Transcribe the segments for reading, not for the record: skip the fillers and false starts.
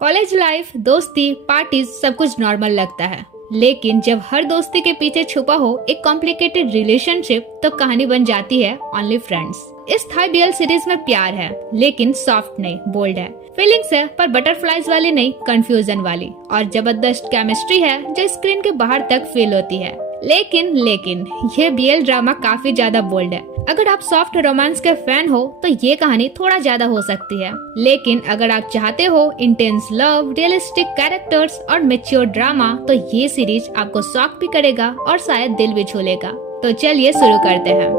College life, दोस्ती, parties सब कुछ नॉर्मल लगता है, लेकिन जब हर दोस्ती के पीछे छुपा हो एक कॉम्प्लिकेटेड रिलेशनशिप तो कहानी बन जाती है ओनली फ्रेंड्स। इस थाई बीएल सीरीज में प्यार है, लेकिन सॉफ्ट नहीं, बोल्ड है। फीलिंग्स है पर बटरफ्लाइज वाली नहीं, कंफ्यूजन वाली। और जबरदस्त केमिस्ट्री है जो स्क्रीन के बाहर तक फील होती है। लेकिन ये बीएल ड्रामा काफी ज्यादा बोल्ड है। अगर आप सॉफ्ट रोमांस के फैन हो तो ये कहानी थोड़ा ज्यादा हो सकती है, लेकिन अगर आप चाहते हो इंटेंस लव, रियलिस्टिक कैरेक्टर्स और मैच्योर ड्रामा तो ये सीरीज आपको शॉक भी करेगा और शायद दिल भी छू लेगा। तो चलिए शुरू करते हैं।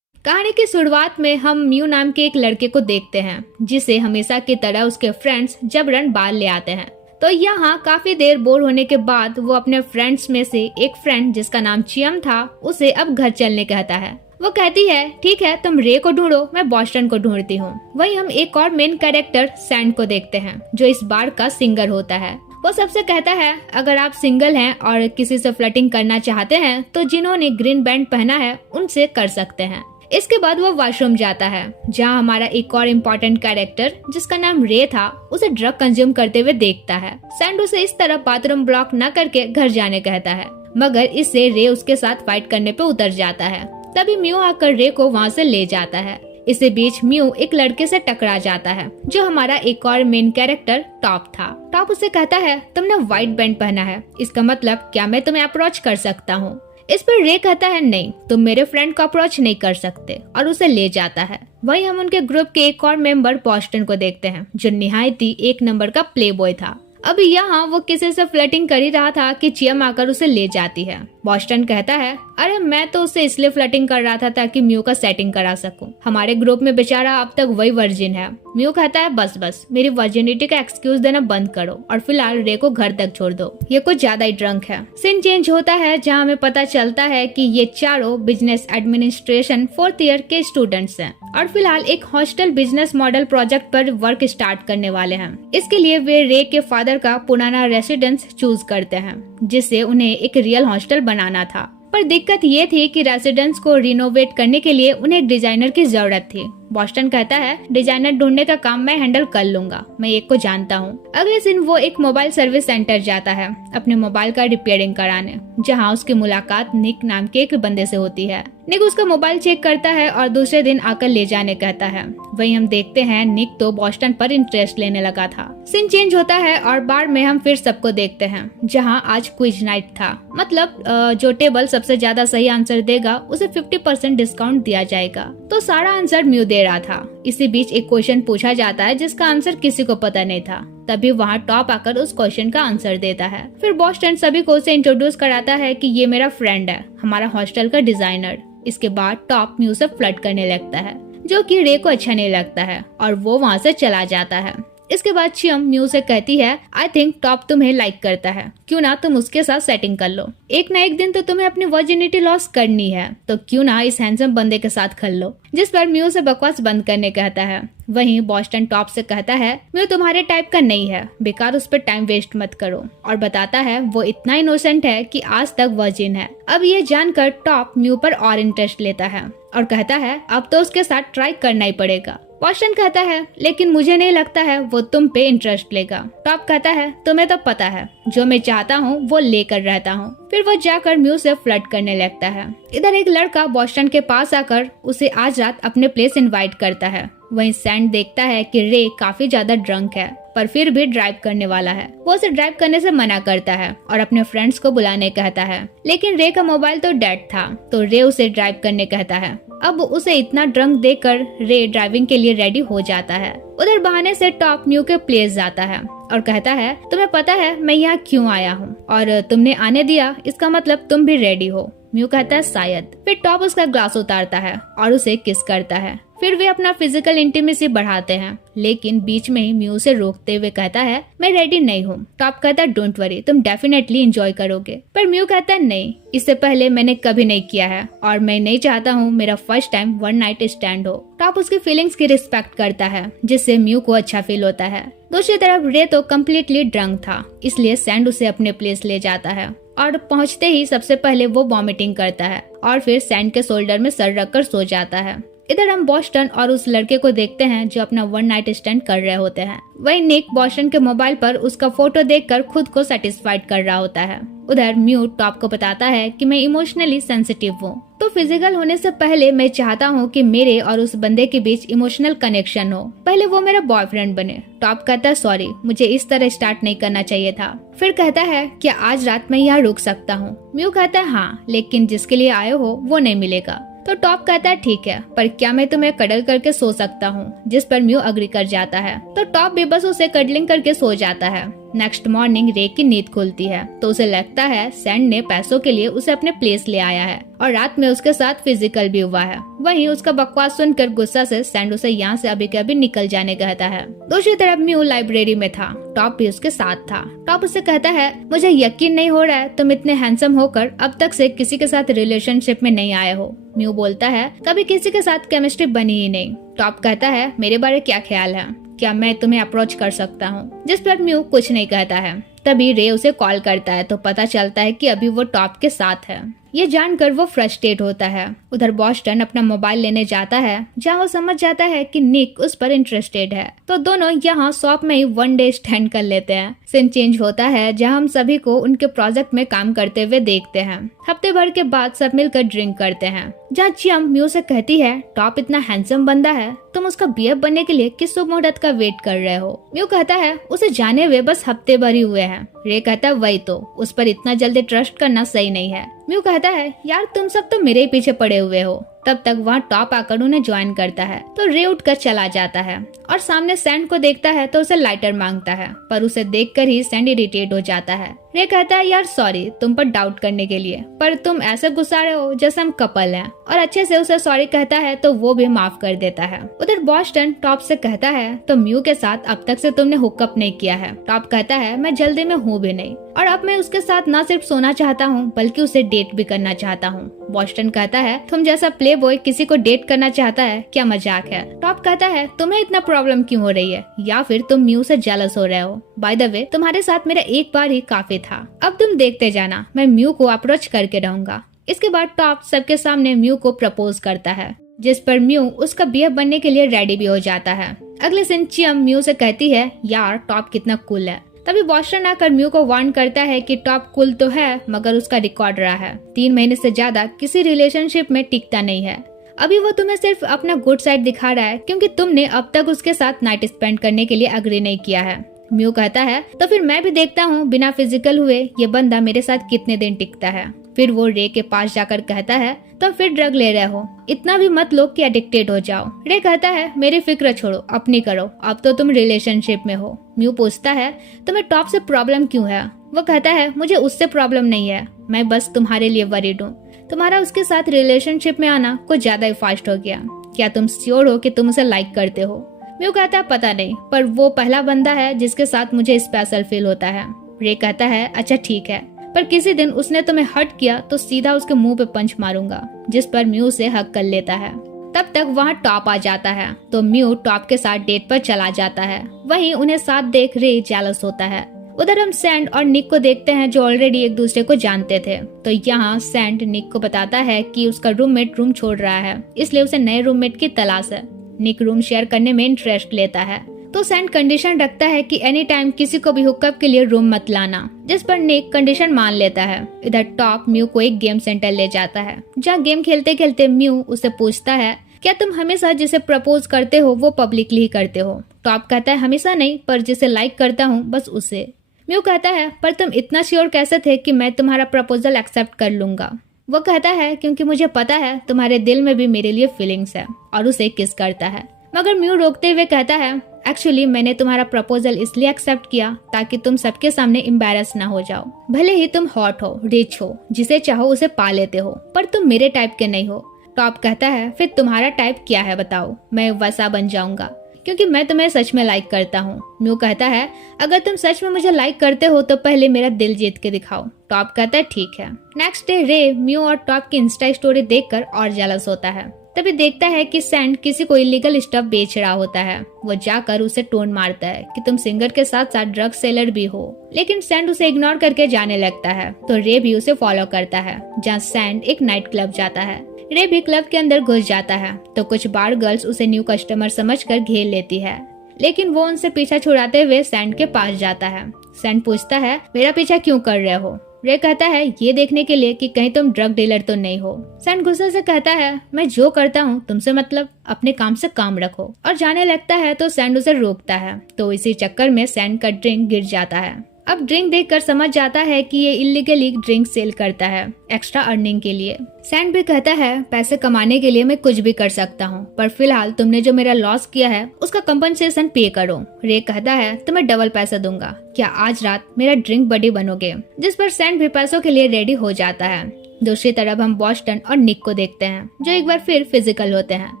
कहानी की शुरुआत में हम म्यू नाम के एक लड़के को देखते हैं, जिसे हमेशा की तरह उसके फ्रेंड्स जबरन बाहर ले आते हैं। तो यहाँ काफी देर बोर होने के बाद वो अपने फ्रेंड्स में से एक फ्रेंड जिसका नाम चियम था उसे अब घर चलने कहता है। वो कहती है ठीक है, तुम रे को ढूंढो, मैं बॉस्टन को ढूंढती हूँ। वहीं हम एक और मेन कैरेक्टर सैंड को देखते हैं जो इस बार का सिंगर होता है। वो सबसे कहता है अगर आप सिंगल हैं और किसी से फ्लर्टिंग करना चाहते हैं तो जिन्होंने ग्रीन बैंड पहना है उनसे कर सकते हैं। इसके बाद वो वॉशरूम जाता है, जहाँ हमारा एक और इम्पोर्टेंट कैरेक्टर जिसका नाम रे था उसे ड्रग कंज्यूम करते हुए देखता है। सैंड उसे इस तरह बाथरूम ब्लॉक न करके घर जाने कहता है, मगर इससे रे उसके साथ फाइट करने पे उतर जाता है। तभी म्यू आकर रे को वहाँ से ले जाता है। इसी बीच म्यू एक लड़के से टकरा जाता है जो हमारा एक और मेन कैरेक्टर टॉप था। टॉप उसे कहता है तुमने व्हाइट बैंड पहना है, इसका मतलब क्या मैं तुम्हें अप्रोच कर सकता हूँ? इस पर रे कहता है नहीं, तुम मेरे फ्रेंड को अप्रोच नहीं कर सकते, और उसे ले जाता है। वहीं हम उनके ग्रुप के एक और मेंबर बॉस्टन को देखते हैं जो निहायत ही एक नंबर का प्ले बॉय था। अभी यहाँ वो किसी से फ्लर्टिंग कर ही रहा था कि चियम आकर उसे ले जाती है। बॉस्टन कहता है अरे मैं तो उससे इसलिए फ्लर्टिंग कर रहा था ताकि म्यू का सेटिंग करा सकूं। हमारे ग्रुप में बेचारा अब तक वही वर्जिन है। म्यू कहता है बस मेरी वर्जिनिटी का एक्सक्यूज देना बंद करो और फिलहाल रे को घर तक छोड़ दो, ये कुछ ज्यादा ही ड्रंक है। सीन चेंज होता है जहाँ हमें पता चलता है कि ये चारों बिजनेस एडमिनिस्ट्रेशन 4th ईयर के स्टूडेंट्स हैं और फिलहाल एक हॉस्टल बिजनेस मॉडल प्रोजेक्ट पर वर्क स्टार्ट करने वाले हैं। इसके लिए वे रे के फादर का पुराना रेसिडेंस चूज करते हैं, जिससे उन्हें एक रियल हॉस्टल बनाना था। पर दिक्कत ये थी कि रेसिडेंस को रिनोवेट करने के लिए उन्हें एक डिजाइनर की जरूरत थी। बॉस्टन कहता है डिजाइनर ढूंढने का काम मैं हैंडल कर लूंगा, मैं एक को जानता हूँ। अगले दिन वो एक मोबाइल सर्विस सेंटर जाता है अपने मोबाइल का रिपेयरिंग कराने, जहाँ उसकी मुलाकात निक नाम के एक बंदे से होती है। निक उसका मोबाइल चेक करता है और दूसरे दिन आकर ले जाने कहता है। वहीं हम देखते हैं निक तो बॉस्टन पर इंटरेस्ट लेने लगा था। सीन चेंज होता है और बार में हम फिर सबको देखते हैं, जहाँ आज क्विज नाइट था। मतलब जो टेबल सबसे ज्यादा सही आंसर देगा उसे 50% डिस्काउंट दिया जाएगा। तो सारा आंसर म्यू दे रहा था। इसी बीच एक क्वेश्चन पूछा जाता है जिसका आंसर किसी को पता नहीं था। तभी वहाँ टॉप आकर उस क्वेश्चन का आंसर देता है। फिर बॉस्टन सभी को उसे इंट्रोड्यूस कराता है कि ये मेरा फ्रेंड है, हमारा हॉस्टल का डिजाइनर। इसके बाद टॉप म्यू से फ्लर्ट करने लगता है, जो कि रे को अच्छा नहीं लगता है और वो वहाँ से चला जाता है। इसके बाद चियम म्यू से कहती है आई थिंक टॉप तुम्हें लाइक करता है, क्यों ना तुम उसके साथ सेटिंग कर लो। एक ना एक दिन तो तुम्हें अपनी वर्जिनिटी लॉस करनी है, तो क्यों ना इस हैंडसम बंदे के साथ कर लो। जिस पर म्यू से बकवास बंद करने कहता है। वहीं बॉस्टन टॉप से कहता है म्यू तुम्हारे टाइप का नहीं है, बेकार उस पर टाइम वेस्ट मत करो, और बताता है वो इतना इनोसेंट है कि आज तक वर्जिन है। अब ये जानकर टॉप म्यू पर और इंटरेस्ट लेता है और कहता है अब तो उसके साथ ट्राई करना ही पड़ेगा। बॉस्टन कहता है लेकिन मुझे नहीं लगता है वो तुम पे इंटरेस्ट लेगा। टॉप कहता है तुम्हें तो पता है जो मैं चाहता हूँ वो लेकर रहता हूँ। फिर वो जाकर म्यू से फ्लर्ट करने लगता है। इधर एक लड़का बॉस्टन के पास आकर उसे आज रात अपने प्लेस इनवाइट करता है। वहीं सैंड देखता है कि रे काफी ज्यादा ड्रंक है पर फिर भी ड्राइव करने वाला है। वो उसे ड्राइव करने से मना करता है और अपने फ्रेंड्स को बुलाने कहता है, लेकिन रे का मोबाइल तो डेड था, तो रे उसे ड्राइव करने कहता है। अब उसे इतना ड्रंक देकर रे ड्राइविंग के लिए रेडी हो जाता है। उधर बहाने से टॉप म्यू के प्लेस जाता है और कहता है तुम्हें पता है मैं यहाँ क्यों आया हूँ, और तुमने आने दिया इसका मतलब तुम भी रेडी हो। म्यू कहता है शायद। फिर टॉप उसका ग्लास उतारता है और उसे किस करता है। फिर वे अपना फिजिकल इंटीमेसी बढ़ाते हैं, लेकिन बीच में ही म्यू से रोकते हुए कहता है मैं रेडी नहीं हूँ। टॉप कहता है डोंट वरी, तुम डेफिनेटली एंजॉय करोगे। पर म्यू कहता है नहीं, इससे पहले मैंने कभी नहीं किया है और मैं नहीं चाहता हूँ मेरा first time one night stand हो। टॉप उसकी फीलिंग्स की रिस्पेक्ट करता है, जिससे म्यू को अच्छा फील होता है। दूसरी तरफ रे तो कम्प्लीटली ड्रंक था, इसलिए सैंड उसे अपने प्लेस ले जाता है और पहुंचते ही सबसे पहले वो वॉमिटिंग करता है और फिर सैंड के शोल्डर में सर रखकर सो जाता है। इधर हम बॉस्टन और उस लड़के को देखते हैं जो अपना वन नाइट स्टैंड कर रहे होते हैं। वही निक बॉस्टन के मोबाइल पर उसका फोटो देखकर खुद को सेटिस्फाइड कर रहा होता है। उधर म्यू टॉप को बताता है कि मैं इमोशनली सेंसिटिव हूँ, तो फिजिकल होने से पहले मैं चाहता हूँ कि मेरे और उस बंदे के बीच इमोशनल कनेक्शन हो, पहले वो मेरा बॉयफ्रेंड बने। टॉप कहता है सॉरी, मुझे इस तरह स्टार्ट नहीं करना चाहिए था। फिर कहता है क्या आज रात मैं यहाँ रुक सकता हूँ? म्यू कहता है हाँ, लेकिन जिसके लिए आए हो वो नहीं मिलेगा। तो टॉप कहता है ठीक है, पर क्या मैं तुम्हें कडल करके सो सकता हूँ? जिस पर म्यू अग्री कर जाता है। तो टॉप भी बस उसे कडलिंग करके सो जाता है। नेक्स्ट मॉर्निंग रे की नींद खुलती है तो उसे लगता है सैंड ने पैसों के लिए उसे अपने प्लेस ले आया है और रात में उसके साथ फिजिकल भी हुआ है। वहीं उसका बकवास सुनकर गुस्सा से सैंड उसे यहाँ से अभी के अभी निकल जाने कहता है। दूसरी तरफ म्यू लाइब्रेरी में था, टॉप भी उसके साथ था। टॉप उसे कहता है मुझे यकीन नहीं हो रहा है तुम इतने हैंडसम होकर अब तक से किसी के साथ रिलेशनशिप में नहीं आए हो। म्यू बोलता है कभी किसी के साथ केमिस्ट्री बनी ही नहीं। टॉप कहता है मेरे बारे क्या ख्याल है, क्या मैं तुम्हें अप्रोच कर सकता हूँ? जिस पर म्यू कुछ नहीं कहता है। तभी रे उसे कॉल करता है तो पता चलता है कि अभी वो टॉप के साथ है। ये जानकर वो फ्रस्ट्रेट होता है। उधर बॉस्टन अपना मोबाइल लेने जाता है जहाँ वो समझ जाता है कि निक उस पर इंटरेस्टेड है, तो दोनों यहाँ शॉप में ही वन डे स्टैंड कर लेते हैं। सीन चेंज होता है जहाँ हम सभी को उनके प्रोजेक्ट में काम करते हुए देखते हैं। हफ्ते भर के बाद सब मिलकर ड्रिंक करते हैं जहाँ चियम म्यू से कहती है टॉप इतना हैंडसम बंदा है, तुम उसका बीएफ बनने के लिए किस शुभ मुहूर्त का वेट कर रहे हो? म्यू कहता है उसे जाने हुए बस हफ्ते भर ही हुए हैं। रे कहता है वही तो, उस पर इतना जल्दी ट्रस्ट करना सही नहीं है। म्यू कहता है यार तुम सब तो मेरे ही पीछे पड़े हुए हो। तब तक वहाँ टॉप आकर उन्हें ज्वाइन करता है तो रे उठकर चला जाता है और सामने सैंड को देखता है तो उसे लाइटर मांगता है, पर उसे देखकर ही सैंड इरिटेट हो जाता है। रे कहता है यार सॉरी तुम पर डाउट करने के लिए, पर तुम ऐसे गुस्सा रहे हो जैसे हम कपल हैं, और अच्छे से उसे सॉरी कहता है तो वो भी माफ कर देता है। उधर बॉस्टन टॉप से कहता है तो म्यू के साथ अब तक से तुमने हुकअप नहीं किया है। टॉप कहता है मैं जल्दी में हूँ भी नहीं, और अब मैं उसके साथ न सिर्फ सोना चाहता हूँ बल्कि उसे डेट भी करना चाहता हूँ। बॉस्टन कहता है तुम जैसा प्ले बॉय किसी को डेट करना चाहता है, क्या मजाक है? टॉप कहता है तुम्हें इतना प्रॉब्लम क्यों हो रही है, या फिर तुम म्यू से जेलस हो रहे हो? बाय द वे तुम्हारे साथ मेरा एक बार ही काफी था, अब तुम देखते जाना, मैं म्यू को अप्रोच करके रहूंगा। इसके बाद टॉप सबके सामने म्यू को प्रपोज करता है, जिस पर म्यू उसका बीएफ बनने के लिए रेडी भी हो जाता है। अगले दिन चियम म्यू से कहती है यार टॉप कितना कूल है। तभी बॉस्टन आकर म्यू को वार्न करता है कि टॉप कूल तो है मगर उसका रिकॉर्ड रहा है 3 महीने से ज्यादा किसी रिलेशनशिप में टिकता नहीं है। अभी वो तुम्हें सिर्फ अपना गुड साइड दिखा रहा है क्योंकि तुमने अब तक उसके साथ नाइट स्पेंड करने के लिए अग्री नहीं किया है। म्यू कहता है तो फिर मैं भी देखता हूँ बिना फिजिकल हुए ये बंदा मेरे साथ कितने दिन टिकता है। फिर वो रे के पास जाकर कहता है तो फिर ड्रग ले रहे हो, इतना भी मत लो कि एडिक्टेड हो जाओ। रे कहता है मेरी फिक्र छोड़ो, अपनी करो, अब तो तुम रिलेशनशिप में हो। म्यू पूछता है तुम्हें टॉप से प्रॉब्लम क्यों है? वो कहता है मुझे उससे प्रॉब्लम नहीं है, मैं बस तुम्हारे लिए वरीड हूँ। तुम्हारा उसके साथ रिलेशनशिप में आना कुछ ज्यादा ही फास्ट हो गया। क्या तुम श्योर हो कि तुम उसे लाइक करते हो? म्यू कहता है पता नहीं, पर वो पहला बंदा है जिसके साथ मुझे स्पेशल फील होता है। रे कहता है अच्छा ठीक है, पर किसी दिन उसने तुम्हें हर्ट किया तो सीधा उसके मुंह पे पंच मारूंगा। जिस पर म्यू से हक कर लेता है। तब तक वहाँ टॉप आ जाता है तो म्यू टॉप के साथ डेट पर चला जाता है। वहीं उन्हें साथ देख रे जेलस होता है। उधर हम सैंड और निक को देखते हैं जो ऑलरेडी एक दूसरे को जानते थे। तो यहाँ सैंड निक को बताता है कि उसका रूममेट रूम छोड़ रहा है, इसलिए उसे नए रूममेट की तलाश है। निक रूम शेयर करने में इंटरेस्ट लेता है तो सैंड कंडीशन रखता है कि एनी टाइम किसी को भी हुकअप के लिए रूम मत लाना, जिस पर निक कंडीशन मान लेता है। इधर टॉप म्यू को एक गेम सेंटर ले जाता है जहाँ गेम खेलते खेलते म्यू उसे पूछता है क्या तुम हमेशा जिसे प्रपोज करते हो वो पब्लिकली ही करते हो? टॉप कहता है हमेशा नहीं, पर जिसे लाइक करता हूँ बस उसे। म्यू कहता है पर तुम इतना श्योर कैसे थे कि मैं तुम्हारा प्रपोजल एक्सेप्ट कर लूंगा? वो कहता है क्योंकि मुझे पता है तुम्हारे दिल में भी मेरे लिए फीलिंग्स है, और उसे किस करता है। मगर म्यू रोकते हुए कहता है एक्चुअली मैंने तुम्हारा प्रपोजल इसलिए एक्सेप्ट किया ताकि तुम सबके सामने एम्बैरस ना हो जाओ। भले ही तुम हॉट हो, रिच हो, जिसे चाहो उसे पा लेते हो, पर तुम मेरे टाइप के नहीं हो। टॉप कहता है फिर तुम्हारा टाइप क्या है बताओ, मैं वैसा बन जाऊंगा क्योंकि मैं तुम्हें सच में लाइक करता हूँ। म्यू कहता है अगर तुम सच में मुझे लाइक करते हो तो पहले मेरा दिल जीत के दिखाओ। टॉप कहता है ठीक है। नेक्स्ट डे रे म्यू और टॉप की इंस्टा स्टोरी देखकर और जेलस होता है। तभी देखता है कि सैंड किसी को इलीगल स्टफ बेच रहा होता है। वो जाकर उसे टोन मारता है कि तुम सिंगर के साथ साथ ड्रग सेलर भी हो, लेकिन सैंड उसे इग्नोर करके जाने लगता है। तो रे भी उसे फॉलो करता है जहाँ सैंड एक नाइट क्लब जाता है। रे भी क्लब के अंदर घुस जाता है तो कुछ बार गर्ल्स उसे न्यू कस्टमर समझकर घेर लेती है, लेकिन वो उनसे पीछा छुड़ाते हुए सैंड के पास जाता है। सैंड पूछता है मेरा पीछा क्यों कर रहे हो? रे कहता है ये देखने के लिए कि कहीं तुम ड्रग डीलर तो नहीं हो। सैंड गुस्से से कहता है मैं जो करता हूँ तुमसे मतलब, अपने काम से काम रखो, और जाने लगता है तो सैंड उसे रोकता है। तो इसी चक्कर में सैंड का ड्रिंक गिर जाता है। अब ड्रिंक देखकर समझ जाता है कि ये इलीगली ड्रिंक सेल करता है एक्स्ट्रा अर्निंग के लिए। सैंड भी कहता है पैसे कमाने के लिए मैं कुछ भी कर सकता हूँ, पर फिलहाल तुमने जो मेरा लॉस किया है उसका कंपनसेशन पे करो। रे कहता है तुम्हें डबल पैसा दूंगा, क्या आज रात मेरा ड्रिंक बडी बनोगे? जिस पर सैंड भी पैसों के लिए रेडी हो जाता है। दूसरी तरफ हम बॉस्टन और निक को देखते हैं जो एक बार फिर फिजिकल होते हैं।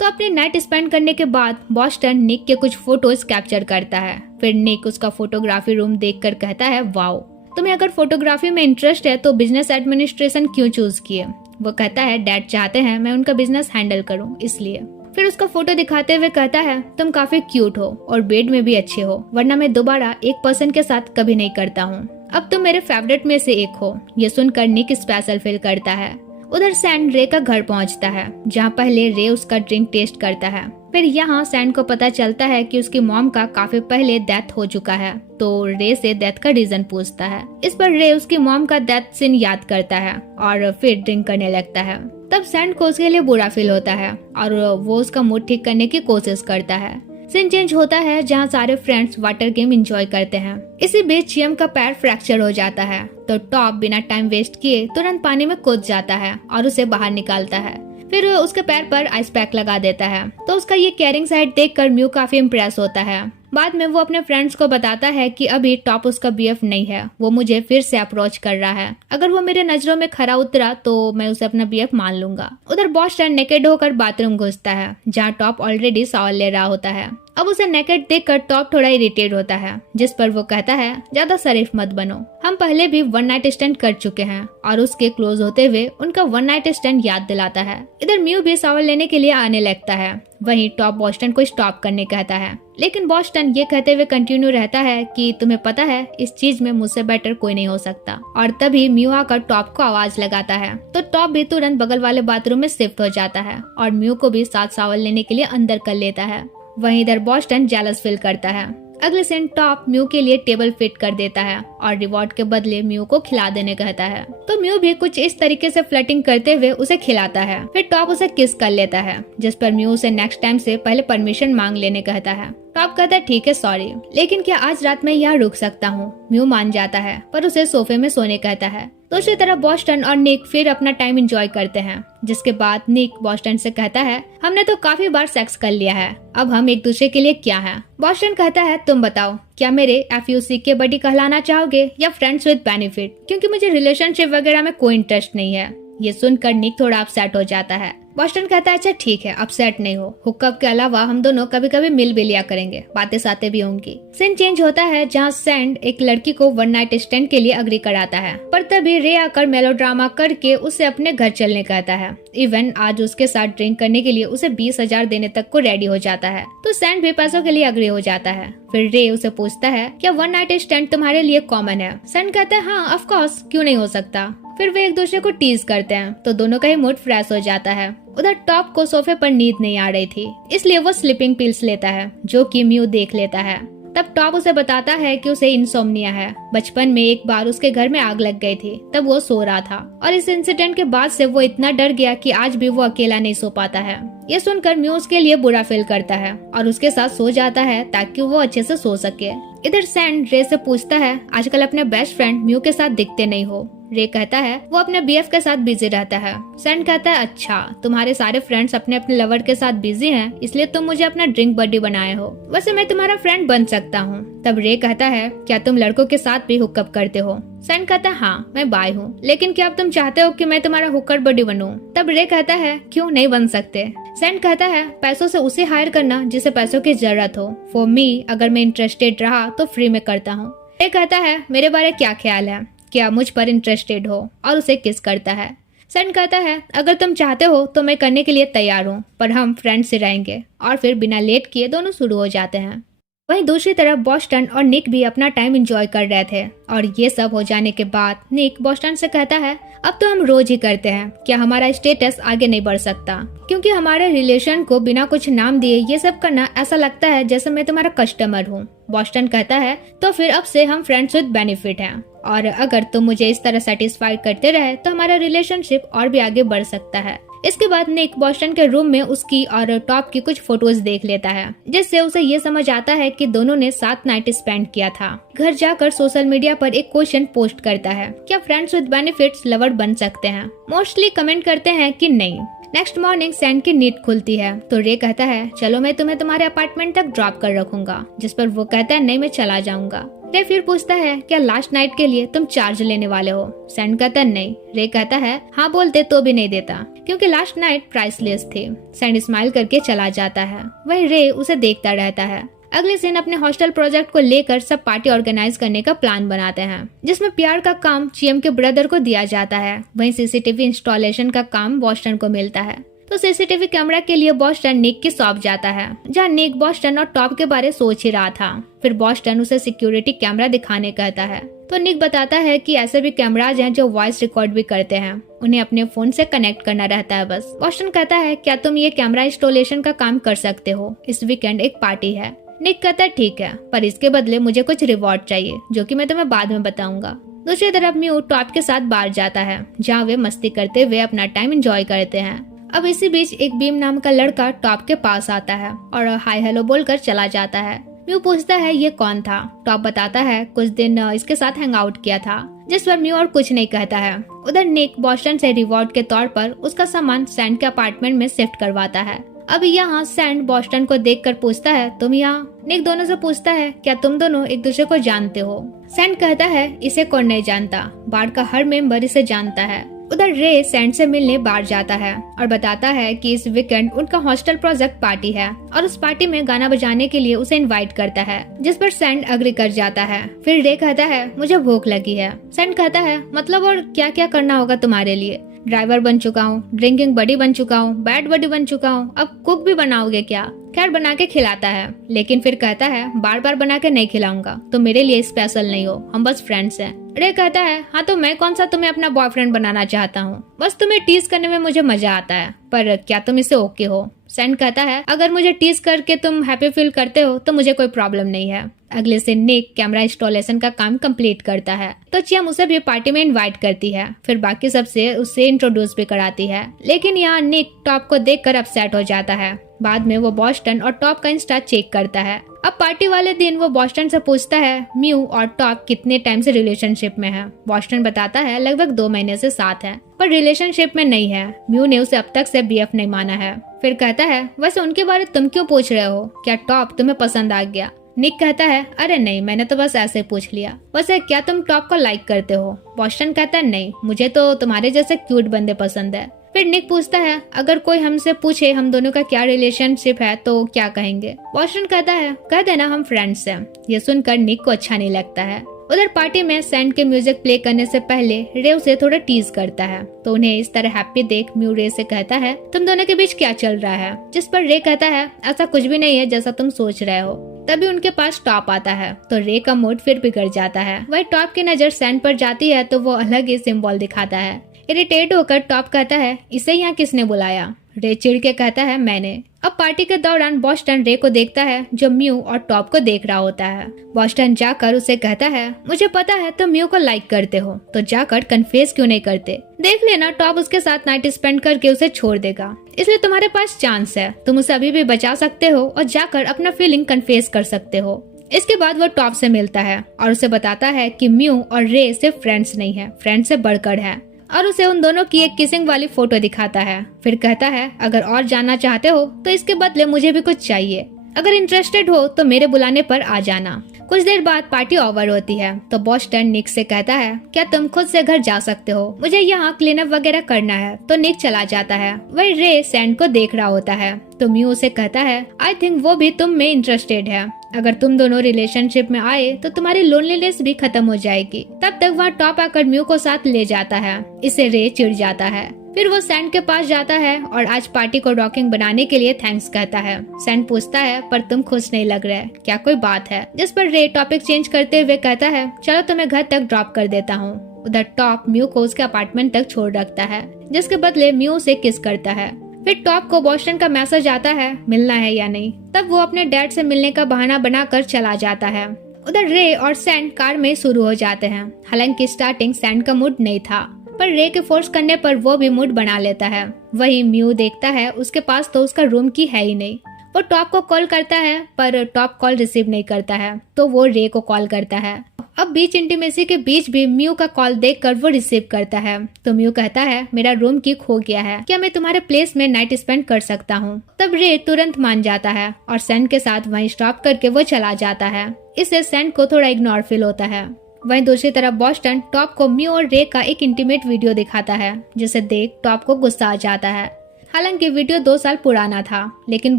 तो अपनी नाइट स्पेंड करने के बाद बॉस्टन निक के कुछ फोटोज कैप्चर करता है। फिर निक उसका फोटोग्राफी रूम देखकर कहता है वाओ, तुम्हें अगर फोटोग्राफी में इंटरेस्ट है तो बिजनेस एडमिनिस्ट्रेशन क्यों चूज किए? वो कहता है डैड चाहते हैं मैं उनका बिजनेस हैंडल करूं इसलिए। फिर उसका फोटो दिखाते हुए कहता है तुम काफी क्यूट हो और बेड में भी अच्छे हो, वरना मैं दोबारा एक पर्सन के साथ कभी नहीं करता हूँ। अब तुम मेरे फेवरेट में से एक हो। ये सुनकर निक स्पेशल फील करता है। उधर सैंड रे का घर पहुंचता है जहां पहले रे उसका ड्रिंक टेस्ट करता है। फिर यहाँ सैंड को पता चलता है कि उसकी मॉम का काफी पहले डेथ हो चुका है, तो रे से डेथ का रीजन पूछता है। इस पर रे उसकी मॉम का डेथ सीन याद करता है और फिर ड्रिंक करने लगता है। तब सैंड को उसके लिए बुरा फील होता है और वो उसका मूड ठीक करने की कोशिश करता है। सीन चेंज होता है जहाँ सारे फ्रेंड्स वाटर गेम एंजॉय करते हैं। इसी बीच चियम का पैर फ्रैक्चर हो जाता है तो टॉप बिना टाइम वेस्ट किए तुरंत पानी में कूद जाता है और उसे बाहर निकालता है। फिर उसके पैर पर आइस पैक लगा देता है। तो उसका ये केयरिंग साइड देखकर म्यू काफी इम्प्रेस होता है। बाद में वो अपने फ्रेंड्स को बताता है कि अभी टॉप उसका बीएफ नहीं है, वो मुझे फिर से अप्रोच कर रहा है। अगर वो मेरे नजरों में खरा उतरा तो मैं उसे अपना बीएफ मान लूंगा। उधर बॉस्टन नेकेड होकर बाथरूम घुसता है जहाँ टॉप ऑलरेडी शॉवर ले रहा होता है। अब उसे नेकेड देखकर टॉप थोड़ा इरिटेट होता है, जिस पर वो कहता है ज्यादा शरीफ मत बनो, हम पहले भी वन नाइट स्टैंड कर चुके हैं। और उसके क्लोज होते हुए उनका वन नाइट स्टैंड याद दिलाता है। इधर म्यू भी शॉवर लेने के लिए आने लगता है। वहीं टॉप बॉस्टन को स्टॉप करने कहता है, लेकिन बॉस्टन ये कहते हुए कंटिन्यू रहता है कि तुम्हें पता है इस चीज में मुझसे बेटर कोई नहीं हो सकता। और तभी म्यू आकर टॉप को आवाज लगाता है तो टॉप भी तुरंत बगल वाले बाथरूम में शिफ्ट हो जाता है और म्यू को भी साथ शॉवर लेने के लिए अंदर कर लेता है। वहीं इधर बॉस्टन जेलस फील करता है। अगले सीन टॉप म्यू के लिए टेबल फिट कर देता है और रिवॉर्ड के बदले म्यू को खिला देने कहता है। तो म्यू भी कुछ इस तरीके से फ्लर्टिंग करते हुए उसे खिलाता है। फिर टॉप उसे किस कर लेता है, जिस पर म्यू उसे नेक्स्ट टाइम से पहले परमिशन मांग लेने कहता है। टॉप कहता है ठीक है सॉरी, लेकिन क्या आज रात में यहाँ रुक सकता हूँ? म्यू मान जाता है पर उसे सोफे में सोने कहता है। दूसरी तरफ बॉस्टन और निक फिर अपना टाइम एंजॉय करते हैं, जिसके बाद निक बॉस्टन से कहता है हमने तो काफी बार सेक्स कर लिया है, अब हम एक दूसरे के लिए क्या हैं? बॉस्टन कहता है तुम बताओ, क्या मेरे FUC के बडी कहलाना चाहोगे या फ्रेंड्स विद बेनिफिट, क्योंकि मुझे रिलेशनशिप वगैरह में कोई इंटरेस्ट नहीं है। ये सुनकर निक थोड़ा अपसेट हो जाता है। बॉस्टन कहता है अच्छा ठीक है, अपसेट नहीं हो, हुकअप के अलावा हम दोनों कभी कभी मिल भी लिया करेंगे, बातें सातें भी होंगी। सीन चेंज होता है जहाँ सैंड एक लड़की को वन नाइट स्टैंड के लिए अग्री कराता है, पर तभी रे आकर मेलोड्रामा करके उसे अपने घर चलने कहता है। इवन आज उसके साथ ड्रिंक करने के लिए उसे 20,000 देने तक को रेडी हो जाता है। तो सैंड भी पैसों के लिए अग्री हो जाता है। फिर रे उसे पूछता है क्या वन नाइट स्टैंड तुम्हारे लिए कॉमन है? सैंड कहता है हाँ ऑफ कोर्स, क्यों नहीं हो सकता। फिर वे एक दूसरे को टीज करते हैं तो दोनों का ही मूड फ्रेश हो जाता है। उधर टॉप को सोफे पर नींद नहीं आ रही थी, इसलिए वो स्लीपिंग पिल्स लेता है जो कि म्यू देख लेता है। तब टॉप उसे बताता है कि उसे इंसोम्निया है। बचपन में एक बार उसके घर में आग लग गई थी, तब वो सो रहा था और इस इंसिडेंट के बाद से वो इतना डर गया कि आज भी वो अकेला नहीं सो पाता है। ये सुनकर म्यू उसके लिए बुरा फील करता है और उसके साथ सो जाता है ताकि वो अच्छे से सो सके। इधर सैंड रे से पूछता है आजकल अपने बेस्ट फ्रेंड म्यू के साथ दिखते नहीं हो। रे कहता है वो अपने BF के साथ बिजी रहता है। सैंड कहता है अच्छा, तुम्हारे सारे फ्रेंड्स अपने अपने लवर के साथ बिजी हैं, इसलिए तुम मुझे अपना ड्रिंक बडी बनाए हो, वैसे मैं तुम्हारा फ्रेंड बन सकता हूँ। तब रे कहता है क्या तुम लड़कों के साथ भी हुकअप करते हो? सैंड कहता है हाँ मैं बाय हूँ, लेकिन क्या अब तुम चाहते हो कि मैं तुम्हारा हुकर बडी बनूं? तब रे कहता है क्यों नहीं बन सकते। सैंड कहता है पैसों से उसे हायर करना जिसे पैसों की जरूरत हो, फॉर मी अगर मैं इंटरेस्टेड रहा तो फ्री में करता हूँ। रे कहता है मेरे बारे क्या ख्याल है, क्या मुझ पर इंटरेस्टेड हो, और उसे किस करता है। सैंड कहता है अगर तुम चाहते हो तो मैं करने के लिए तैयार हूँ, पर हम फ्रेंड से रहेंगे। और फिर बिना लेट किए दोनों शुरू हो जाते हैं। वहीं दूसरी तरफ बॉस्टन और निक भी अपना टाइम एंजॉय कर रहे थे और ये सब हो जाने के बाद निक बॉस्टन से कहता है अब तो हम रोज ही करते हैं, क्या हमारा स्टेटस आगे नहीं बढ़ सकता? क्योंकि हमारे रिलेशन को बिना कुछ नाम दिए ये सब करना ऐसा लगता है जैसे मैं तुम्हारा कस्टमर हूँ। बॉस्टन कहता है तो फिर अब से हम फ्रेंड्स विद बेनिफिट हैं, और अगर तुम मुझे इस तरह सेटिस्फाइड करते रहे तो हमारा रिलेशनशिप और भी आगे बढ़ सकता है। इसके बाद निक बॉस्टन के रूम में उसकी और टॉप की कुछ फोटोज देख लेता है, जिससे उसे ये समझ आता है कि दोनों ने साथ नाइट स्पेंड किया था। घर जाकर सोशल मीडिया पर एक क्वेश्चन पोस्ट करता है, क्या फ्रेंड्स विद बेनिफिट्स लवर बन सकते हैं? मोस्टली कमेंट करते हैं कि नहीं। नेक्स्ट मॉर्निंग सैंड की नींद खुलती है तो रे कहता है चलो मैं तुम्हें तुम्हारे अपार्टमेंट तक ड्रॉप कर रखूंगा, जिस पर वो कहता है नहीं मैं चला जाऊंगा। रे फिर पूछता है क्या लास्ट नाइट के लिए तुम चार्ज लेने वाले हो? सैंड कहता है नहीं। रे कहता है हाँ बोलते तो भी नहीं देता, क्योंकि लास्ट नाइट प्राइसलेस थी। सैंड स्माइल करके चला जाता है, वही रे उसे देखता रहता है। अगले दिन अपने हॉस्टल प्रोजेक्ट को लेकर सब पार्टी ऑर्गेनाइज करने का प्लान बनाते हैं, जिसमें प्यार का काम चीएम के ब्रदर को दिया जाता है। वहीं सीसीटीवी इंस्टॉलेशन का काम बॉस्टन को मिलता है। तो सीसीटीवी कैमरा के लिए बॉस्टन निक की शॉप जाता है, जहाँ निक बॉस्टन और टॉप के बारे सोच ही रहा था। फिर बॉस्टन उसे सिक्योरिटी कैमरा दिखाने कहता है, तो निक बताता है कि ऐसे भी कैमराज हैं जो वॉइस रिकॉर्ड भी करते हैं, उन्हें अपने फोन से कनेक्ट करना रहता है बस। बॉस्टन कहता है क्या तुम ये कैमरा इंस्टॉलेशन का काम कर सकते हो? इस वीकेंड एक पार्टी है। निक कहता है ठीक है, पर इसके बदले मुझे कुछ रिवॉर्ड चाहिए, जो कि मैं तुम्हें बाद में बताऊंगा। दूसरी तरफ म्यू टॉप के साथ बाहर जाता है, जहाँ वे मस्ती करते हुए अपना टाइम एंजॉय करते हैं। अब इसी बीच एक बीम नाम का लड़का टॉप के पास आता है और हाय हेलो बोलकर चला जाता है। म्यू पूछता है ये कौन था? टॉप बताता है कुछ दिन इसके साथ हैंग आउट किया था, जिस पर म्यू और कुछ नहीं कहता है। उधर निक बॉस्टन से रिवॉर्ड के तौर पर उसका सामान सैंड के अपार्टमेंट में शिफ्ट करवाता है। अब यहाँ सैंड बॉस्टन को देखकर पूछता है तुम यहाँ? निक दोनों से पूछता है क्या तुम दोनों एक दूसरे को जानते हो? सैंड कहता है इसे कौन नहीं जानता, बार का हर मेंबर इसे जानता है। उधर रे सैंड से मिलने बाहर जाता है और बताता है कि इस वीकेंड उनका हॉस्टल प्रोजेक्ट पार्टी है और उस पार्टी में गाना बजाने के लिए उसे इनवाइट करता है, जिस पर सैंड अग्री कर जाता है। फिर रे कहता है मुझे भूख लगी है। सैंड कहता है मतलब और क्या क्या करना होगा तुम्हारे लिए? ड्राइवर बन चुका हूँ, ड्रिंकिंग बडी बन चुका हूँ, बैड बडी बन चुका हूँ, अब कुक भी बनाओगे क्या? खैर बना के खिलाता है, लेकिन फिर कहता है बार बार बना के नहीं खिलाऊंगा, तो मेरे लिए स्पेशल नहीं हो, हम बस फ्रेंड्स हैं। रे कहता है हाँ तो मैं कौन सा तुम्हें अपना बॉयफ्रेंड बनाना चाहता हूँ, बस तुम्हें टीज करने में मुझे मजा आता है, पर क्या तुम इससे ओके हो? सैंड कहता है अगर मुझे टीज करके तुम हैप्पी फील करते हो तो मुझे कोई प्रॉब्लम नहीं है। अगले से निक कैमरा इंस्टॉलेशन का काम कंप्लीट करता है, तो चियम उसे भी पार्टी में इनवाइट करती है, फिर बाकी सबसे उसे इंट्रोड्यूस भी कराती है। लेकिन यहाँ निक टॉप को देखकर अपसेट हो जाता है। बाद में वो बॉस्टन और टॉप का इंस्टा चेक करता है। अब पार्टी वाले दिन वो बॉस्टन से पूछता है म्यू और टॉप कितने टाइम से रिलेशनशिप में है। बॉस्टन बताता है लगभग 2 महीने से साथ है, पर रिलेशनशिप में नहीं है। म्यू ने उसे अब तक से बीएफ नहीं माना है। फिर कहता है वैसे उनके बारे तुम क्यों पूछ रहे हो, क्या टॉप तुम्हें पसंद आ गया? निक कहता है अरे नहीं, मैंने तो बस ऐसे पूछ लिया। वैसे क्या तुम टॉप को लाइक करते हो? बॉस्टन कहता है नहीं, मुझे तो तुम्हारे जैसे क्यूट बंदे पसंद है। फिर निक पूछता है अगर कोई हमसे पूछे हम दोनों का क्या रिलेशनशिप है तो क्या कहेंगे? बॉस्टन कहता है कह देना हम फ्रेंड्स हैं। ये सुनकर निक को अच्छा नहीं लगता है। उधर पार्टी में सैंड के म्यूजिक प्ले करने से पहले रे उसे थोड़ा टीज करता है, तो उन्हें इस तरह हैप्पी देख म्यू रे से कहता है तुम दोनों के बीच क्या चल रहा है? जिस पर रे कहता है ऐसा कुछ भी नहीं है जैसा तुम सोच रहे हो। तभी उनके पास टॉप आता है, तो रे का मूड फिर बिगड़ जाता है। वही टॉप की नजर सैंड पर जाती है तो वो अलग ही सिंबल दिखाता है। इरिटेट होकर टॉप कहता है इसे यहाँ किसने बुलाया? रे चिढ़ के कहता है मैंने। अब पार्टी के दौरान बॉस्टन रे को देखता है जो म्यू और टॉप को देख रहा होता है। बॉस्टन जाकर उसे कहता है मुझे पता है तुम म्यू को लाइक करते हो, तो जाकर कन्फेस क्यों नहीं करते? देख लेना टॉप उसके साथ नाइट स्पेंड करके उसे छोड़ देगा, इसलिए तुम्हारे पास चांस है, तुम उसे अभी भी बचा सकते हो और जाकर अपना फीलिंग कन्फेस कर सकते हो। इसके बाद वो टॉप से मिलता है और उसे बताता है कि म्यू और रे सिर्फ फ्रेंड्स नहीं है, फ्रेंड से बढ़कर है, और उसे उन दोनों की एक किसिंग वाली फोटो दिखाता है। फिर कहता है अगर और जानना चाहते हो तो इसके बदले मुझे भी कुछ चाहिए, अगर इंटरेस्टेड हो तो मेरे बुलाने पर आ जाना। कुछ देर बाद पार्टी ओवर होती है, तो बॉस्टन निक से कहता है क्या तुम खुद से घर जा सकते हो, मुझे यहाँ क्लीन अप वगैरह करना है। तो निक चला जाता है। वही रे सैंड को देख रहा होता है, तो म्यू उसे कहता है आई थिंक वो भी तुम में इंटरेस्टेड है, अगर तुम दोनों रिलेशनशिप में आए तो तुम्हारी लोनलीनेस भी खत्म हो जाएगी। तब तक वहाँ टॉप आकर म्यू को साथ ले जाता है। इससे रे चिढ़ जाता है। फिर वो सैंड के पास जाता है और आज पार्टी को रॉकिंग बनाने के लिए थैंक्स कहता है। सैंड पूछता है पर तुम खुश नहीं लग रहे, क्या कोई बात है? जिस पर रे टॉपिक चेंज करते हुए कहता है चलो तुम्हें घर तक ड्रॉप कर देता हूँ। उधर टॉप म्यू को उसके अपार्टमेंट तक छोड़ रखता है, जिसके बदले म्यू उसे किस करता है। फिर टॉप को बॉस्टन का मैसेज आता है मिलना है या नहीं। तब वो अपने डैड से मिलने का बहाना बनाकर चला जाता है। उधर रे और सैंड कार में शुरू हो जाते हैं। हालांकि स्टार्टिंग सैंड का मूड नहीं था, पर रे के फोर्स करने पर वो भी मूड बना लेता है। वही म्यू देखता है उसके पास तो उसका रूम की है ही नहीं। वो टॉप को कॉल करता है पर टॉप कॉल रिसीव नहीं करता है, तो वो रे को कॉल करता है। अब बीच इंटीमेसी के बीच भी म्यू का कॉल देखकर वो रिसीव करता है। तो म्यू कहता है मेरा रूम की खो गया है, क्या मैं तुम्हारे प्लेस में नाइट स्पेंड कर सकता हूँ। तब रे तुरंत मान जाता है और सैंड के साथ वहीं स्टॉप करके वो चला जाता है। इससे सैंड को थोड़ा इग्नोर फील होता है। वहीं दूसरी तरफ बॉस्टन टॉप को म्यू और रे का एक इंटीमेट वीडियो दिखाता है, जिसे देख टॉप को गुस्सा आ जाता है। हालांकि वीडियो 2 साल पुराना था, लेकिन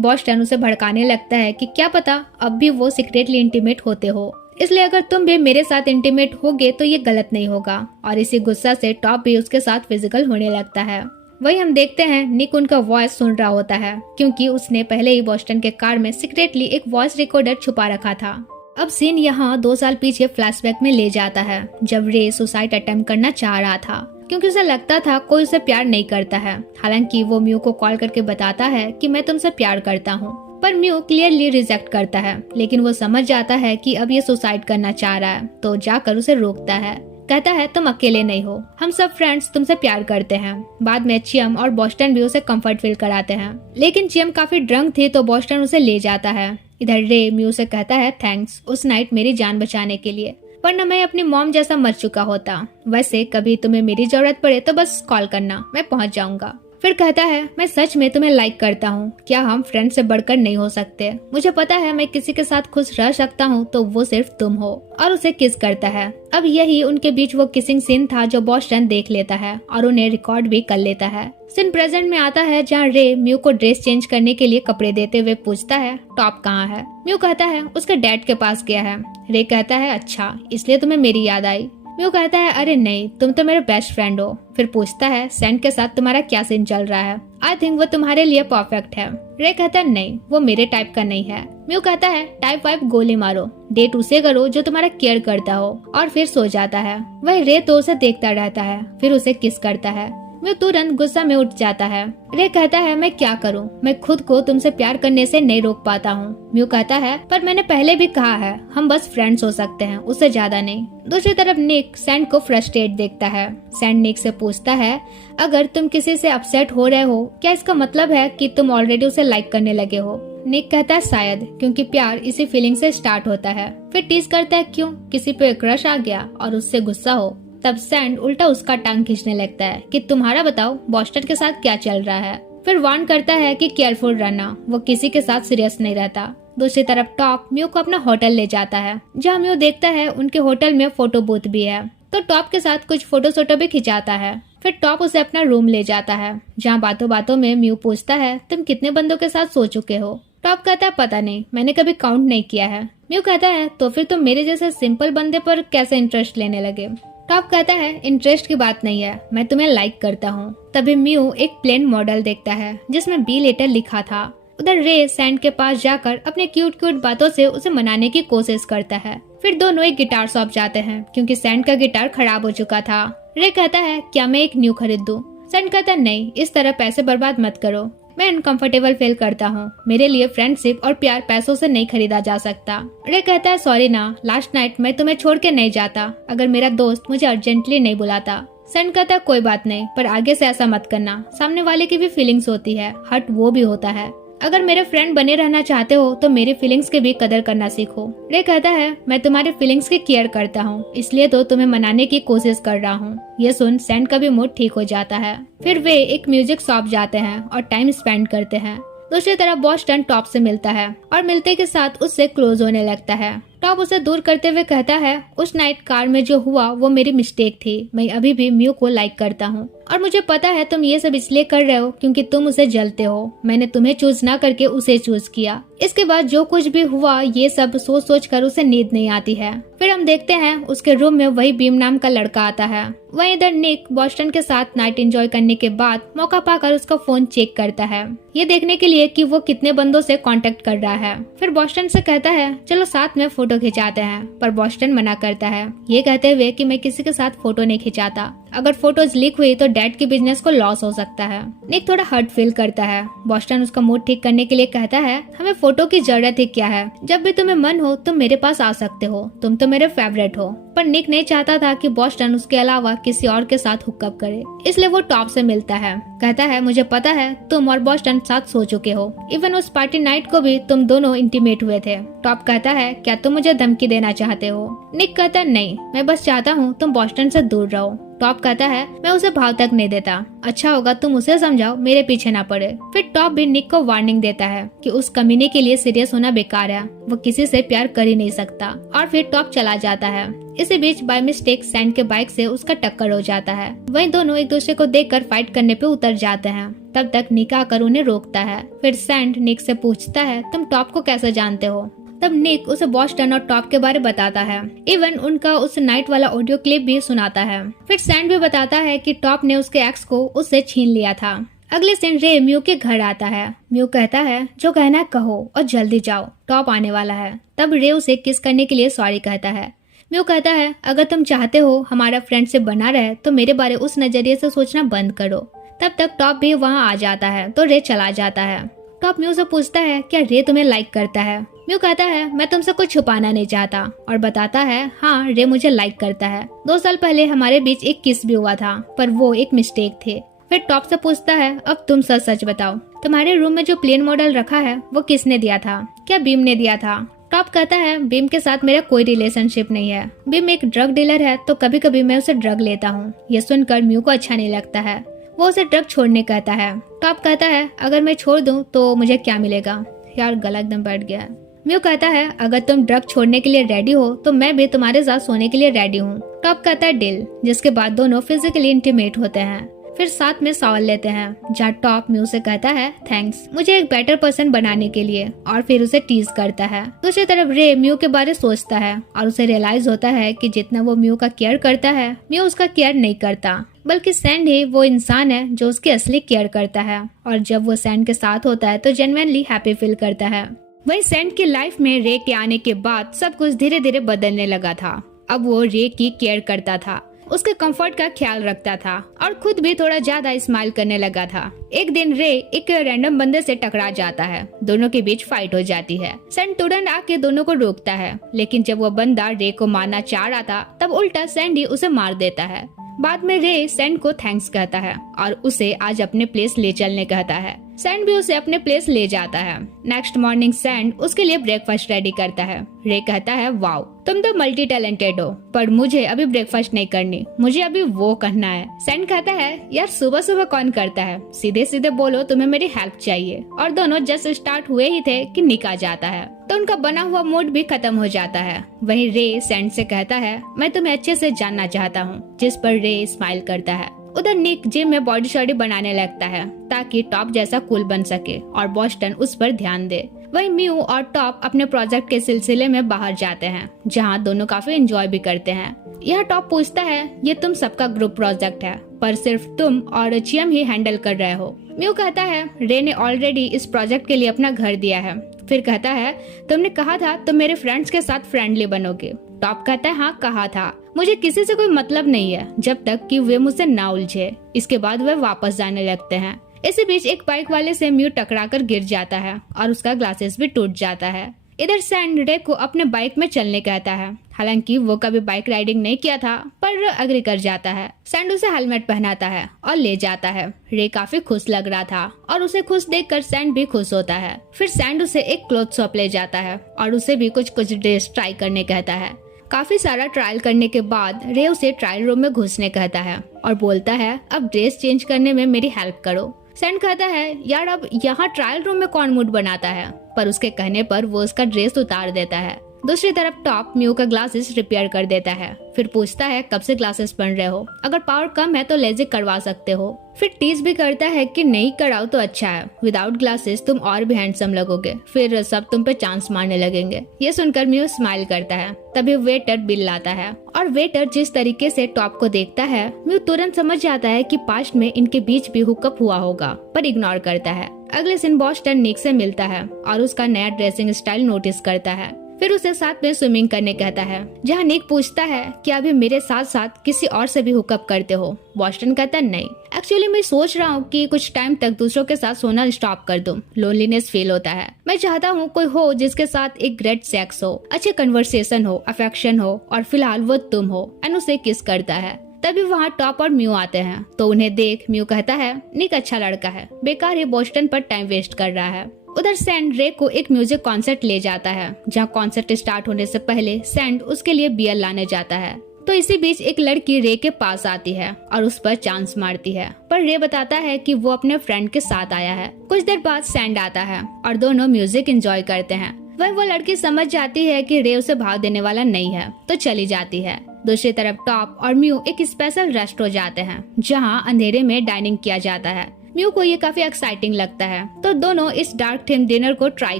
बॉस्टन उसे भड़काने लगता है कि क्या पता अब भी वो सीक्रेटली इंटीमेट होते हो, इसलिए अगर तुम भी मेरे साथ इंटीमेट होगे तो ये गलत नहीं होगा। और इसी गुस्सा से टॉप भी उसके साथ फिजिकल होने लगता है। वही हम देखते हैं निक उनका वॉइस सुन रहा होता है, क्योंकि उसने पहले ही बॉस्टन के कार में सीक्रेटली एक वॉइस रिकॉर्डर छुपा रखा था। अब सीन यहाँ 2 साल पीछे फ्लैशबैक में ले जाता है, जब रे सुसाइड अटेम्प्ट करना चाह रहा था, क्योंकि उसे लगता था कोई उसे प्यार नहीं करता है। हालांकि वो म्यू को कॉल करके बताता है कि मैं तुमसे प्यार करता हूँ, पर म्यू क्लियरली रिजेक्ट करता है। लेकिन वो समझ जाता है कि अब ये सुसाइड करना चाह रहा है, तो जाकर उसे रोकता है। कहता है तुम अकेले नहीं हो, हम सब फ्रेंड्स तुमसे प्यार करते हैं। बाद में चियम और बॉस्टन भी उसे कंफर्ट फील कराते हैं, लेकिन चियम काफी ड्रंक थी तो बॉस्टन उसे ले जाता है। इधर रे म्यू से कहता है थैंक्स उस नाइट मेरी जान बचाने के लिए, वरना मैं अपनी मॉम जैसा मर चुका होता। वैसे कभी तुम्हें मेरी जरूरत पड़े तो बस कॉल करना, मैं पहुंच जाऊंगा। फिर कहता है मैं सच में तुम्हें लाइक करता हूँ, क्या हम फ्रेंड से बढ़कर नहीं हो सकते। मुझे पता है मैं किसी के साथ खुश रह सकता हूँ तो वो सिर्फ तुम हो। और उसे किस करता है। अब यही उनके बीच वो किसिंग सीन था जो बॉस्टन देख लेता है और उन्हें रिकॉर्ड भी कर लेता है। सीन प्रेजेंट में आता है जहाँ रे म्यू को ड्रेस चेंज करने के लिए कपड़े देते हुए पूछता है टॉप कहाँ है। म्यू कहता है उसके डैड के पास गया है। रे कहता है अच्छा इसलिए तुम्हें मेरी याद आई। म्यू कहता है अरे नहीं तुम तो मेरे बेस्ट फ्रेंड हो। फिर पूछता है सैंड के साथ तुम्हारा क्या सीन चल रहा है, आई थिंक वो तुम्हारे लिए परफेक्ट है। रे कहता है नहीं वो मेरे टाइप का नहीं है। म्यू कहता है टाइप वाइप गोली मारो, डेट उसे करो जो तुम्हारा केयर करता हो। और फिर सो जाता है। वह रे तो उसे देखता रहता है, फिर उसे किस करता है। म्यू तुरंत गुस्सा में उठ जाता है। रे कहता है मैं क्या करूं, मैं खुद को तुमसे प्यार करने से नहीं रोक पाता हूँ। म्यू कहता है पर मैंने पहले भी कहा है हम बस फ्रेंड्स हो सकते हैं, उससे ज्यादा नहीं। दूसरी तरफ निक सैंड को फ्रस्ट्रेट देखता है। सैंड निक से पूछता है अगर तुम किसी से अपसेट हो रहे हो क्या इसका मतलब है कि तुम ऑलरेडी उसे लाइक करने लगे हो। निक कहता है शायद, क्योंकि प्यार इसी फीलिंग से स्टार्ट होता है। फिर टीज करता है क्यों किसी पे क्रश आ गया और उससे गुस्सा हो। तब सैंड उल्टा उसका टांग खींचने लगता है कि तुम्हारा बताओ बॉस्टन के साथ क्या चल रहा है। फिर वार्न करता है कि केयरफुल रहना, वो किसी के साथ सीरियस नहीं रहता। दूसरी तरफ टॉप म्यू को अपना होटल ले जाता है, जहाँ म्यू देखता है उनके होटल में फोटो बूथ भी है, तो टॉप के साथ कुछ फोटो भी खिंचाता है। फिर टॉप उसे अपना रूम ले जाता है, जहाँ बातों बातों में म्यू पूछता है तुम कितने बंदों के साथ सो चुके हो। टॉप कहता है पता नहीं, मैंने कभी काउंट नहीं किया है। म्यू कहता है तो फिर तुम मेरे जैसे सिंपल बंदे पर कैसे इंटरेस्ट लेने लगे। टॉप कहता है इंटरेस्ट की बात नहीं है, मैं तुम्हें लाइक करता हूँ। तभी म्यू एक प्लेन मॉडल देखता है जिसमें बी लेटर लिखा था। उधर रे सैंड के पास जाकर अपने क्यूट बातों से उसे मनाने की कोशिश करता है। फिर दोनों एक गिटार शॉप जाते हैं, क्योंकि सैंड का गिटार खराब हो चुका था। रे कहता है क्या मैं एक न्यू खरीद दूं? सैंड कहता है नहीं, इस तरह पैसे बर्बाद मत करो, मैं अनकंफर्टेबल फील करता हूँ। मेरे लिए फ्रेंडशिप और प्यार पैसों से नहीं खरीदा जा सकता। रे कहता है सॉरी ना, लास्ट नाइट मैं तुम्हें छोड़ के नहीं जाता अगर मेरा दोस्त मुझे अर्जेंटली नहीं बुलाता। सैंड कहता है कोई बात नहीं, पर आगे से ऐसा मत करना, सामने वाले की भी फीलिंग्स होती है, हर्ट वो भी होता है। अगर मेरे फ्रेंड बने रहना चाहते हो तो मेरी फीलिंग्स की भी कदर करना सीखो। रे कहता है मैं तुम्हारे फीलिंग्स की केयर करता हूँ, इसलिए तो तुम्हें मनाने की कोशिश कर रहा हूँ। ये सुन सैंड का भी मूड ठीक हो जाता है। फिर वे एक म्यूजिक शॉप जाते हैं और टाइम स्पेंड करते हैं। दूसरी तरफ बॉस्टन टॉप से मिलता है और मिलते के साथ उससे क्लोज होने लगता है। टॉप उसे दूर करते हुए कहता है उस नाइट कार में जो हुआ वो मेरी मिस्टेक थी, मैं अभी भी म्यू को लाइक करता हूँ और मुझे पता है तुम ये सब इसलिए कर रहे हो क्योंकि तुम उसे जलते हो। मैंने तुम्हें चूज ना करके उसे चूज किया। इसके बाद जो कुछ भी हुआ ये सब सोच सोच कर उसे नींद नहीं आती है। फिर हम देखते हैं उसके रूम में वही बीम नाम का लड़का आता है। वहीं इधर निक बॉस्टन के साथ नाइट एंजॉय करने के बाद मौका पाकर उसका फोन चेक करता है, ये देखने के लिए कि वो कितने बंदों से कांटेक्ट कर रहा है। फिर बॉस्टन से कहता है चलो साथ में फोटो फोटो खिंचाते हैं, पर बॉस्टन मना करता है, ये कहते हुए कि मैं किसी के साथ फोटो नहीं खिंचाता। अगर फोटोज लीक हुई तो डैड के बिजनेस को लॉस हो सकता है। निक थोड़ा हर्ट फील करता है। बॉस्टन उसका मूड ठीक करने के लिए कहता है, हमें फोटो की जरूरत ही क्या है, जब भी तुम्हें मन हो तुम मेरे पास आ सकते हो, तुम तो मेरे फेवरेट हो। पर निक नहीं चाहता था कि बॉस्टन उसके अलावा किसी और के साथ हुकअप करे, इसलिए वो टॉप से मिलता है। कहता है, मुझे पता है तुम और बॉस्टन साथ सो चुके हो, इवन उस पार्टी नाइट को भी तुम दोनों इंटीमेट हुए थे। टॉप कहता है, क्या तुम मुझे धमकी देना चाहते हो? निक कहता है, नहीं, मैं बस चाहता हूँ तुम बॉस्टन से दूर रहो। टॉप कहता है, मैं उसे भाव तक नहीं देता, अच्छा होगा तुम उसे समझाओ, मेरे पीछे ना पड़े। फिर टॉप भी निक को वार्निंग देता है कि उस कमीने के लिए सीरियस होना बेकार है, वो किसी से प्यार कर ही नहीं सकता। और फिर टॉप चला जाता है। इसी बीच बाय मिस्टेक सैंड के बाइक से उसका टक्कर हो जाता है। वहीं दोनों एक दूसरे को देखकर फाइट करने पे उतर जाते हैं। तब तक निक आकर उन्हें रोकता है। फिर सैंड निक से पूछता है, तुम टॉप को कैसे जानते हो? तब निक उसे बॉस्टन और टॉप के बारे बताता है, इवन उनका उस नाइट वाला ऑडियो क्लिप भी सुनाता है। फिर सैंड भी बताता है कि टॉप ने उसके एक्स को उससे छीन लिया था। अगले दिन रे म्यू के घर आता है। म्यू कहता है, जो कहना है कहो और जल्दी जाओ, टॉप आने वाला है। तब रे उसे किस करने के लिए सॉरी कहता है। म्यू कहता है, अगर तुम चाहते हो हमारा फ्रेंडशिप बना रहे तो मेरे बारे उस नजरिए से सोचना बंद करो। तब तक टॉप भी वहाँ आ जाता है तो रे चला जाता है। टॉप म्यू से पूछता है, क्या रे तुम्हें लाइक करता है? म्यू कहता है, मैं तुमसे कुछ छुपाना नहीं चाहता, और बताता है, हाँ रे मुझे लाइक करता है। 2 साल पहले हमारे बीच एक किस भी हुआ था, पर वो एक मिस्टेक थे। फिर टॉप से पूछता है, अब तुम सच सच बताओ, तुम्हारे रूम में जो प्लेन मॉडल रखा है वो किसने दिया था? क्या बीम ने दिया था? टॉप कहता है, बीम के साथ मेरा कोई रिलेशनशिप नहीं है। बीम एक ड्रग डीलर है तो कभी कभी मैं उसे ड्रग लेता हूँ। ये सुनकर म्यू को अच्छा नहीं लगता है। वो उसे ड्रग छोड़ने कहता है। टॉप कहता है, अगर मैं छोड़ दूं तो मुझे क्या मिलेगा? यार गला एकदम बैठ गया है। म्यू कहता है, अगर तुम ड्रग छोड़ने के लिए रेडी हो तो मैं भी तुम्हारे साथ सोने के लिए रेडी हूँ। टॉप कहता है डील, जिसके बाद दोनों फिजिकली इंटीमेट होते हैं। फिर साथ में सवाल लेते हैं, जहाँ टॉप म्यू से कहता है, थैंक्स मुझे एक बेटर पर्सन बनाने के लिए, और फिर उसे टीज करता है। दूसरी तरफ रे म्यू के बारे सोचता है और उसे रियलाइज होता है कि जितना वो म्यू का केयर करता है, म्यू उसका केयर नहीं करता, बल्कि सैंड ही वो इंसान है जो उसकी असली केयर करता है। और जब वो सैंड के साथ होता है तो जेन्युइनली हैप्पी फील करता है। वही सैंड की लाइफ में रे के आने के बाद सब कुछ धीरे धीरे बदलने लगा था। अब वो रे की केयर करता था, उसके कंफर्ट का ख्याल रखता था और खुद भी थोड़ा ज्यादा स्माइल करने लगा था। एक दिन रे एक रैंडम बंदे से टकरा जाता है। दोनों के बीच फाइट हो जाती है। सैंड तुरंत आके दोनों को रोकता है, लेकिन जब वो बंदा रे को मारना चाह रहा था तब उल्टा सैंडी उसे मार देता है। बाद में रे सैंड को थैंक्स कहता है और उसे आज अपने प्लेस ले चलने कहता है। सैंड भी उसे अपने प्लेस ले जाता है। नेक्स्ट मॉर्निंग सैंड उसके लिए ब्रेकफास्ट रेडी करता है। रे कहता है, वाओ तुम तो मल्टी टैलेंटेड हो, पर मुझे अभी ब्रेकफास्ट नहीं करनी, मुझे अभी वो करना है। सैंड कहता है, यार सुबह सुबह कौन करता है, सीधे सीधे बोलो तुम्हें मेरी हेल्प चाहिए। और दोनों जस्ट स्टार्ट हुए ही थे कि निक आ जाता है, तो उनका बना हुआ मूड भी खत्म हो जाता है। वहीं रे सैंड से कहता है, मैं तुम्हें अच्छे से जानना चाहता हूँ, जिस पर रे स्माइल करता है। उधर निक जिम में बॉडी शॉडी बनाने लगता है ताकि टॉप जैसा कूल बन सके और बॉस्टन उस पर ध्यान दे। वहीं म्यू और टॉप अपने प्रोजेक्ट के सिलसिले में बाहर जाते हैं, जहां दोनों काफी एंजॉय भी करते हैं। यह टॉप पूछता है, ये तुम सबका ग्रुप प्रोजेक्ट है, पर सिर्फ तुम और चियम ही हैंडल कर रहे हो। म्यू कहता है, रे ने ऑलरेडी इस प्रोजेक्ट के लिए अपना घर दिया है। फिर कहता है, तुमने कहा था तुम मेरे फ्रेंड्स के साथ फ्रेंडली बनोगे। टॉप कहता है, हाँ कहा था, मुझे किसी से कोई मतलब नहीं है जब तक कि वे मुझसे ना उलझे। इसके बाद वे वापस जाने लगते हैं। इसी बीच एक बाइक वाले से म्यू टकराकर गिर जाता है और उसका ग्लासेस भी टूट जाता है। इधर सैंड रे को अपने बाइक में चलने कहता है। हालांकि वो कभी बाइक राइडिंग नहीं किया था, पर अग्री कर जाता है। सैंड उसे हेलमेट पहनाता है और ले जाता है। रे काफी खुश लग रहा था और उसे खुश देखकर सैंड भी खुश होता है। फिर सैंड उसे एक क्लॉथ शॉप ले जाता है और उसे भी कुछ ड्रेस ट्राई करने कहता है। काफी सारा ट्रायल करने के बाद रे उसे ट्रायल रूम में घुसने कहता है और बोलता है, अब ड्रेस चेंज करने में मेरी हेल्प करो। सैंड कहता है, यार अब यहाँ ट्रायल रूम में कौन मूड बनाता है, पर उसके कहने पर वो उसका ड्रेस उतार देता है। दूसरी तरफ टॉप म्यू का ग्लासेस रिपेयर कर देता है। फिर पूछता है, कब से ग्लासेस पहन रहे हो, अगर पावर कम है तो लेजिक करवा सकते हो। फिर टीज भी करता है कि नहीं कराओ तो अच्छा है, विदाउट ग्लासेस तुम और भी हैंडसम लगोगे, फिर सब तुम पे चांस मारने लगेंगे। ये सुनकर म्यू स्माइल करता है। तभी वेटर बिल लाता है और वेटर जिस तरीके से टॉप को देखता है, म्यू तुरंत समझ जाता है कि पास्ट में इनके बीच भी हुकअप हुआ होगा, पर इग्नोर करता है। अगले दिन बॉस्टन निक से मिलता है और उसका नया ड्रेसिंग स्टाइल नोटिस करता है। फिर उसे साथ में स्विमिंग करने कहता है, जहाँ निक पूछता है कि अभी मेरे साथ साथ किसी और से भी हुकअप करते हो। बॉस्टन कहता है नहीं, एक्चुअली मैं सोच रहा हूँ कि कुछ टाइम तक दूसरों के साथ सोना स्टॉप कर दूं। लोनलीनेस फील होता है। मैं चाहता हूँ कोई हो जिसके साथ एक ग्रेट सेक्स हो, अच्छे कन्वर्सेशन हो, अफेक्शन हो, और फिलहाल वो तुम हो। एंड उसे किस करता है। तभी वहाँ टॉप और म्यू आते हैं, तो उन्हें देख म्यू कहता है निक अच्छा लड़का है, बेकार ही बॉस्टन पर टाइम वेस्ट कर रहा है। उधर सैंड रे को एक म्यूजिक कॉन्सर्ट ले जाता है, जहाँ कॉन्सर्ट स्टार्ट होने से पहले सैंड उसके लिए बियर लाने जाता है। तो इसी बीच एक लड़की रे के पास आती है और उस पर चांस मारती है, पर रे बताता है कि वो अपने फ्रेंड के साथ आया है। कुछ देर बाद सैंड आता है और दोनों म्यूजिक एंजॉय करते हैं। वह वो लड़की समझ जाती है कि रे उसे भाव देने वाला नहीं है, तो चली जाती है। दूसरी तरफ टॉप और म्यू एक स्पेशल रेस्टोरेंट जाते हैं, जहाँ अंधेरे में डाइनिंग किया जाता है। म्यू को ये काफी एक्साइटिंग लगता है, तो दोनों इस डार्क थीम डिनर को ट्राई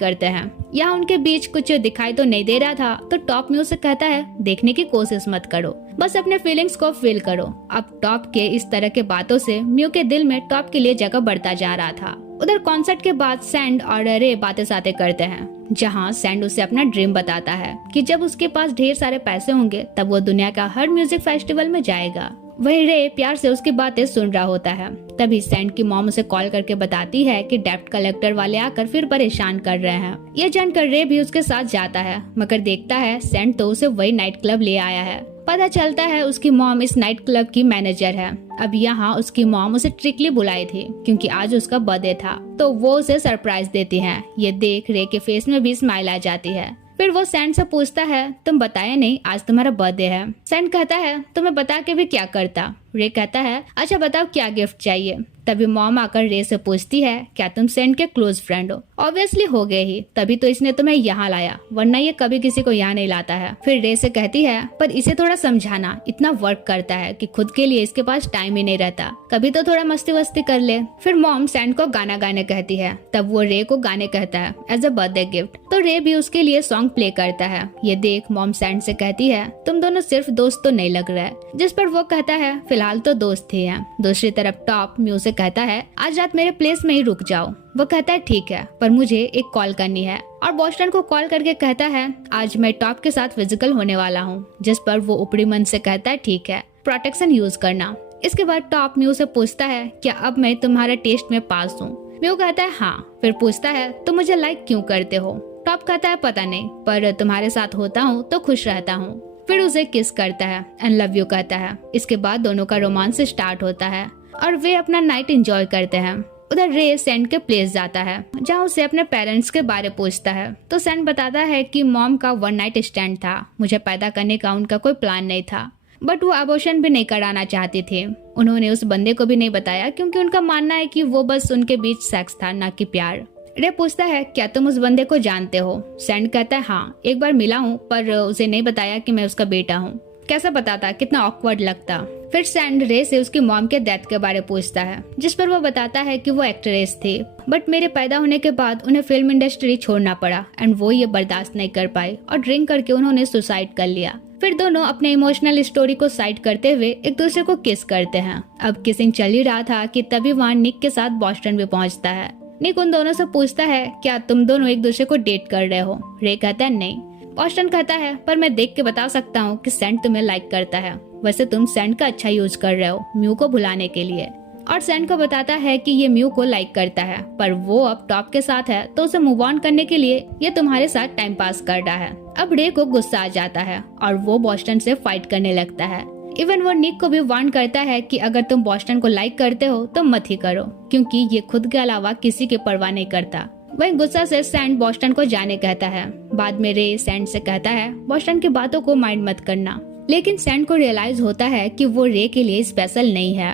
करते हैं। यहाँ उनके बीच कुछ दिखाई तो नहीं दे रहा था, तो टॉप म्यू से कहता है देखने की कोशिश मत करो, बस अपने फीलिंग्स को फील करो। अब टॉप के इस तरह के बातों से म्यू के दिल में टॉप के लिए जगह बढ़ता जा रहा था। उधर कॉन्सर्ट के बाद सैंड और रे बातें सातें करते हैं, जहाँ सैंड उसे अपना ड्रीम बताता है कि जब उसके पास ढेर सारे पैसे होंगे तब वो दुनिया का हर म्यूजिक फेस्टिवल में जाएगा। वही रे प्यार से उसकी बातें सुन रहा होता है। तभी सैंड की मॉम उसे कॉल करके बताती है कि डेप्ट कलेक्टर वाले आकर फिर परेशान कर रहे हैं। ये जानकर रे भी उसके साथ जाता है, मगर देखता है सैंड तो उसे वही नाइट क्लब ले आया है। पता चलता है उसकी मॉम इस नाइट क्लब की मैनेजर है। अब यहाँ उसकी मॉम उसे ट्रिकली बुलाई थी क्योंकि आज उसका बर्थडे था, तो वो उसे सरप्राइज देती है। ये देख रे के फेस में भी स्माइल आ जाती है। फिर वो सैंड से पूछता है तुम बताया नहीं आज तुम्हारा बर्थडे है। सैंड कहता है तुम्हें बता के भी क्या करता। रे कहता है अच्छा बताओ क्या गिफ्ट चाहिए। तभी मॉम आकर रे से पूछती है क्या तुम सैंड के क्लोज फ्रेंड हो। ऑब्वियसली हो गए ही, तभी तो इसने तुम्हें यहाँ लाया, वरना ये कभी किसी को यहाँ नहीं लाता है। फिर रे से कहती है पर इसे थोड़ा समझाना, इतना वर्क करता है कि खुद के लिए इसके पास टाइम ही नहीं रहता, कभी तो थोड़ा मस्ती वस्ती कर ले। फिर मॉम सैंड को गाना गाने कहती है, तब वो रे को गाने कहता है एज अ बर्थडे गिफ्ट। तो रे भी उसके लिए सॉन्ग प्ले करता है। ये देख मॉम सैंड से कहती है तुम दोनों सिर्फ दोस्त तो नहीं लग रहा है, जिस पर वो कहता है फिलहाल तो दोस्त ही हैं। दूसरी तरफ टॉप म्यू से कहता है आज रात मेरे प्लेस में ही रुक जाओ। वो कहता है ठीक है, पर मुझे एक कॉल करनी है, और बॉस्टन को कॉल करके कहता है आज मैं टॉप के साथ फिजिकल होने वाला हूँ, जिस पर वो ऊपरी मन से कहता है ठीक है, प्रोटेक्शन यूज करना। इसके बाद टॉप म्यू से पूछता है क्या अब मैं तुम्हारे टेस्ट में पास हूँ। म्यू कहता है हाँ। फिर पूछता है तुम मुझे लाइक क्यों करते हो। टॉप कहता है पता नहीं, पर तुम्हारे साथ होता हूँ तो खुश रहता हूँ। फिर उसे किस करता है एंड लव यू कहता है। इसके बाद दोनों का रोमांस स्टार्ट होता है और वे अपना नाइट एंजॉय करते हैं। उधर रे सैंड के प्लेस जाता है, जहाँ उसे अपने पेरेंट्स के बारे पूछता है। तो सैंड बताता है कि मॉम का वन नाइट स्टैंड था, मुझे पैदा करने का उनका कोई प्लान नहीं था, बट वो अबॉर्शन भी नहीं कराना चाहती थी। उन्होंने उस बंदे को भी नहीं बताया क्योंकि उनका मानना है कि वो बस उनके बीच सेक्स था, ना कि प्यार। रे पूछता है क्या तुम उस बंदे को जानते हो। सैंड कहता है हाँ एक बार मिला हूँ, पर उसे नहीं बताया कि मैं उसका बेटा हूँ। कैसा बताता, कितना ऑकवर्ड लगता। फिर सैंड रे से उसकी मॉम के डेथ के बारे पूछता है, जिस पर वो बताता है कि वो एक्ट्रेस थी, बट मेरे पैदा होने के बाद उन्हें फिल्म इंडस्ट्री छोड़ना पड़ा एंड वो ये बर्दाश्त नहीं कर पाई और ड्रिंक करके उन्होंने सुसाइड कर लिया। फिर दोनों अपने इमोशनल स्टोरी को साइड करते हुए एक दूसरे को किस करते हैं। अब किसिंग चल ही रहा था कि तभी वहाँ निक के साथ बॉस्टन भी पहुँचता है। निक उन दोनों से पूछता है क्या तुम दोनों एक दूसरे को डेट कर रहे हो। रे कहता है नहीं। बॉस्टन कहता है पर मैं देख के बता सकता हूँ कि सैंड तुम्हें लाइक करता है, वैसे तुम सैंड का अच्छा यूज कर रहे हो म्यू को भुलाने के लिए। और सैंड को बताता है कि ये म्यू को लाइक करता है, पर वो अब टॉप के साथ है तो उसे मूव ऑन करने के लिए ये तुम्हारे साथ टाइम पास कर रहा है। अब रे को गुस्सा आ जाता है और वो बॉस्टन से फाइट करने लगता है। इवन वो निक को भी वार्न करता है कि अगर तुम बॉस्टन को लाइक करते हो तो मत ही करो, क्योंकि ये खुद के अलावा किसी की परवाह नहीं करता। वही गुस्सा से सैंड बॉस्टन को जाने कहता है। बाद में रे सैंड से कहता है बॉस्टन की बातों को माइंड मत करना, लेकिन सैंड को रियलाइज होता है कि वो रे के लिए स्पेशल नहीं है।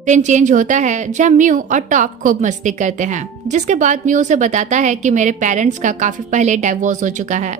सीन चेंज होता है जब म्यू और टॉप खूब मस्ती करते हैं, जिसके बाद म्यू से बताता है कि मेरे पेरेंट्स का काफी पहले डाइवोर्स हो चुका है,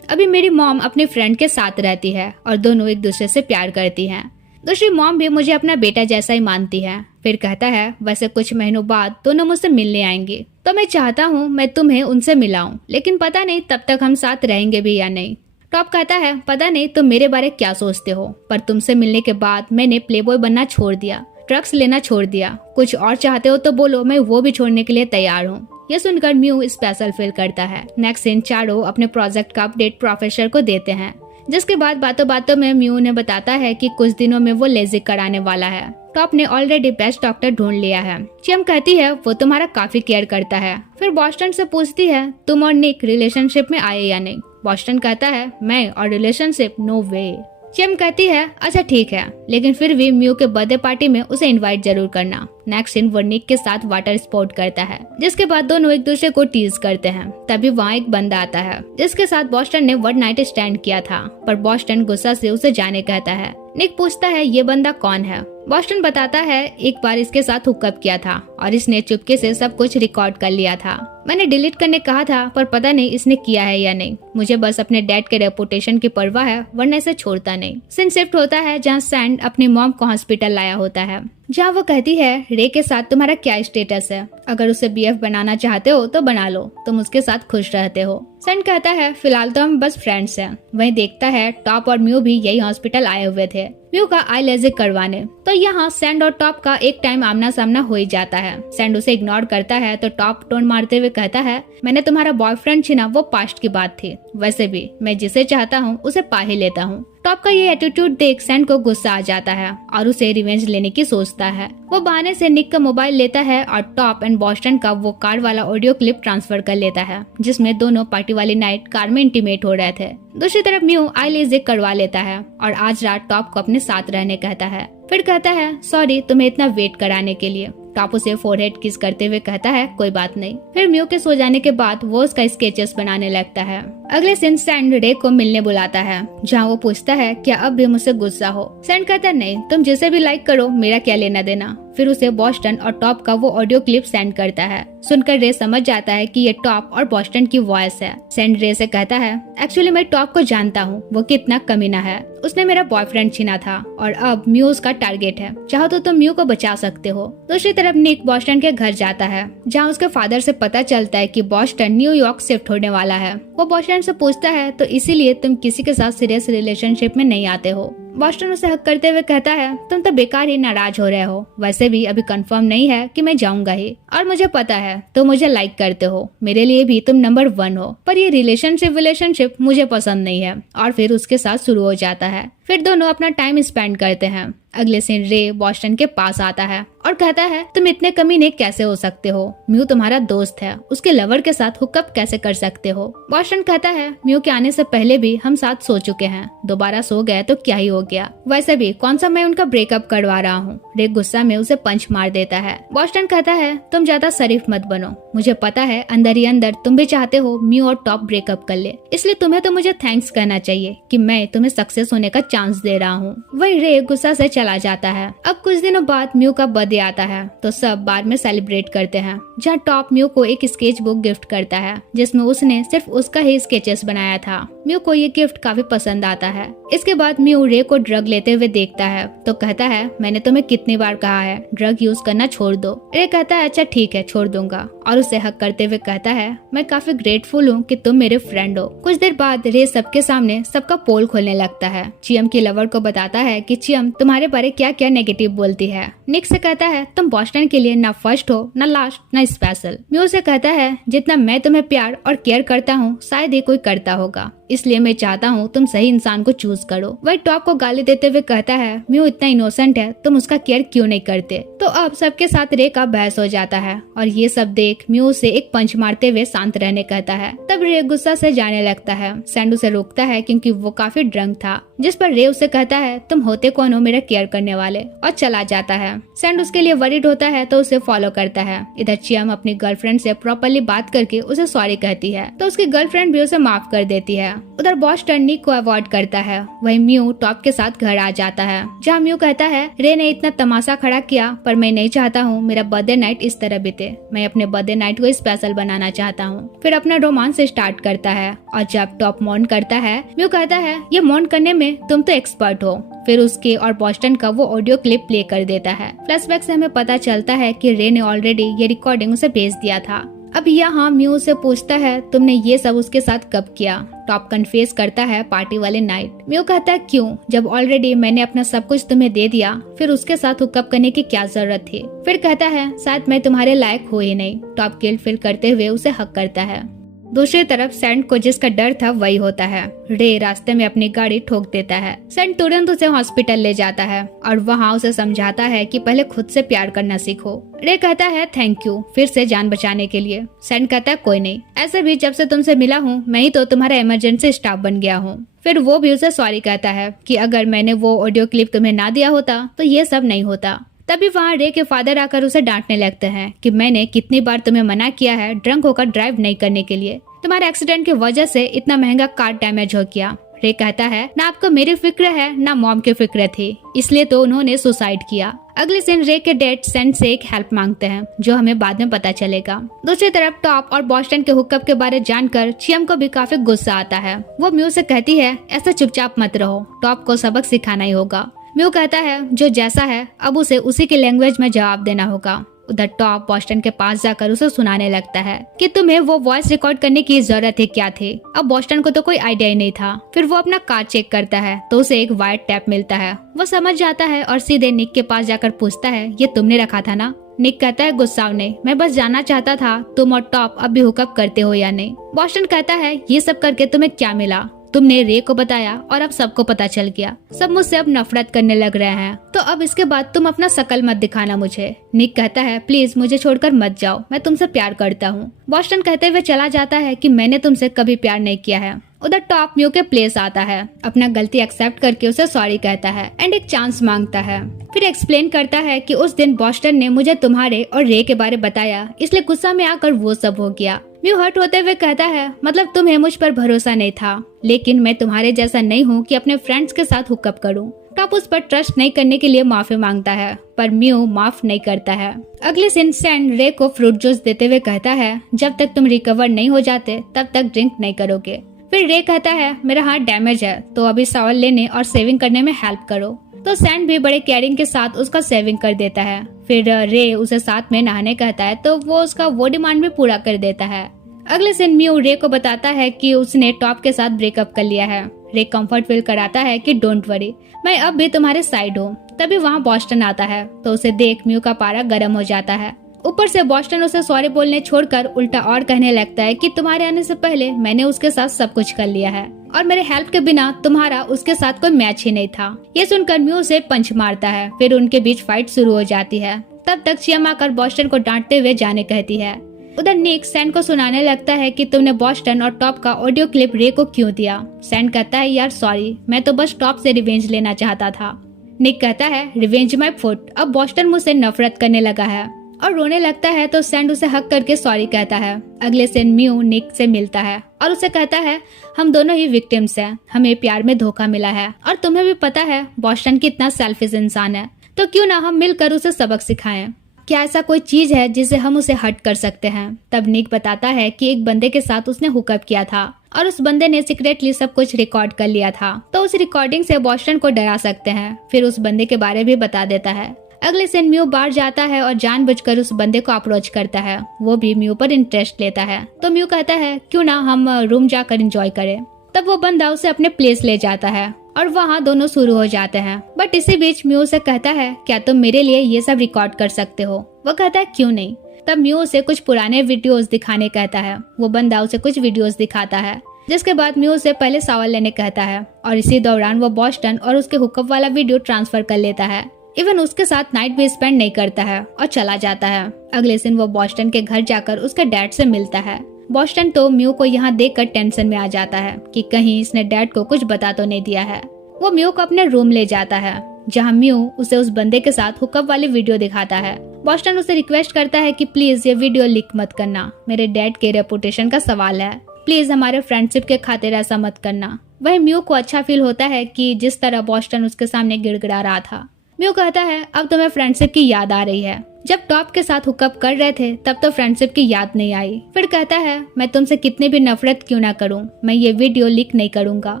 अभी मेरी मॉम अपने फ्रेंड के साथ रहती है और दोनों एक दूसरे से प्यार करती हैं। दूसरी मॉम भी मुझे अपना बेटा जैसा ही मानती है। फिर कहता है वैसे कुछ महीनों बाद दोनों मुझसे मिलने आएंगे, तो मैं चाहता हूँ मैं तुम्हें उनसे मिलाऊं, लेकिन पता नहीं तब तक हम साथ रहेंगे भी या नहीं। टॉप कहता है पता नहीं तुम मेरे बारे क्या सोचते हो, पर तुमसे मिलने के बाद मैंने प्लेबॉय बनना छोड़ दिया, ड्रग्स लेना छोड़ दिया, कुछ और चाहते हो तो बोलो, मैं वो भी छोड़ने के लिए तैयार हूँ। ये सुनकर म्यू स्पेशल फील करता है। नेक्स्ट सीन, चारों अपने प्रोजेक्ट का अपडेट प्रोफेसर को देते हैं, जिसके बाद बातों बातों में म्यू उन्हें बताता है कि कुछ दिनों में वो लेजिक कराने वाला है। टॉप ने ऑलरेडी बेस्ट डॉक्टर ढूंढ लिया है। चियम कहती है वो तुम्हारा काफी केयर करता है। फिर बॉस्टन से पूछती है तुम और निक रिलेशनशिप में आए या नहीं। बॉस्टन कहता है मैं और रिलेशनशिप नो वे। चियम कहती है अच्छा ठीक है, लेकिन फिर भी म्यू के बर्थडे पार्टी में उसे इनवाइट जरूर करना। नेक्स्ट सीन, वो निक के साथ वाटर स्पोर्ट करता है, जिसके बाद दोनों एक दूसरे को टीज करते हैं। तभी वहाँ एक बंदा आता है जिसके साथ बॉस्टन ने वन नाइट स्टैंड किया था, पर बॉस्टन गुस्सा से उसे जाने कहता है। निक पूछता है ये बंदा कौन है। बॉस्टन बताता है एक बार इसके साथ हुकअप किया था और इसने चुपके से सब कुछ रिकॉर्ड कर लिया था। मैंने डिलीट करने कहा था, पर पता नहीं इसने किया है या नहीं। मुझे बस अपने डैड के रेपुटेशन की परवाह है, वरना इसे छोड़ता नहीं। सीन शिफ्ट होता है जहाँ सैंड अपनी मॉम को हॉस्पिटल लाया होता है, जहाँ वो कहती है रे के साथ तुम्हारा क्या स्टेटस है, अगर उसे बीएफ बनाना चाहते हो तो बना लो, तुम उसके साथ खुश रहते हो। सैंड कहता है फिलहाल तो हम बस फ्रेंड्स हैं। वहीं देखता है टॉप और म्यू भी यही हॉस्पिटल आए हुए थे म्यू का आई लेजिक करवाने। तो यहाँ सैंड और टॉप का एक टाइम आमना सामना हो ही जाता है। सैंड उसे इग्नोर करता है तो टॉप टोन मारते हुए कहता है मैंने तुम्हारा बॉयफ्रेंड छीना वो पास्ट की बात थी, वैसे भी मैं जिसे चाहता हूँ उसे पा ही लेता हूँ। टॉप का ये एटीट्यूड देख सैंड को गुस्सा आ जाता है और उसे रिवेंज लेने की सोचता है। वो बहाने से निक का मोबाइल लेता है और टॉप एंड बॉस्टन का वो कार वाला ऑडियो क्लिप ट्रांसफर कर लेता है, जिसमें दोनों पार्टी वाली नाइट कार में इंटीमेट हो रहे थे। दूसरी तरफ म्यू आई लेजिक करवा लेता है और आज रात टॉप को अपने साथ रहने कहता है। फिर कहता है सॉरी तुम्हें इतना वेट कराने के लिए। टॉप उसे फोरहेड किस करते हुए कहता है कोई बात नहीं। फिर म्यू के सो जाने के बाद वो उसका स्केचेस बनाने लगता है। अगले दिन सैंड रे को मिलने बुलाता है, जहाँ वो पूछता है क्या अब भी मुझसे गुस्सा हो। सैंड कहता है नहीं, तुम जिसे भी लाइक करो मेरा क्या लेना देना। फिर उसे बॉस्टन और टॉप का वो ऑडियो क्लिप सेंड करता है। सुनकर रे समझ जाता है कि ये टॉप और बॉस्टन की वॉइस है। सैंड रे से कहता है एक्चुअली मैं टॉप को जानता हूँ, वो कितना कमीना है। उसने मेरा बॉयफ्रेंड छीना था और अब म्यू उसका टारगेट है। चाहो तो तुम म्यू को बचा सकते हो। दूसरी तरफ निक बॉस्टन के घर जाता है, जहाँ उसके फादर से पता चलता है कि बॉस्टन न्यूयॉर्क शिफ्ट होने वाला है। वो बॉस्टन से पूछता है तो इसीलिए तुम किसी के साथ सीरियस रिलेशनशिप में नहीं आते हो। बॉस्टन उसे हक करते हुए कहता है तुम तो बेकार ही नाराज हो रहे हो, वैसे भी अभी कंफर्म नहीं है कि मैं जाऊंगा ही, और मुझे पता है तुम मुझे लाइक करते हो, मेरे लिए भी तुम नंबर 1 हो, पर ये रिलेशनशिप मुझे पसंद नहीं है। और फिर उसके साथ शुरू हो जाता है। फिर दोनों अपना टाइम स्पेंड करते हैं। अगले सीन रे बॉस्टन के पास आता है और कहता है तुम इतने कमीने कैसे हो सकते हो, म्यू तुम्हारा दोस्त है, उसके लवर के साथ हुकअप कैसे कर सकते हो। बॉस्टन कहता है म्यू के आने से पहले भी हम साथ सो चुके हैं, दोबारा सो गए तो क्या ही हो गया, वैसे भी कौन सा मैं उनका ब्रेकअप करवा रहा हूँ। रे गुस्सा में उसे पंच मार देता है। बॉस्टन कहता है तुम ज्यादा शरीफ मत बनो, मुझे पता है अंदर ही अंदर तुम भी चाहते हो म्यू और टॉप ब्रेकअप कर ले, इसलिए तुम्हें तो मुझे थैंक्स कहना चाहिए कि मैं तुम्हें सक्सेस होने का चांस दे रहा हूँ। वही रे गुस्सा से चला जाता है। अब कुछ दिनों बाद म्यू का बर्थडे आता है तो सब बार में सेलिब्रेट करते हैं, जहाँ टॉप म्यू को एक स्केच बुक गिफ्ट करता है जिसमें उसने सिर्फ उसका ही स्केचेस बनाया था। म्यू को ये गिफ्ट काफी पसंद आता है। इसके बाद म्यू रे को ड्रग लेते हुए देखता है तो कहता है मैंने तुम्हें कितनी बार कहा है ड्रग यूज करना छोड़ दो। रे कहता है अच्छा ठीक है छोड़ दूंगा, और उसे हक करते हुए कहता है मैं काफी ग्रेटफुल हूँ कि तुम मेरे फ्रेंड हो। कुछ देर बाद रे सबके सामने सबका पोल खोलने लगता है। चियम की लवर को बताता है कि चियम तुम्हारे बारे क्या क्या नेगेटिव बोलती है। निक से कहता है तुम बॉस्टन के लिए ना फर्स्ट हो, ना लास्ट, ना स्पेशल। म्यू से कहता है जितना मैं तुम्हें प्यार और केयर करता हूँ शायद ही कोई करता होगा, इसलिए मैं चाहता हूँ तुम सही इंसान को चूज करो। वही टॉप को गाली देते हुए कहता है म्यू इतना इनोसेंट है, तुम उसका केयर क्यों नहीं करते। तो अब सबके साथ रे का बहस हो जाता है और ये सब देख म्यू से एक पंच मारते हुए शांत रहने कहता है। तब रे गुस्सा से जाने लगता है। सैंड उसे रोकता है क्योंकि वो काफी ड्रंक था, जिस पर रे उसे कहता है तुम होते कौन हो मेरा केयर करने वाले, और चला जाता है। सैंड उसके लिए वरीड होता है तो उसे फॉलो करता है। इधर चियम अपनी गर्लफ्रेंड से प्रॉपरली बात करके उसे सॉरी कहती है तो उसकी गर्लफ्रेंड भी उसे माफ कर देती है। उधर बॉस्टन निक को अवॉइड करता है। वही म्यू टॉप के साथ घर आ जाता है, जहाँ म्यू कहता है रे ने इतना तमाशा खड़ा किया पर मैं नहीं चाहता हूँ मेरा बर्थडे नाइट इस तरह बीते, मैं अपने बर्थडे नाइट को स्पेशल बनाना चाहता हूँ। फिर अपना रोमांस स्टार्ट करता है और जब टॉप मॉन करता है म्यू कहता है ये मॉन करने में तुम तो एक्सपर्ट हो। फिर उसके और बॉस्टन का वो ऑडियो क्लिप प्ले कर देता है। फ्लैशबैक से हमें पता चलता है कि रे ने ऑलरेडी ये रिकॉर्डिंग उसे भेज दिया था। अब यहाँ म्यू से पूछता है तुमने ये सब उसके साथ कब किया। टॉप कन्फेस करता है पार्टी वाले नाइट। म्यू कहता है क्यों, जब ऑलरेडी मैंने अपना सब कुछ तुम्हें दे दिया, फिर उसके साथ हुकअप करने की क्या जरूरत थी। फिर कहता है शायद मैं तुम्हारे लायक हो ही नहीं। टॉप गिल्ट फील करते हुए उसे हक करता है। दूसरी तरफ सैंड को जिसका डर था वही होता है। रे रास्ते में अपनी गाड़ी ठोक देता है। सैंड तुरंत उसे हॉस्पिटल ले जाता है और वहाँ उसे समझाता है कि पहले खुद से प्यार करना सीखो। रे कहता है थैंक यू फिर से जान बचाने के लिए। सैंड कहता है कोई नहीं, ऐसे भी जब से तुमसे मिला हूँ मैं ही तो तुम्हारा इमरजेंसी स्टाफ बन गया हूँ। फिर वो भी उसे सॉरी कहता है कि अगर मैंने वो ऑडियो क्लिप तुम्हें ना दिया होता तो ये सब नहीं होता। तभी वहाँ रे के फादर आकर उसे डांटने लगते हैं कि मैंने कितनी बार तुम्हें मना किया है ड्रंक होकर ड्राइव नहीं करने के लिए। तुम्हारे एक्सीडेंट की वजह से इतना महंगा कार डैमेज हो गया। रे कहता है ना आपको मेरी फिक्र है ना मॉम की फिक्र थी, इसलिए तो उन्होंने सुसाइड किया। अगले दिन रे के डैड सैंड से एक हेल्प मांगते हैं जो हमें बाद में पता चलेगा। दूसरी तरफ टॉप और बॉस्टन के हुकअप के बारे जानकर चियम को भी काफी गुस्सा आता है। वो म्यू से कहती है ऐसा चुपचाप मत रहो, टॉप को सबक सिखाना ही होगा। म्यू कहता है जो जैसा है अब उसे उसी की लैंग्वेज में जवाब देना होगा। उधर टॉप बॉस्टन के पास जाकर उसे सुनाने लगता है कि तुम्हें वो वॉइस रिकॉर्ड करने की जरूरत है क्या थी। अब बॉस्टन को तो कोई आइडिया ही नहीं था। फिर वो अपना कार चेक करता है तो उसे एक वाइट टैप मिलता है। वो समझ जाता है और सीधे निक के पास जाकर पूछता है ये तुमने रखा था ना। निक कहता है गुस्सावने मैं बस जानना चाहता था तुम और टॉप अब भी हुकअप करते हो या नहीं। बॉस्टन कहता है ये सब करके तुम्हें क्या मिला, तुमने रे को बताया और अब सबको पता चल गया, सब मुझसे अब नफरत करने लग रहे हैं, तो अब इसके बाद तुम अपना शकल मत दिखाना मुझे। निक कहता है प्लीज मुझे छोड़कर मत जाओ, मैं तुमसे प्यार करता हूँ। बॉस्टन कहते हुए चला जाता है कि मैंने तुमसे कभी प्यार नहीं किया है। उधर टॉप म्यू के प्लेस आता है, अपना गलती एक्सेप्ट करके उसे सॉरी कहता है एंड एक चांस मांगता है। फिर एक्सप्लेन करता है कि उस दिन बॉस्टन ने मुझे तुम्हारे और रे के बारे बताया, इसलिए गुस्सा में आकर वो सब हो गया। म्यू हर्ट होते हुए कहता है मतलब तुम्हें मुझ पर भरोसा नहीं था, लेकिन मैं तुम्हारे जैसा नहीं हूँ कि अपने फ्रेंड्स के साथ हुकअप करूँ। टॉप उस पर ट्रस्ट नहीं करने के लिए माफी मांगता है पर म्यू माफ नहीं करता है। अगले दिन सैंड रे को फ्रूट जूस देते हुए कहता है जब तक तुम रिकवर नहीं हो जाते तब तक ड्रिंक नहीं करोगे। फिर रे कहता है मेरा हाथ डैमेज है तो अभी शावर लेने और सेविंग करने में हेल्प करो, तो सैंड भी बड़े केयरिंग के साथ उसका सेविंग कर देता है। फिर रे उसे साथ में नहाने कहता है तो वो उसका वो डिमांड भी पूरा कर देता है। अगले दिन म्यू रे को बताता है कि उसने टॉप के साथ ब्रेकअप कर लिया है। रे कंफर्ट फील कराता है कि डोंट वरी मैं अब भी तुम्हारे साइड हूँ। तभी वहाँ बॉस्टन आता है तो उसे देख म्यू का पारा गर्म हो जाता है। ऊपर से बॉस्टन उसे सॉरी बोलने छोड़कर उल्टा और कहने लगता है कि तुम्हारे आने से पहले मैंने उसके साथ सब कुछ कर लिया है और मेरे हेल्प के बिना तुम्हारा उसके साथ कोई मैच ही नहीं था। ये सुनकर म्यू उसे पंच मारता है। फिर उनके बीच फाइट शुरू हो जाती है। तब तक चियम आकर बॉस्टन को डांटते हुए जाने कहती है। उधर निक सैंड को सुनाने लगता है कि तुमने बॉस्टन और टॉप का ऑडियो क्लिप रे को क्यों दिया। सैंड कहता है यार सॉरी, मैं तो बस टॉप से रिवेंज लेना चाहता था। निक कहता है रिवेंज माय फुट, अब बॉस्टन मुझसे नफरत करने लगा है और रोने लगता है तो सैंड उसे हक करके सॉरी कहता है। अगले दिन म्यू निक से मिलता है और उसे कहता है हम दोनों ही विक्टिम्स हैं, हमें प्यार में धोखा मिला है और तुम्हें भी पता है बॉस्टन कितना सेल्फिश इंसान है, तो क्यों ना हम मिलकर उसे सबक सिखाएं। क्या ऐसा कोई चीज है जिसे हम उसे हर्ट कर सकते हैं। तब निक बताता है कि एक बंदे के साथ उसने हुकअप किया था और उस बंदे ने सीक्रेटली सब कुछ रिकॉर्ड कर लिया था, तो उस रिकॉर्डिंग से बॉस्टन को डरा सकते हैं। फिर उस बंदे के बारे भी बता देता है। अगले दिन म्यू बाहर जाता है और जानबूझकर उस बंदे को अप्रोच करता है। वो भी म्यू पर इंटरेस्ट लेता है तो म्यू कहता है क्यों ना हम रूम जाकर एंजॉय करें। तब वो बंदा उसे अपने प्लेस ले जाता है और वहाँ दोनों शुरू हो जाते हैं। बट इसी बीच म्यू से कहता है क्या तुम मेरे लिए ये सब रिकॉर्ड कर सकते हो। वो कहता है क्यों नहीं। तब म्यू उसे कुछ पुराने वीडियोस दिखाने कहता है। वो बंदा उसे कुछ वीडियोस दिखाता है, जिसके बाद म्यू उसे पहले शावर लेने कहता है और इसी दौरान वो बॉस्टन और उसके हुकअप वाला वीडियो ट्रांसफर कर लेता है। इवन उसके साथ नाइट भी स्पेंड नहीं करता है और चला जाता है। अगले दिन वो बॉस्टन के घर जाकर उसके डैड से मिलता है। बॉस्टन तो म्यू को यहाँ देखकर टेंशन में आ जाता है कि कहीं इसने डैड को कुछ बता तो नहीं दिया है। वो म्यू को अपने रूम ले जाता है जहाँ म्यू उसे उस बंदे के साथ हुकअप वाली वीडियो दिखाता है। बॉस्टन उसे रिक्वेस्ट करता है कि प्लीज ये वीडियो लीक मत करना, मेरे डैड के रेपुटेशन का सवाल है, प्लीज हमारे फ्रेंडशिप के खातिर ऐसा मत करना। वही म्यू को अच्छा फील होता है कि जिस तरह बॉस्टन उसके सामने गिड़गिड़ा रहा था। म्यू कहता है अब तुम्हें फ्रेंडशिप की याद आ रही है, जब टॉप के साथ हुकअप कर रहे थे तब तो फ्रेंडशिप की याद नहीं आई। फिर कहता है मैं तुमसे कितनी भी नफरत क्यों ना करूं, मैं ये वीडियो लीक नहीं करूंगा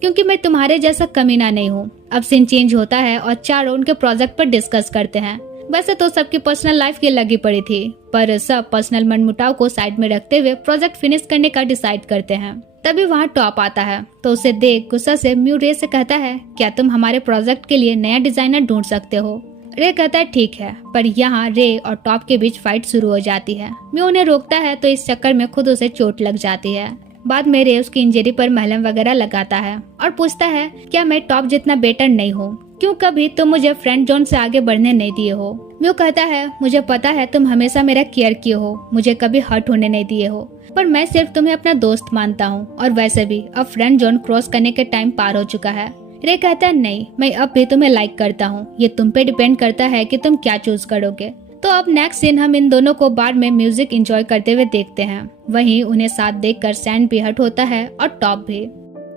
क्योंकि मैं तुम्हारे जैसा कमीना नहीं हूँ। अब सीन चेंज होता है और चारों उनके प्रोजेक्ट पर डिस्कस करते हैं। वैसे तो सबकी पर्सनल लाइफ की लगी पड़ी थी, पर सब पर्सनल मनमुटाव को साइड में रखते हुए प्रोजेक्ट फिनिश करने का डिसाइड करते हैं। तभी वहाँ टॉप आता है तो उसे देख गुस्सा से म्यू रे से कहता है, क्या तुम हमारे प्रोजेक्ट के लिए नया डिजाइनर ढूंढ सकते हो? रे कहता है ठीक है, पर यहाँ रे और टॉप के बीच फाइट शुरू हो जाती है। म्यू उन्हें रोकता है तो इस चक्कर में खुद उसे चोट लग जाती है। बाद में रे उसकी इंजरी पर मलहम वगैरह लगाता है और पूछता है, क्या मैं टॉप जितना बेटर नहीं हूँ? क्यों कभी तुम मुझे फ्रेंड जोन से आगे बढ़ने नहीं दिए हो? म्यू कहता है, मुझे पता है तुम हमेशा मेरा केयर किए हो, मुझे कभी हर्ट होने नहीं दिए हो, पर मैं सिर्फ तुम्हें अपना दोस्त मानता हूँ और वैसे भी अब फ्रेंड जोन क्रॉस करने के टाइम पार हो चुका है। रे कहता है, नहीं, मैं अब भी तुम्हें लाइक करता हूँ, ये तुम पे डिपेंड करता है कि तुम क्या चूज करोगे। तो अब नेक्स्ट सीन हम इन दोनों को बार में म्यूजिक एंजॉय करते हुए देखते हैं। वहीं उन्हें साथ देखकर सैंड भी हर्ट होता है और टॉप भी।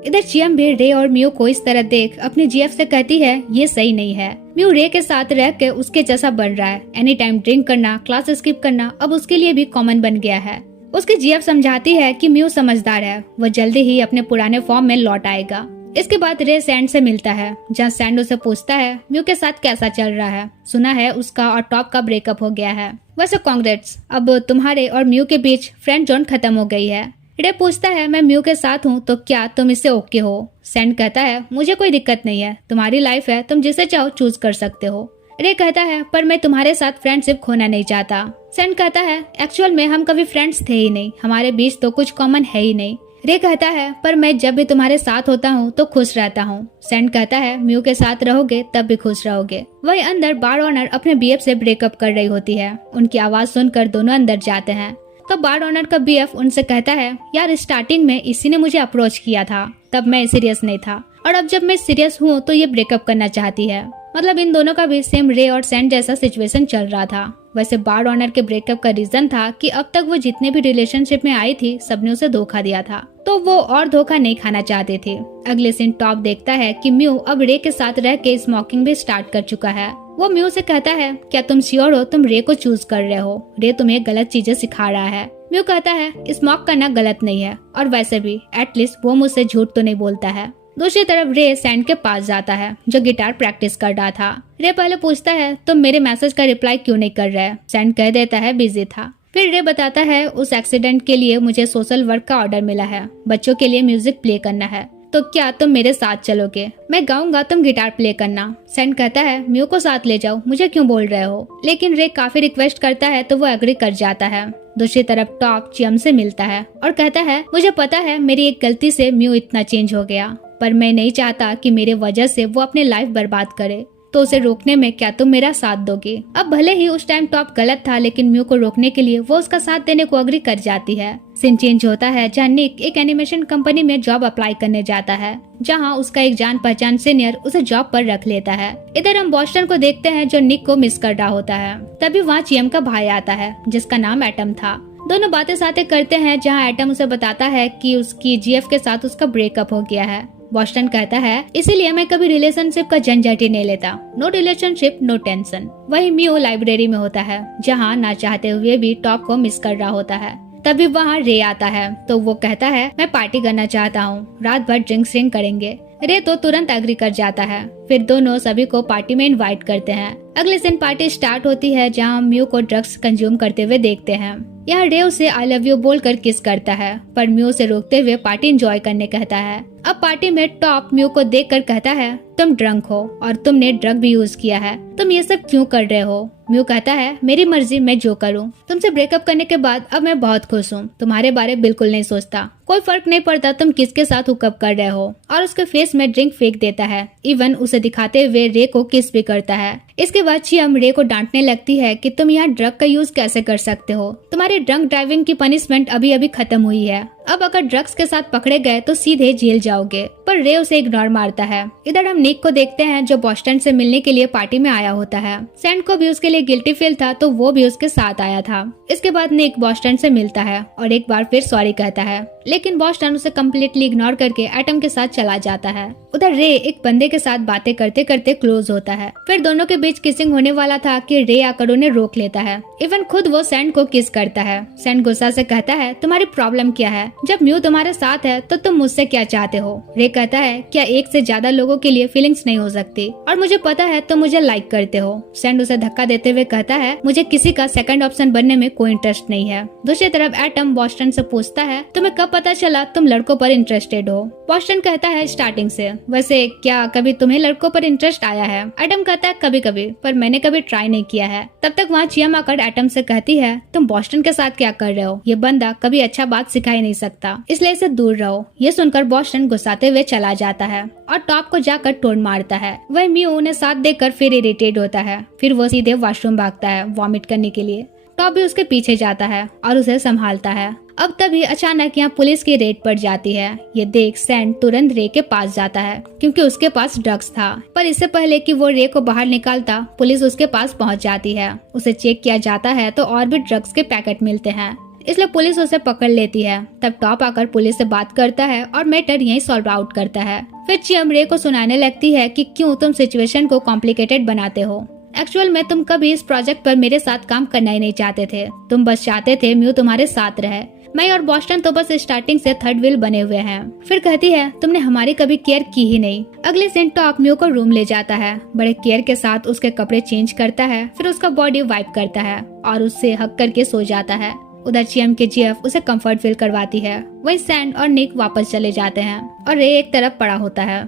इधर चियम भी रे और म्यू को इस तरह देख अपनी जीएफ से कहती है, ये सही नहीं है। म्यू रे के साथ रह के उसके जैसा बन रहा है। एनी टाइम ड्रिंक करना, क्लास स्किप करना अब उसके लिए भी कॉमन बन गया है। उसकी जीएफ समझाती है कि म्यू समझदार है, वो जल्दी ही अपने पुराने फॉर्म में लौट आएगा। इसके बाद रे सैंड से मिलता है, जहाँ सैंड उसे पूछता है म्यू के साथ कैसा चल रहा है। सुना है उसका और टॉप का ब्रेकअप हो गया है। वैसे कांग्रेट्स, अब तुम्हारे और म्यू के बीच फ्रेंड जोन खत्म हो गई है। रे पूछता है, मैं म्यू के साथ हूँ तो क्या तुम इससे ओके हो? सैंड कहता है, मुझे कोई दिक्कत नहीं है, तुम्हारी लाइफ है, तुम जिसे चाहो चूज कर सकते हो। रे कहता है, पर मैं तुम्हारे साथ फ्रेंडशिप खोना नहीं चाहता। सैंड कहता है, एक्चुअल में हम कभी फ्रेंड्स थे ही नहीं, हमारे बीच तो कुछ कॉमन है ही नहीं। रे कहता है, पर मैं जब भी तुम्हारे साथ होता हूँ तो खुश रहता हूँ। सैंड कहता है, म्यू के साथ रहोगे तब भी खुश रहोगे। वही अंदर बार ओनर अपने बीएफ से ब्रेकअप कर रही होती है। उनकी आवाज सुनकर दोनों अंदर जाते हैं तो बार ओनर का बीएफ उनसे कहता है, यार स्टार्टिंग में इसी ने मुझे अप्रोच किया था, तब मैं सीरियस नहीं था, और अब जब मैं सीरियस हूँ तो ये ब्रेकअप करना चाहती है। मतलब इन दोनों का भी सेम रे और सैंड जैसा सिचुएशन चल रहा था। वैसे बार ओनर के ब्रेकअप का रीजन था कि अब तक वो जितने भी रिलेशनशिप में आई थी सबने उसे धोखा दिया था, तो वो और धोखा नहीं खाना चाहते थे। अगले सीन टॉप देखता है कि म्यू अब रे के साथ रह के स्मोकिंग भी स्टार्ट कर चुका है। वो म्यू से कहता है, क्या तुम श्योर हो तुम रे को चूज कर रहे हो? रे तुम्हें गलत चीजें सिखा रहा है। म्यू कहता है, स्मोक करना गलत नहीं है, और वैसे भी एटलीस्ट वो मुझसे झूठ तो नहीं बोलता है। दूसरी तरफ रे सैंड के पास जाता है जो गिटार प्रैक्टिस कर रहा था। रे पहले पूछता है, तुम मेरे मैसेज का रिप्लाई क्यों नहीं कर रहे? सैंड कह देता है बिजी था। फिर रे बताता है, उस एक्सीडेंट के लिए मुझे सोशल वर्क का ऑर्डर मिला है, बच्चों के लिए म्यूजिक प्ले करना है, तो क्या तुम मेरे साथ चलोगे? मैं गाऊंगा, तुम गिटार प्ले करना। सैंड कहता है, म्यू को साथ ले जाओ, मुझे क्यों बोल रहे हो? लेकिन रे काफी रिक्वेस्ट करता है तो वो एग्री कर जाता है। दूसरी तरफ टॉप चियम से मिलता है और कहता है, मुझे पता है मेरी एक गलती से म्यू इतना चेंज हो गया, पर मैं नहीं चाहता कि मेरे वजह से वो अपनी लाइफ बर्बाद करे, तो उसे रोकने में क्या तुम मेरा साथ दोगे? अब भले ही उस टाइम टॉप गलत था, लेकिन म्यू को रोकने के लिए वो उसका साथ देने को एग्री कर जाती है। सीन चेंज होता है जहाँ निक एक एनिमेशन कंपनी में जॉब अप्लाई करने जाता है, जहाँ उसका एक जान पहचान सीनियर उसे जॉब पर रख लेता है। इधर हम बॉस्टन को देखते हैं जो निक को मिस कर रहा होता है। तभी वहाँ चियम का भाई आता है जिसका नाम एटम था। दोनों बातें साथे करते हैं जहाँ एटम उसे बताता है कि उसकी जीएफ के साथ उसका ब्रेकअप हो गया है। बॉस्टन कहता है, इसीलिए मैं कभी रिलेशनशिप का झंझट ही नहीं लेता, नो रिलेशनशिप नो टेंशन। वही म्यू लाइब्रेरी में होता है जहाँ ना चाहते हुए भी टॉप को मिस कर रहा होता है। तभी वहाँ रे आता है तो वो कहता है, मैं पार्टी करना चाहता हूँ, रात भर ड्रिंक करेंगे। रे तो तुरंत एग्री कर जाता है। फिर दोनों सभी को पार्टी में इनवाइट करते हैं। अगले दिन पार्टी स्टार्ट होती है जहाँ म्यू को ड्रग्स कंज्यूम करते हुए देखते हैं। यहाँ रे उसे आई लव यू बोलकर किस करता है, पर म्यू से रोकते हुए पार्टी एंजॉय करने कहता है। अब पार्टी में टॉप म्यू को देखकर कहता है, तुम ड्रंक हो और तुमने ड्रग भी यूज किया है, तुम ये सब क्यों कर रहे हो? म्यू कहता है, मेरी मर्जी, मैं जो करूँ। तुमसे ब्रेकअप करने के बाद अब मैं बहुत खुश हूँ, तुम्हारे बारे बिल्कुल नहीं सोचता, कोई फर्क नहीं पड़ता तुम किसके साथ हुकअप कर रहे हो। और उसके फेस में ड्रिंक फेंक देता है, इवन उसे दिखाते हुए रे को किस भी करता है। इसके बाद चियम रे को डांटने लगती है कि तुम यहाँ ड्रग का यूज कैसे कर सकते हो, तुम्हारी ड्रंक ड्राइविंग की पनिशमेंट अभी अभी खत्म हुई है, अब अगर ड्रग्स के साथ पकड़े गए तो सीधे जेल जाओगे। पर रे उसे इग्नोर मारता है। इधर हम निक को देखते हैं जो बॉस्टन से मिलने के लिए पार्टी में आया होता है। सैंड को भी उसके लिए गिल्टी फील था तो वो भी उसके साथ आया था। इसके बाद निक बॉस्टन से मिलता है और एक बार फिर सॉरी कहता है। लेकिन बॉस्टन उसे कम्प्लीटली इग्नोर करके एटम के साथ चला जाता है। उधर रे एक बंदे के साथ बातें करते करते क्लोज होता है। फिर दोनों के बीच किसिंग होने वाला था कि रे आकर उन्हें रोक लेता है। इवन खुद वो सैंड को किस करता है। सैंड गुस्सा से कहता है, तुम्हारी प्रॉब्लम क्या है? जब म्यू तुम्हारे साथ है तो तुम मुझसे क्या चाहते हो? रे कहता है, क्या एक से ज्यादा लोगों के लिए फीलिंग्स नहीं हो सकती? और मुझे पता है तुम मुझे लाइक करते हो। सैंड उसे धक्का देते हुए कहता है, मुझे किसी का सेकंड ऑप्शन बनने में कोई इंटरेस्ट नहीं है। दूसरी तरफ एटम बॉस्टन से पूछता है, तुम्हें कब पता चला तुम लड़कों पर इंटरेस्टेड हो? बॉस्टन कहता है, स्टार्टिंग से। वैसे क्या कभी तुम्हें लड़कों पर इंटरेस्ट आया है? एटम कहता है, कभी कभी, पर मैंने कभी ट्राई नहीं किया है। तब तक वहाँ चियम आकर एटम से कहती है, तुम बॉस्टन के साथ क्या कर रहे हो? ये बंदा कभी अच्छा बात सिखा ही नहीं सकता, इसलिए इसे दूर रहो। ये सुनकर बॉस्टन गुस्साते हुए चला जाता है और टॉप को जाकर टोन मारता है। वह म्यू उन्हें साथ देखकर फिर इरिटेट होता है। फिर वो सीधे वॉशरूम भागता है वॉमिट करने के लिए। टॉप भी उसके पीछे जाता है और उसे संभालता है। अब तभी अचानक यहाँ पुलिस की रेड पड़ जाती है। ये देख सैंड तुरंत रे के पास जाता है क्योंकि उसके पास ड्रग्स था। पर इससे पहले कि वो रे को बाहर निकालता, पुलिस उसके पास पहुंच जाती है। उसे चेक किया जाता है तो और भी ड्रग्स के पैकेट मिलते हैं, इसलिए पुलिस उसे पकड़ लेती है। तब टॉप आकर पुलिस से बात करता है और मैटर यहीं सॉल्व आउट करता है। फिर चियम रे को सुनाने लगती है कि क्यों तुम सिचुएशन को कॉम्प्लिकेटेड बनाते हो। एक्चुअल में तुम कभी इस प्रोजेक्ट पर मेरे साथ काम करना ही नहीं चाहते थे। तुम बस चाहते थे म्यू तुम्हारे साथ रहे। मैं और बॉस्टन तो बस स्टार्टिंग से थर्ड व्हील बने हुए हैं। फिर कहती है, तुमने हमारी कभी केयर की ही नहीं। अगले दिन टॉप म्यू को रूम ले जाता है, बड़े केयर के साथ उसके कपड़े चेंज करता है, फिर उसका बॉडी वाइप करता है और उससे हक करके सो जाता है। उधर चियम के जीएफ उसे कंफर्ट फील करवाती है। वहीं सैंड और निक वापस चले जाते हैं और रे एक तरफ पड़ा होता है।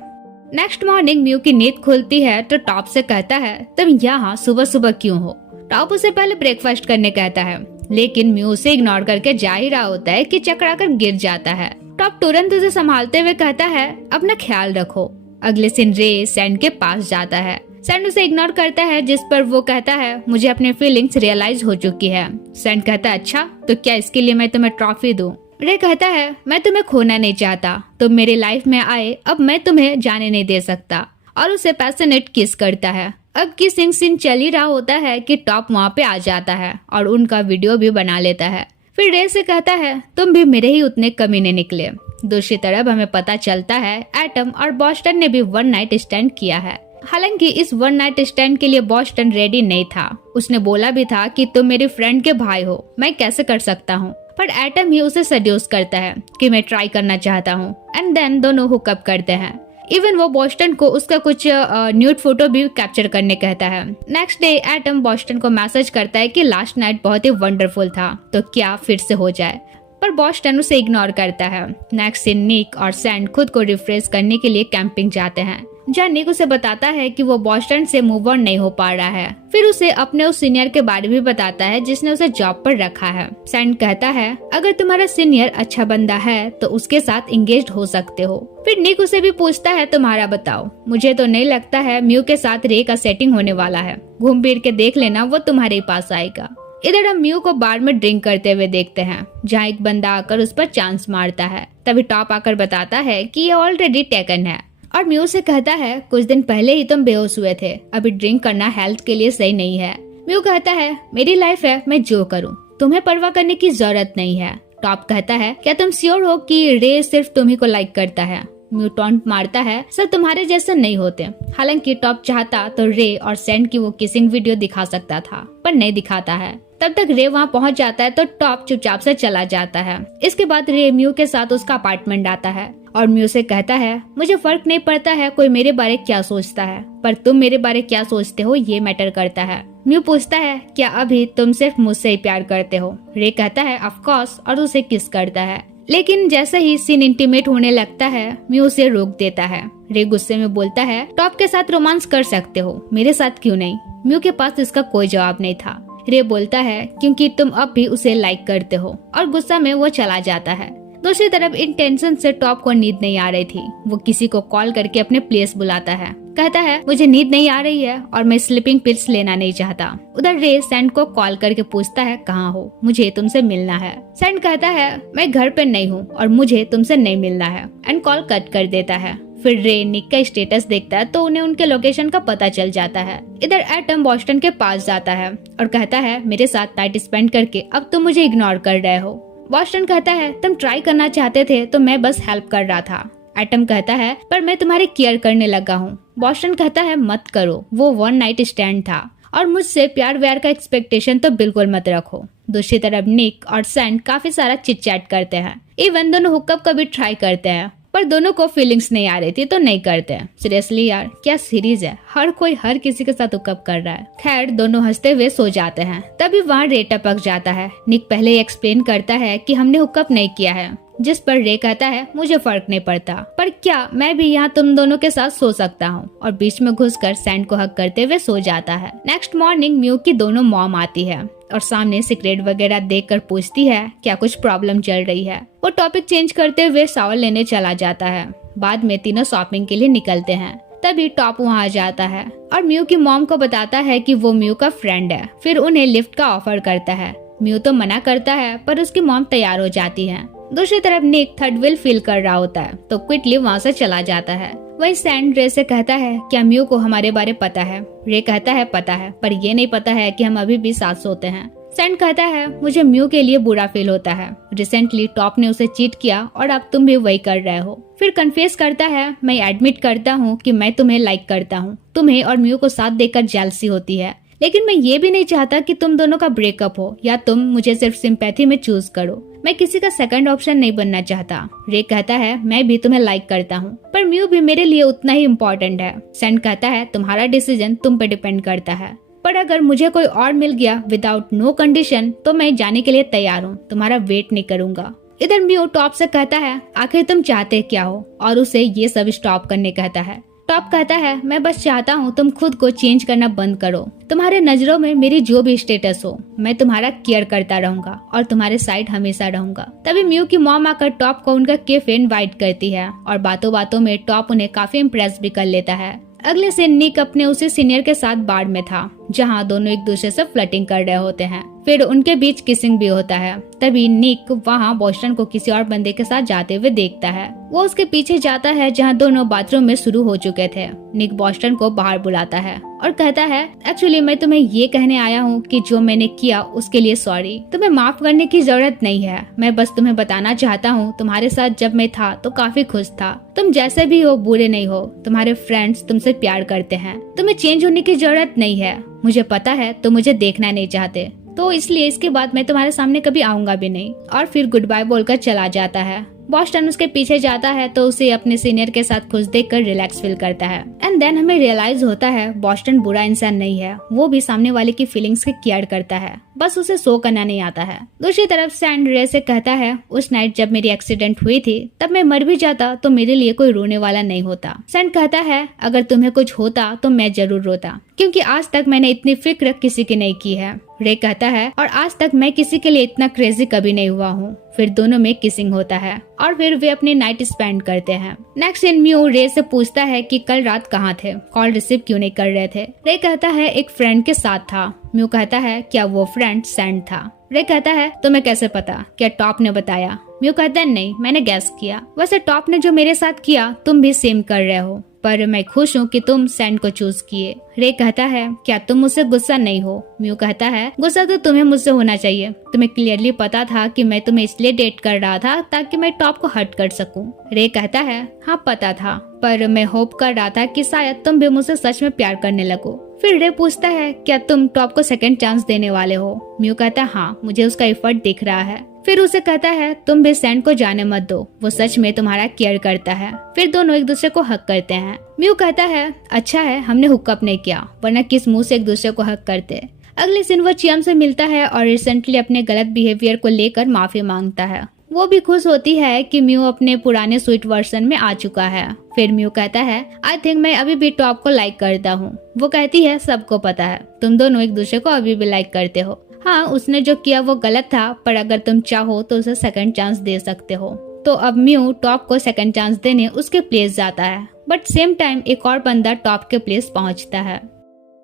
नेक्स्ट मॉर्निंग म्यू की नींद खुलती है तो टॉप से कहता है, तुम यहाँ सुबह सुबह क्यों हो? टॉप उसे पहले ब्रेकफास्ट करने कहता है, लेकिन म्यू उसे इग्नोर करके जा ही रहा होता है कि चकरा कर गिर जाता है। टॉप तुरंत उसे संभालते हुए कहता है, अपना ख्याल रखो। अगले दिन रे सैंड के पास जाता है। सैंड उसे इग्नोर करता है, जिस पर वो कहता है, मुझे अपने फीलिंग्स रियलाइज हो चुकी है। सैंड कहता है, अच्छा तो क्या इसके लिए मैं तुम्हें ट्रॉफी दूं? रे कहता है, मैं तुम्हें खोना नहीं चाहता, तुम मेरी लाइफ में आए, अब मैं तुम्हें जाने नहीं दे सकता। और उसे पैशनेट किस करता है। अब किसिंग सीन चल ही रहा होता है कि टॉप वहाँ पे आ जाता है और उनका वीडियो भी बना लेता है। फिर रे से कहता है, तुम भी मेरे ही उतने कमीने निकले। दूसरी तरफ हमें पता चलता है एटम और बॉस्टन ने भी वन नाइट स्टैंड किया है। हालांकि इस वन नाइट स्टैंड के लिए बॉस्टन रेडी नहीं था। उसने बोला भी था कि तुम मेरी फ्रेंड के भाई हो, मैं कैसे कर सकता हूँ। पर एटम ही उसे सड्यूस करता है कि मैं ट्राई करना चाहता हूँ एंड देन दोनों हुकअप करते हैं। इवन वो बॉस्टन को उसका कुछ न्यूड फोटो भी कैप्चर करने कहता है। नेक्स्ट डे एटम बॉस्टन को मैसेज करता है कि लास्ट नाइट बहुत ही वंडरफुल था, तो क्या फिर से हो जाए। पर बॉस्टन उसे इग्नोर करता है। नेक्स्ट सीन निक और सैंड खुद को रिफ्रेश करने के लिए कैंपिंग जाते हैं, जहाँ निक उसे बताता है कि वो बॉस्टन से मूव ऑन नहीं हो पा रहा है। फिर उसे अपने उस सीनियर के बारे में बताता है जिसने उसे जॉब पर रखा है। सैंड कहता है, अगर तुम्हारा सीनियर अच्छा बंदा है तो उसके साथ एंगेज्ड हो सकते हो। फिर निक उसे भी पूछता है, तुम्हारा बताओ। मुझे तो नहीं लगता है म्यू के साथ रे का सेटिंग होने वाला है, घूम फिर के देख लेना, वो तुम्हारे पास आएगा। इधर हम म्यू को बार में ड्रिंक करते हुए देखते हैं, जहाँ एक बंदा आकर उस पर चांस मारता है। तभी टॉप आकर बताता है कि ये ऑलरेडी टेकन है और म्यू से कहता है, कुछ दिन पहले ही तुम बेहोश हुए थे, अभी ड्रिंक करना हेल्थ के लिए सही नहीं है। म्यू कहता है, मेरी लाइफ है, मैं जो करूँ, तुम्हें परवाह करने की जरूरत नहीं है। टॉप कहता है, क्या तुम श्योर हो कि रे सिर्फ तुम्ही को लाइक करता है? म्यू टॉन्ट मारता है, सब तुम्हारे जैसे नहीं होते। हालांकि टॉप चाहता तो रे और सैंड की वो किसिंग वीडियो दिखा सकता था, पर नहीं दिखाता है। तब तक रे वहाँ पहुँच जाता है तो टॉप चुपचाप से चला जाता है। इसके बाद रे म्यू के साथ उसका अपार्टमेंट आता है और म्यू से कहता है, मुझे फर्क नहीं पड़ता है कोई मेरे बारे क्या सोचता है, पर तुम मेरे बारे क्या सोचते हो ये मैटर करता है। म्यू पूछता है, क्या अभी तुम सिर्फ मुझसे ही प्यार करते हो? रे कहता है, ऑफ कोर्स, और उसे किस करता है। लेकिन जैसे ही सीन इंटीमेट होने लगता है, म्यू उसे रोक देता है। रे गुस्से में बोलता है, टॉप के साथ रोमांस कर सकते हो, मेरे साथ क्यों नहीं? म्यू के पास इसका कोई जवाब नहीं था। रे बोलता है, क्योंकि तुम अब भी उसे लाइक करते हो, और गुस्सा में वो चला जाता है। दूसरी तरफ इन टेंशन से टॉप को नींद नहीं आ रही थी। वो किसी को कॉल करके अपने प्लेस बुलाता है, कहता है, मुझे नींद नहीं आ रही है और मैं स्लीपिंग पिल्स लेना नहीं चाहता। उधर रे सैंड को कॉल करके पूछता है, कहाँ हो, मुझे तुमसे मिलना है। सैंड कहता है, मैं घर पे नहीं हूँ और मुझे तुमसे नहीं मिलना है, एंड कॉल कट कर देता है। फिर रे निक का स्टेटस देखता है तो उन्हें उनके लोकेशन का पता चल जाता है। इधर एटम बॉस्टन के पास जाता है और कहता है, मेरे साथ नाइट स्पेंड करके अब तुम मुझे इग्नोर कर रहे हो। बॉस्टन कहता है तुम ट्राई करना चाहते थे तो मैं बस हेल्प कर रहा था। एटम कहता है पर मैं तुम्हारी केयर करने लगा हूँ। बॉस्टन कहता है मत करो, वो वन नाइट स्टैंड था और मुझसे प्यार व्यार का एक्सपेक्टेशन तो बिल्कुल मत रखो। दूसरी तरफ निक और सैंड काफी सारा चिट चैट करते हैं। इवन दोनों हुकअप का भी ट्राई करते हैं पर दोनों को फीलिंग्स नहीं आ रही थी तो नहीं करते हैं। सीरियसली यार क्या सीरीज है, हर कोई हर किसी के साथ हुकअप कर रहा है। खैर दोनों हंसते हुए सो जाते हैं। तभी वहाँ रे टपक जाता है। निक पहले ही एक्सप्लेन करता है कि हमने हुकअप नहीं किया है, जिस पर रे कहता है मुझे फर्क नहीं पड़ता, पर क्या मैं भी यहाँ तुम दोनों के साथ सो सकता हूँ, और बीच में घुसकर सैंड को हक करते हुए सो जाता है। नेक्स्ट मॉर्निंग म्यू की दोनों मॉम आती है और सामने सिगरेट वगैरह देखकर पूछती है क्या कुछ प्रॉब्लम चल रही है। वो टॉपिक चेंज करते हुए शावर लेने चला जाता है। बाद में तीनों शॉपिंग के लिए निकलते हैं। तभी टॉप वहाँ आ जाता है और म्यू की मॉम को बताता है कि वो म्यू का फ्रेंड है। फिर उन्हें लिफ्ट का ऑफर करता है। म्यू तो मना करता है पर उसकी मॉम तैयार हो जाती है। दूसरी तरफ निक थर्ड व्हील फील कर रहा होता है तो क्विकली वहाँ से चला जाता है। वही सैंड रे से कहता है क्या म्यू को हमारे बारे पता है। रे कहता है पता है पर ये नहीं पता है कि हम अभी भी साथ सोते हैं। सैंड कहता है मुझे म्यू के लिए बुरा फील होता है, रिसेंटली टॉप ने उसे चीट किया और अब तुम भी वही कर रहे हो। फिर कन्फेस करता है मैं एडमिट करता हूँ कि मैं तुम्हें लाइक करता हूँ, तुम्हें और म्यू को साथ देखकर जेलसी होती है, लेकिन मैं ये भी नहीं चाहता कि तुम दोनों का ब्रेकअप हो या तुम मुझे सिर्फ सिंपैथी में चूज करो। मैं किसी का सेकंड ऑप्शन नहीं बनना चाहता। रे कहता है मैं भी तुम्हें लाइक करता हूँ पर म्यू भी मेरे लिए उतना ही इम्पोर्टेंट है। सैंड कहता है तुम्हारा डिसीजन तुम पे डिपेंड करता है, पर अगर मुझे कोई और मिल गया विदाउट नो कंडीशन तो मैं जाने के लिए तैयार हूँ, तुम्हारा वेट नहीं करूंगा। इधर म्यू टॉप से कहता है आखिर तुम चाहते क्या हो, और उसे ये सब स्टॉप करने कहता है। टॉप कहता है मैं बस चाहता हूँ तुम खुद को चेंज करना बंद करो। तुम्हारे नजरों में मेरी जो भी स्टेटस हो मैं तुम्हारा केयर करता रहूंगा और तुम्हारे साइड हमेशा रहूंगा। तभी म्यू की मॉम आकर टॉप को उनका कैफे इनवाइट करती है और बातों बातों में टॉप उन्हें काफी इम्प्रेस भी कर लेता है। अगले से निक अपने उसी सीनियर के साथ बार में था जहां दोनों एक दूसरे से फ्लर्टिंग कर रहे होते हैं। फिर उनके बीच किसिंग भी होता है। तभी निक वहां बॉस्टन को किसी और बंदे के साथ जाते हुए देखता है। वो उसके पीछे जाता है जहां दोनों बाथरूम में शुरू हो चुके थे। निक बॉस्टन को बाहर बुलाता है और कहता है एक्चुअली मैं तुम्हें ये कहने आया हूँ कि जो मैंने किया उसके लिए सॉरी, तुम्हें माफ करने की जरूरत नहीं है। मैं बस तुम्हें बताना चाहता हूँ तुम्हारे साथ जब मैं था तो काफी खुश था। तुम जैसे भी हो बुरे नहीं हो, तुम्हारे फ्रेंड्स तुमसे प्यार करते हैं, तुम्हें चेंज होने की जरूरत नहीं है। मुझे पता है तुम मुझे देखना नहीं चाहते, तो इसलिए इसके बाद मैं तुम्हारे सामने कभी आऊंगा भी नहीं। और फिर गुड बाय बोलकर चला जाता है। बॉस्टन उसके पीछे जाता है तो उसे अपने सीनियर के साथ खुश देखकर रिलैक्स फील करता है। एंड देन हमें रियलाइज होता है बॉस्टन बुरा इंसान नहीं है, वो भी सामने वाले की फीलिंग्स की केयर करता है, बस उसे शो करना नहीं आता है। दूसरी तरफ सैंड रे से कहता है उस नाइट जब मेरी एक्सीडेंट हुई थी तब मैं मर भी जाता तो मेरे लिए कोई रोने वाला नहीं होता। सैंड कहता है अगर तुम्हें कुछ होता तो मैं जरूर रोता, क्योंकि आज तक मैंने इतनी फिक्र किसी की नहीं की है। रे कहता है और आज तक मैं किसी के लिए इतना क्रेजी कभी नहीं हुआ हूँ। फिर दोनों में किसिंग होता है और फिर वे अपनी नाइट स्पेंड करते हैं। नेक्स्ट इन म्यू रे से पूछता है कि कल रात कहाँ थे, कॉल रिसीव क्यों नहीं कर रहे थे। रे कहता है एक फ्रेंड के साथ था। म्यू कहता है क्या वो फ्रेंड सैंड था। रे कहता है तुम्हें कैसे पता, क्या टॉप ने बताया। म्यू कहता है नहीं मैंने गैस किया, वैसे टॉप ने जो मेरे साथ किया तुम भी सेम कर रहे हो, पर मैं खुश हूँ कि तुम सैंड को चूज किए। रे कहता है क्या तुम मुझसे गुस्सा नहीं हो। म्यू कहता है गुस्सा तो तुम्हें मुझसे होना चाहिए, तुम्हें क्लियरली पता था कि मैं तुम्हें इसलिए डेट कर रहा था ताकि मैं टॉप को हर्ट कर सकूं। रे कहता है हाँ पता था, पर मैं होप कर रहा था कि शायद तुम भी मुझसे सच में प्यार करने लगो। फिर रे पूछता है क्या तुम टॉप को सेकंड चांस देने वाले हो। म्यू कहता है हाँ मुझे उसका एफर्ट दिख रहा है। फिर उसे कहता है तुम भी सैंड को जाने मत दो, वो सच में तुम्हारा केयर करता है। फिर दोनों एक दूसरे को हक करते हैं। म्यू कहता है अच्छा है हमने हुकअप नहीं किया, वरना किस मुंह से एक दूसरे को हक करते। अगले दिन वो चियम से मिलता है और रिसेंटली अपने गलत बिहेवियर को लेकर माफी मांगता है। वो भी खुश होती है कि म्यू अपने पुराने स्वीट वर्जन में आ चुका है। फिर म्यू कहता है आई थिंक मैं अभी भी टॉप को लाइक करता हूँ। वो कहती है सबको पता है तुम दोनों एक दूसरे को अभी भी लाइक करते हो। हाँ उसने जो किया वो गलत था, पर अगर तुम चाहो तो उसे सेकंड चांस दे सकते हो। तो अब म्यू टॉप को सेकंड चांस देने उसके प्लेस जाता है, बट सेम टाइम एक और बंदा टॉप के प्लेस पहुंचता है।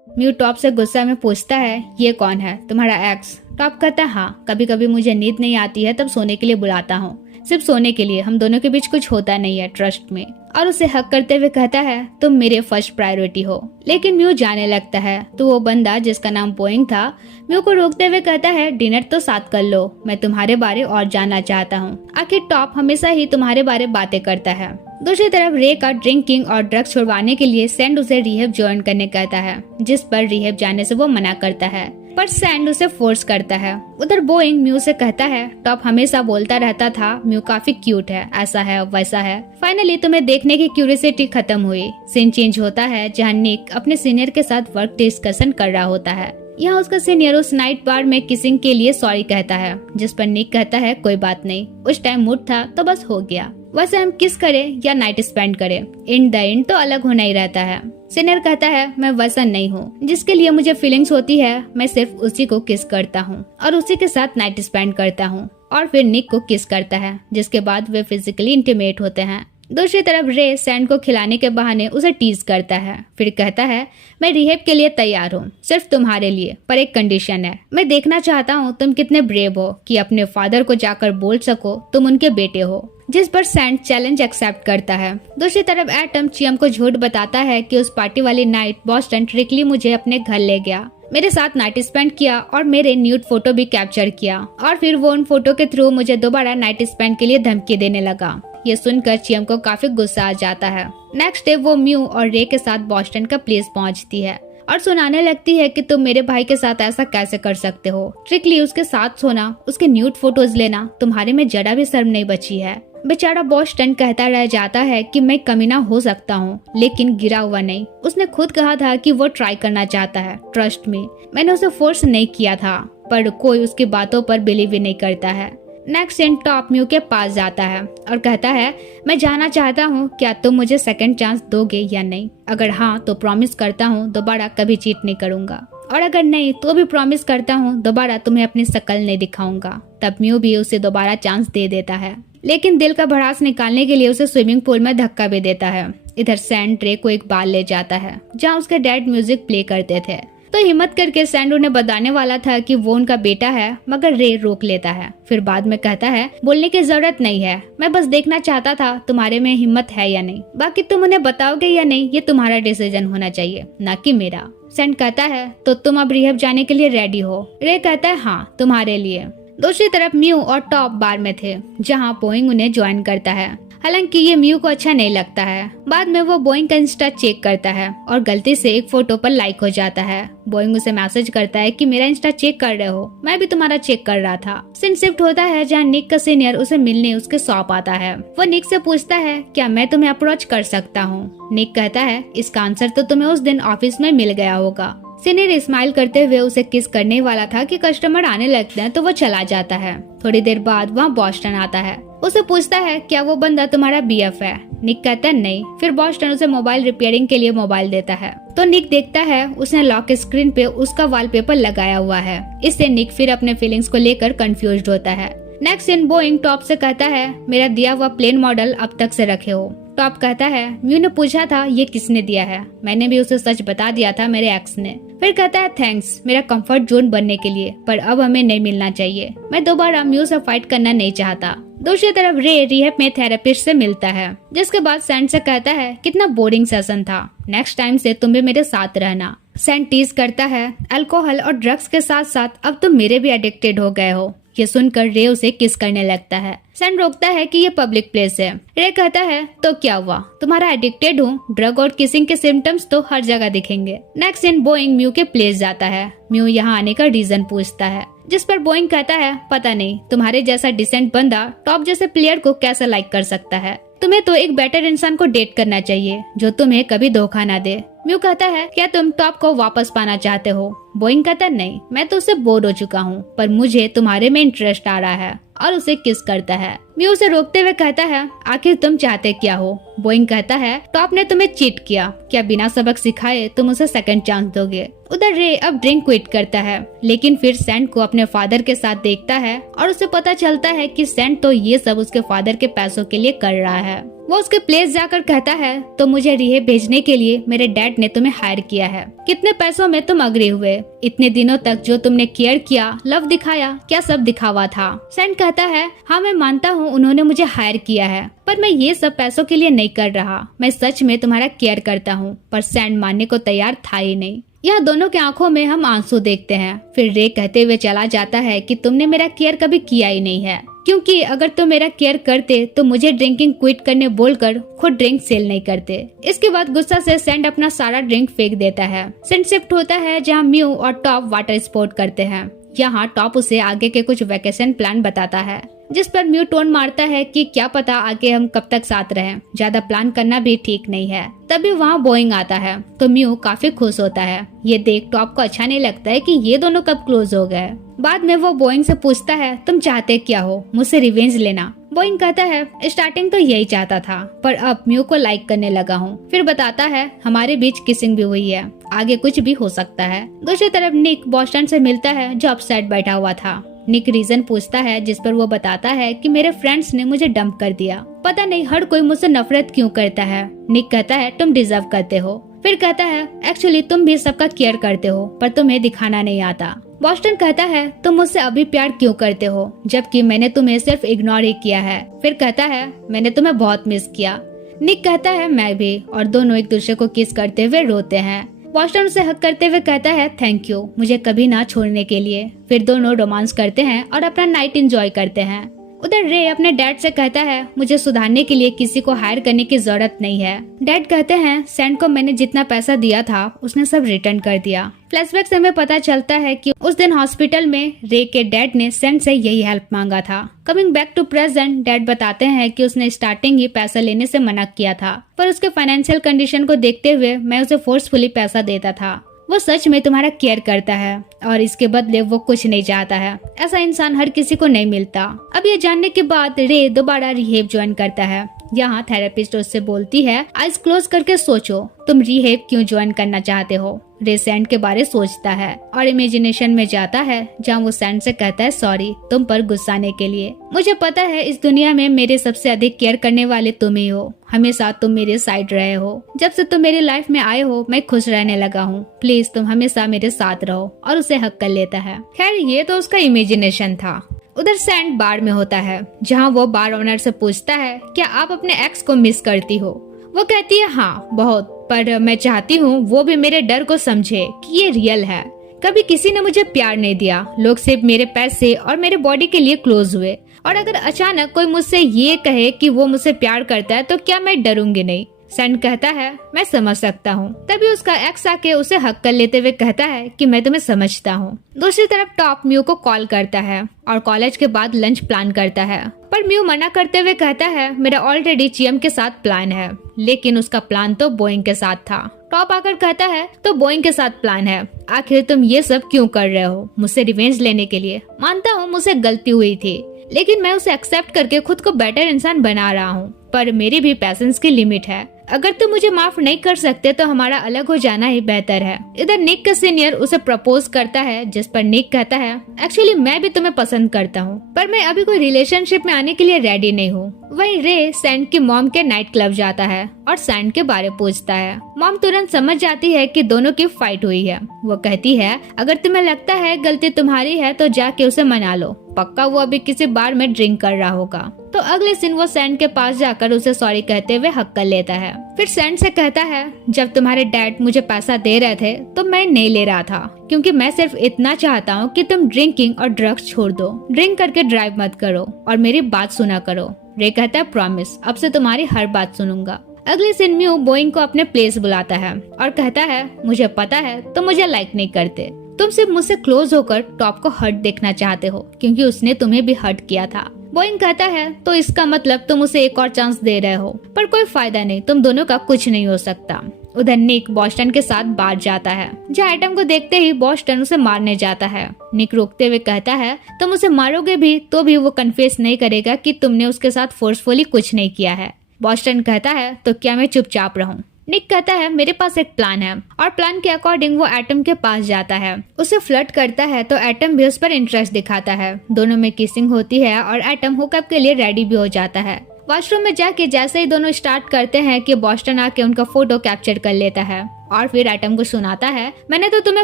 म्यू टॉप से गुस्सा में पूछता है ये कौन है, तुम्हारा एक्स। टॉप कहता है हाँ कभी कभी मुझे नींद नहीं आती है तब सोने के लिए बुलाता हूँ, सिर्फ सोने के लिए, हम दोनों के बीच कुछ होता नहीं है, ट्रस्ट में। और उसे हक करते हुए कहता है तुम मेरे फर्स्ट प्रायोरिटी हो। लेकिन म्यू जाने लगता है तो वो बंदा जिसका नाम बोइंग था म्यू को रोकते हुए कहता है डिनर तो साथ कर लो, मैं तुम्हारे बारे और जानना चाहता हूँ। आखिर टॉप हमेशा ही तुम्हारे बारे बातें करता है। दूसरी तरफ रे का ड्रिंकिंग और ड्रग्स छुड़वाने के लिए सैंड उसे रिहेब ज्वाइन करने कहता है, जिस पर रिहेब जाने से वो मना करता है, पर सैंड उसे फोर्स करता है। उधर बोइंग म्यू से कहता है टॉप हमेशा बोलता रहता था म्यू काफी क्यूट है, ऐसा है वैसा है। फाइनली तुम्हें देखने की क्यूरियोसिटी खत्म हुई। सीन चेंज होता है जहाँ निक अपने सीनियर के साथ वर्क डिस्कशन कर रहा होता है। यहाँ उसका सीनियर उस नाइट बार में किसिंग के लिए सॉरी कहता है, जिस पर निक कहता है कोई बात नहीं, उस टाइम मूड था तो बस हो गया, वैसे हम किस करें या नाइट स्पेंड करें, इन द एंड तो अलग होना ही रहता है। सीनियर कहता है मैं वैसा नहीं हूँ, जिसके लिए मुझे फीलिंग्स होती है मैं सिर्फ उसी को किस करता हूँ और उसी के साथ नाइट स्पेंड करता हूँ। और फिर निक को किस करता है, जिसके बाद वे फिजिकली इंटीमेट होते हैं। दूसरी तरफ रे सैंड को खिलाने के बहाने उसे टीज करता है, फिर कहता है मैं रिहेब के लिए तैयार हूँ, सिर्फ तुम्हारे लिए, पर एक कंडीशन है, मैं देखना चाहता हूँ तुम कितने ब्रेव हो कि अपने फादर को जाकर बोल सको तुम उनके बेटे हो, जिस पर सैंड चैलेंज एक्सेप्ट करता है। दूसरी तरफ एटम चियम को झूठ बताता है कि उस पार्टी वाली नाइट बॉस्टन ट्रिकली मुझे अपने घर ले गया, मेरे साथ नाइट स्पेंड किया और मेरे न्यूड फोटो भी कैप्चर किया, और फिर वो उन फोटो के थ्रू मुझे दोबारा नाइट स्पेंड के लिए धमकी देने लगा। ये सुनकर चियम को काफी गुस्सा आ जाता है। नेक्स्ट डे वो म्यू और रे के साथ बॉस्टन का प्लेस पहुंचती है और सुनाने लगती है कि तुम मेरे भाई के साथ ऐसा कैसे कर सकते हो, ट्रिकली उसके साथ सोना, उसके न्यूड फोटोज लेना, तुम्हारे में जरा भी शर्म नहीं बची है। बेचारा बॉस्टन कहता रह जाता है कि मैं कमीना हो सकता हूँ लेकिन गिरा हुआ नहीं, उसने खुद कहा था कि वो ट्राई करना चाहता है, ट्रस्ट में, मैंने उसे फोर्स नहीं किया था, पर कोई उसकी बातों पर बिलीव ही नहीं करता है। नेक्स्ट सीन टॉप म्यू के पास जाता है और कहता है मैं जानना चाहता हूँ क्या तुम मुझे सेकंड चांस दोगे या नहीं, अगर हाँ तो प्रॉमिस करता हूँ दोबारा कभी चीट नहीं करूंगा, और अगर नहीं तो भी प्रॉमिस करता हूँ दोबारा तुम्हें अपनी शक्ल नहीं दिखाऊंगा। तब म्यू भी उसे दोबारा चांस दे देता है, लेकिन दिल का भड़ास निकालने के लिए उसे स्विमिंग पूल में धक्का भी देता है। इधर सैंड रे को एक बार ले जाता है जहाँ उसके डैड म्यूजिक प्ले करते थे, तो हिम्मत करके सैंड उन्हें बताने वाला था कि वो उनका बेटा है, मगर रे रोक लेता है। फिर बाद में कहता है बोलने की जरूरत नहीं है, मैं बस देखना चाहता था तुम्हारे में हिम्मत है या नहीं, बाकी तुम उन्हें बताओगे या नहीं ये तुम्हारा डिसीजन होना चाहिए, ना कि मेरा। सैंड कहता है तो तुम अब रिहेब जाने के लिए रेडी हो? रे कहता है हाँ, तुम्हारे लिए। दूसरी तरफ म्यू और टॉप बार में थे जहाँ बोइंग उन्हें ज्वाइन करता है, हालांकि ये म्यू को अच्छा नहीं लगता है। बाद में वो बोइंग का इंस्टा चेक करता है और गलती से एक फोटो पर लाइक हो जाता है। बोइंग उसे मैसेज करता है कि मेरा इंस्टा चेक कर रहे हो, मैं भी तुम्हारा चेक कर रहा था। सीन शिफ्ट होता है जहाँ निक का सीनियर उसे मिलने उसके शॉप आता है। वो निक से पूछता है क्या मैं तुम्हें अप्रोच कर सकता हूँ? निक कहता है इसका आंसर तो तुम्हें उस दिन ऑफिस में मिल गया होगा। सीनियर स्माइल करते हुए उसे किस करने वाला था कि कस्टमर आने लगते हैं तो वो चला जाता है। थोड़ी देर बाद वहाँ बॉस्टन आता है, उसे पूछता है क्या वो बंदा तुम्हारा बीएफ है? निक कहता है नहीं। फिर बॉस्टन उसे मोबाइल रिपेयरिंग के लिए मोबाइल देता है, तो निक देखता है उसने लॉक स्क्रीन पे उसका वॉलपेपर लगाया हुआ है। इससे निक फिर अपने फीलिंग्स को लेकर कंफ्यूज्ड होता है। नेक्स्ट सीन बोइंग टॉप से कहता है मेरा दिया हुआ प्लेन मॉडल अब तक से रखे हो। टॉप कहता है म्यू ने पूछा था ये किसने दिया है, मैंने भी उसे सच बता दिया था, मेरे एक्स ने। फिर कहता है थैंक्स मेरा कंफर्ट जोन बनने के लिए, पर अब हमें नहीं मिलना चाहिए, मैं दोबारा म्यू से फाइट करना नहीं चाहता। दूसरी तरफ रे रिहेब में थेरेपिस्ट से मिलता है, जिसके बाद सैंड से कहता है कितना बोरिंग सेशन था, नेक्स्ट टाइम से तुम भी मेरे साथ रहना। सैंड टीज करता है अल्कोहल और ड्रग्स के साथ साथ अब तुम मेरे भी एडिक्टेड हो गए हो। ये सुनकर रे उसे किस करने लगता है। सैंड रोकता है कि ये पब्लिक प्लेस है। रे कहता है तो क्या हुआ, तुम्हारा एडिक्टेड हूँ, ड्रग और किसिंग के सिम्टम्स तो हर जगह दिखेंगे। नेक्स्ट सीन बोइंग म्यू के प्लेस जाता है। म्यू यहाँ आने का रीजन पूछता है, जिस पर बोइंग कहता है पता नहीं, तुम्हारे जैसा डिसेंट बंदा टॉप जैसे प्लेयर को कैसे लाइक कर सकता है, तुम्हें तो एक बेटर इंसान को डेट करना चाहिए जो तुम्हें कभी धोखा ना दे। म्यू कहता है क्या तुम टॉप को वापस पाना चाहते हो? बोइंग कहता नहीं, मैं तो उससे बोर हो चुका हूँ, पर मुझे तुम्हारे में इंटरेस्ट आ रहा है, और उसे किस करता है। म्यू उसे रोकते हुए कहता है आखिर तुम चाहते क्या हो? बोइंग कहता है टॉप ने तुम्हें चीट किया, क्या बिना सबक सिखाए तुम उसे सेकंड चांस दोगे? उधर रे अब ड्रिंक क्विट करता है, लेकिन फिर सैंड को अपने फादर के साथ देखता है और उसे पता चलता है कि सैंड तो ये सब उसके फादर के पैसों के लिए कर रहा है। वो उसके प्लेस जाकर कहता है तो मुझे रिहेब भेजने के लिए मेरे डैड ने तुम्हें हायर किया है, कितने पैसों में तुम अग्री हुए? इतने दिनों तक जो तुमने केयर किया, लव दिखाया, क्या सब दिखावा था? सैंड कहता है हाँ मैं मानता हूँ उन्होंने मुझे हायर किया है, पर मैं ये सब पैसों के लिए नहीं कर रहा। मैं सच में तुम्हारा केयर करता हूँ। पर सैंड मानने को तैयार था ही नहीं। यह दोनों के आंखों में हम आंसू देखते हैं। फिर रे कहते हुए चला जाता है कि तुमने मेरा केयर कभी किया ही नहीं है, क्योंकि अगर तुम मेरा केयर करते तो मुझे ड्रिंकिंग क्विट करने बोलकर खुद ड्रिंक सेल नहीं करते। इसके बाद गुस्सा से सैंड अपना सारा ड्रिंक फेंक देता है। सैंड शिफ्ट होता है जहाँ म्यू और टॉप वाटर स्पोर्ट करते हैं। यहाँ टॉप उसे आगे के कुछ वेकेशन प्लान बताता है, जिस पर म्यू टोन मारता है कि क्या पता आगे हम कब तक साथ रहें, ज्यादा प्लान करना भी ठीक नहीं है। तभी वहाँ बोइंग आता है तो म्यू काफी खुश होता है। ये देख टॉप को अच्छा नहीं लगता है कि ये दोनों कब क्लोज हो गए। बाद में वो बोइंग से पूछता है, तुम चाहते क्या हो? मुझसे रिवेंज लेना? बोइंग कहता है, स्टार्टिंग तो यही चाहता था, पर अब म्यू को लाइक करने लगा हूँ। फिर बताता है, हमारे बीच किसिंग भी हुई है, आगे कुछ भी हो सकता है। दूसरी तरफ निक बॉस्टन से मिलता है जो अपसेट बैठा हुआ था। निक रीजन पूछता है, जिस पर वो बताता है कि मेरे फ्रेंड्स ने मुझे डंप कर दिया। पता नहीं हर कोई मुझसे नफरत क्यों करता है। निक कहता है, तुम डिजर्व करते हो। फिर कहता है, एक्चुअली तुम भी सबका केयर करते हो, पर तुम्हें दिखाना नहीं आता। बॉस्टन कहता है, तुम मुझसे अभी प्यार क्यों करते हो, जबकि मैंने तुम्हें सिर्फ इग्नोर ही किया है। फिर कहता है, मैंने तुम्हें बहुत मिस किया। निक कहता है, मैं भी, और दोनों एक दूसरे को किस करते हुए रोते हैं। बॉस्टन उसे हक करते हुए कहता है, थैंक यू मुझे कभी ना छोड़ने के लिए। फिर दोनों रोमांस करते हैं और अपना नाइट एंजॉय करते हैं। उधर रे अपने डैड से कहता है, मुझे सुधारने के लिए किसी को हायर करने की जरूरत नहीं है। डैड कहते हैं, सैंड को मैंने जितना पैसा दिया था उसने सब रिटर्न कर दिया। फ्लैशबैक से हमें पता चलता है कि उस दिन हॉस्पिटल में रे के डैड ने सैंड से यही हेल्प मांगा था। Coming back to present, dad बताते हैं कि उसने स्टार्टिंग ही पैसा लेने से मना किया था, पर उसके फाइनेंशियल कंडीशन को देखते हुए मैं उसे फोर्सफुली पैसा देता था। वो सच में तुम्हारा केयर करता है और इसके बदले वो कुछ नहीं चाहता है। ऐसा इंसान हर किसी को नहीं मिलता। अब ये जानने के बाद रे दोबारा रिहेब ज्वाइन करता है। यहाँ थेरेपिस्ट उससे बोलती है, आइज क्लोज करके सोचो, तुम रिहेब क्यों ज्वाइन करना चाहते हो। रे सैंड के बारे सोचता है और इमेजिनेशन में जाता है, जहाँ वो सैंड से कहता है, सॉरी तुम पर गुस्साने के लिए। मुझे पता है इस दुनिया में मेरे सबसे अधिक केयर करने वाले तुम ही हो। हमेशा तुम मेरे साइड रहे हो। जब से तुम मेरी लाइफ में आए हो मैं खुश रहने लगा हूँ। प्लीज तुम हमेशा मेरे साथ रहो। और उसे हक कर लेता है। खैर ये तो उसका इमेजिनेशन था। उधर सैंड बार में होता है, जहाँ वो बार ओनर से पूछता है, क्या आप अपने एक्स को मिस करती हो? वो कहती है, हाँ बहुत, पर मैं चाहती हूँ वो भी मेरे डर को समझे कि ये रियल है। कभी किसी ने मुझे प्यार नहीं दिया, लोग सिर्फ मेरे पैसे और मेरे बॉडी के लिए क्लोज हुए, और अगर अचानक कोई मुझसे ये कहे कि वो मुझसे प्यार करता है तो क्या मैं डरूंगी नहीं? सैंड कहता है, मैं समझ सकता हूँ। तभी उसका एक्स आके उसे हक कर लेते हुए कहता है कि मैं तुम्हें समझता हूँ। दूसरी तरफ टॉप म्यू को कॉल करता है और कॉलेज के बाद लंच प्लान करता है, पर म्यू मना करते हुए कहता है, मेरा ऑलरेडी जीएम के साथ प्लान है। लेकिन उसका प्लान तो बोइंग के साथ था। टॉप आकर कहता है, तो बोइंग के साथ प्लान है, आखिर तुम ये सब क्यों कर रहे हो? मुझसे रिवेंज लेने के लिए? मानता हूँ मुझसे गलती हुई थी, लेकिन मैं उसे एक्सेप्ट करके खुद को बेटर इंसान बना रहा हूँ। पर मेरी भी पैशंस की लिमिट है। अगर तुम मुझे माफ नहीं कर सकते तो हमारा अलग हो जाना ही बेहतर है। इधर निक का सीनियर उसे प्रपोज करता है, जिस पर निक कहता है, एक्चुअली मैं भी तुम्हें पसंद करता हूँ, पर मैं अभी कोई रिलेशनशिप में आने के लिए रेडी नहीं हूँ। वहीं रे सैंड की मॉम के नाइट क्लब जाता है और सैंड के बारे पूछता है। मॉम तुरंत समझ जाती है कि दोनों की फाइट हुई है। वो कहती है, अगर तुम्हें लगता है गलती तुम्हारी है तो जाके उसे मना लो, पक्का वो अभी किसी बार में ड्रिंक कर रहा होगा। तो अगले दिन वो सैंड के पास जाकर उसे सॉरी कहते हुए हक कर लेता है। फिर सैंड से कहता है, जब तुम्हारे डैड मुझे पैसा दे रहे थे तो मैं नहीं ले रहा था, क्योंकि मैं सिर्फ इतना चाहता हूँ कि तुम ड्रिंकिंग और ड्रग्स छोड़ दो। ड्रिंक करके ड्राइव मत करो और मेरी बात सुना करो। रे कहता है, प्रॉमिस, अब से तुम्हारी हर बात सुनूंगा। अगले दिन म्यू बोइंग को अपने प्लेस बुलाता है और कहता है, मुझे पता है तुम मुझे लाइक नहीं करते, तुम सिर्फ मुझसे क्लोज होकर टॉप को हर्ट देखना चाहते हो, क्योंकि उसने तुम्हें भी हर्ट किया था। बोइंग कहता है, तो इसका मतलब तुम उसे एक और चांस दे रहे हो, पर कोई फायदा नहीं, तुम दोनों का कुछ नहीं हो सकता। उधर निक बॉस्टन के साथ बाहर जाता है, जहाँ एटम को देखते ही बॉस्टन उसे मारने जाता है। निक रोकते हुए कहता है, तुम उसे मारोगे भी तो भी वो कन्फेस नहीं करेगा कि तुमने उसके साथ फोर्सफुली कुछ नहीं किया है। बॉस्टन कहता है, तो क्या मैं चुपचाप रहूं? निक कहता है, मेरे पास एक प्लान है, और प्लान के अकॉर्डिंग वो एटम के पास जाता है, उसे फ्लर्ट करता है तो एटम भी उस पर इंटरेस्ट दिखाता है। दोनों में किसिंग होती है और एटम हुकअप के लिए रेडी भी हो जाता है। वॉशरूम में जाके जैसे ही दोनों स्टार्ट करते हैं कि बॉस्टन आके उनका फोटो कैप्चर कर लेता है और फिर एटम को सुनाता है, मैंने तो तुम्हें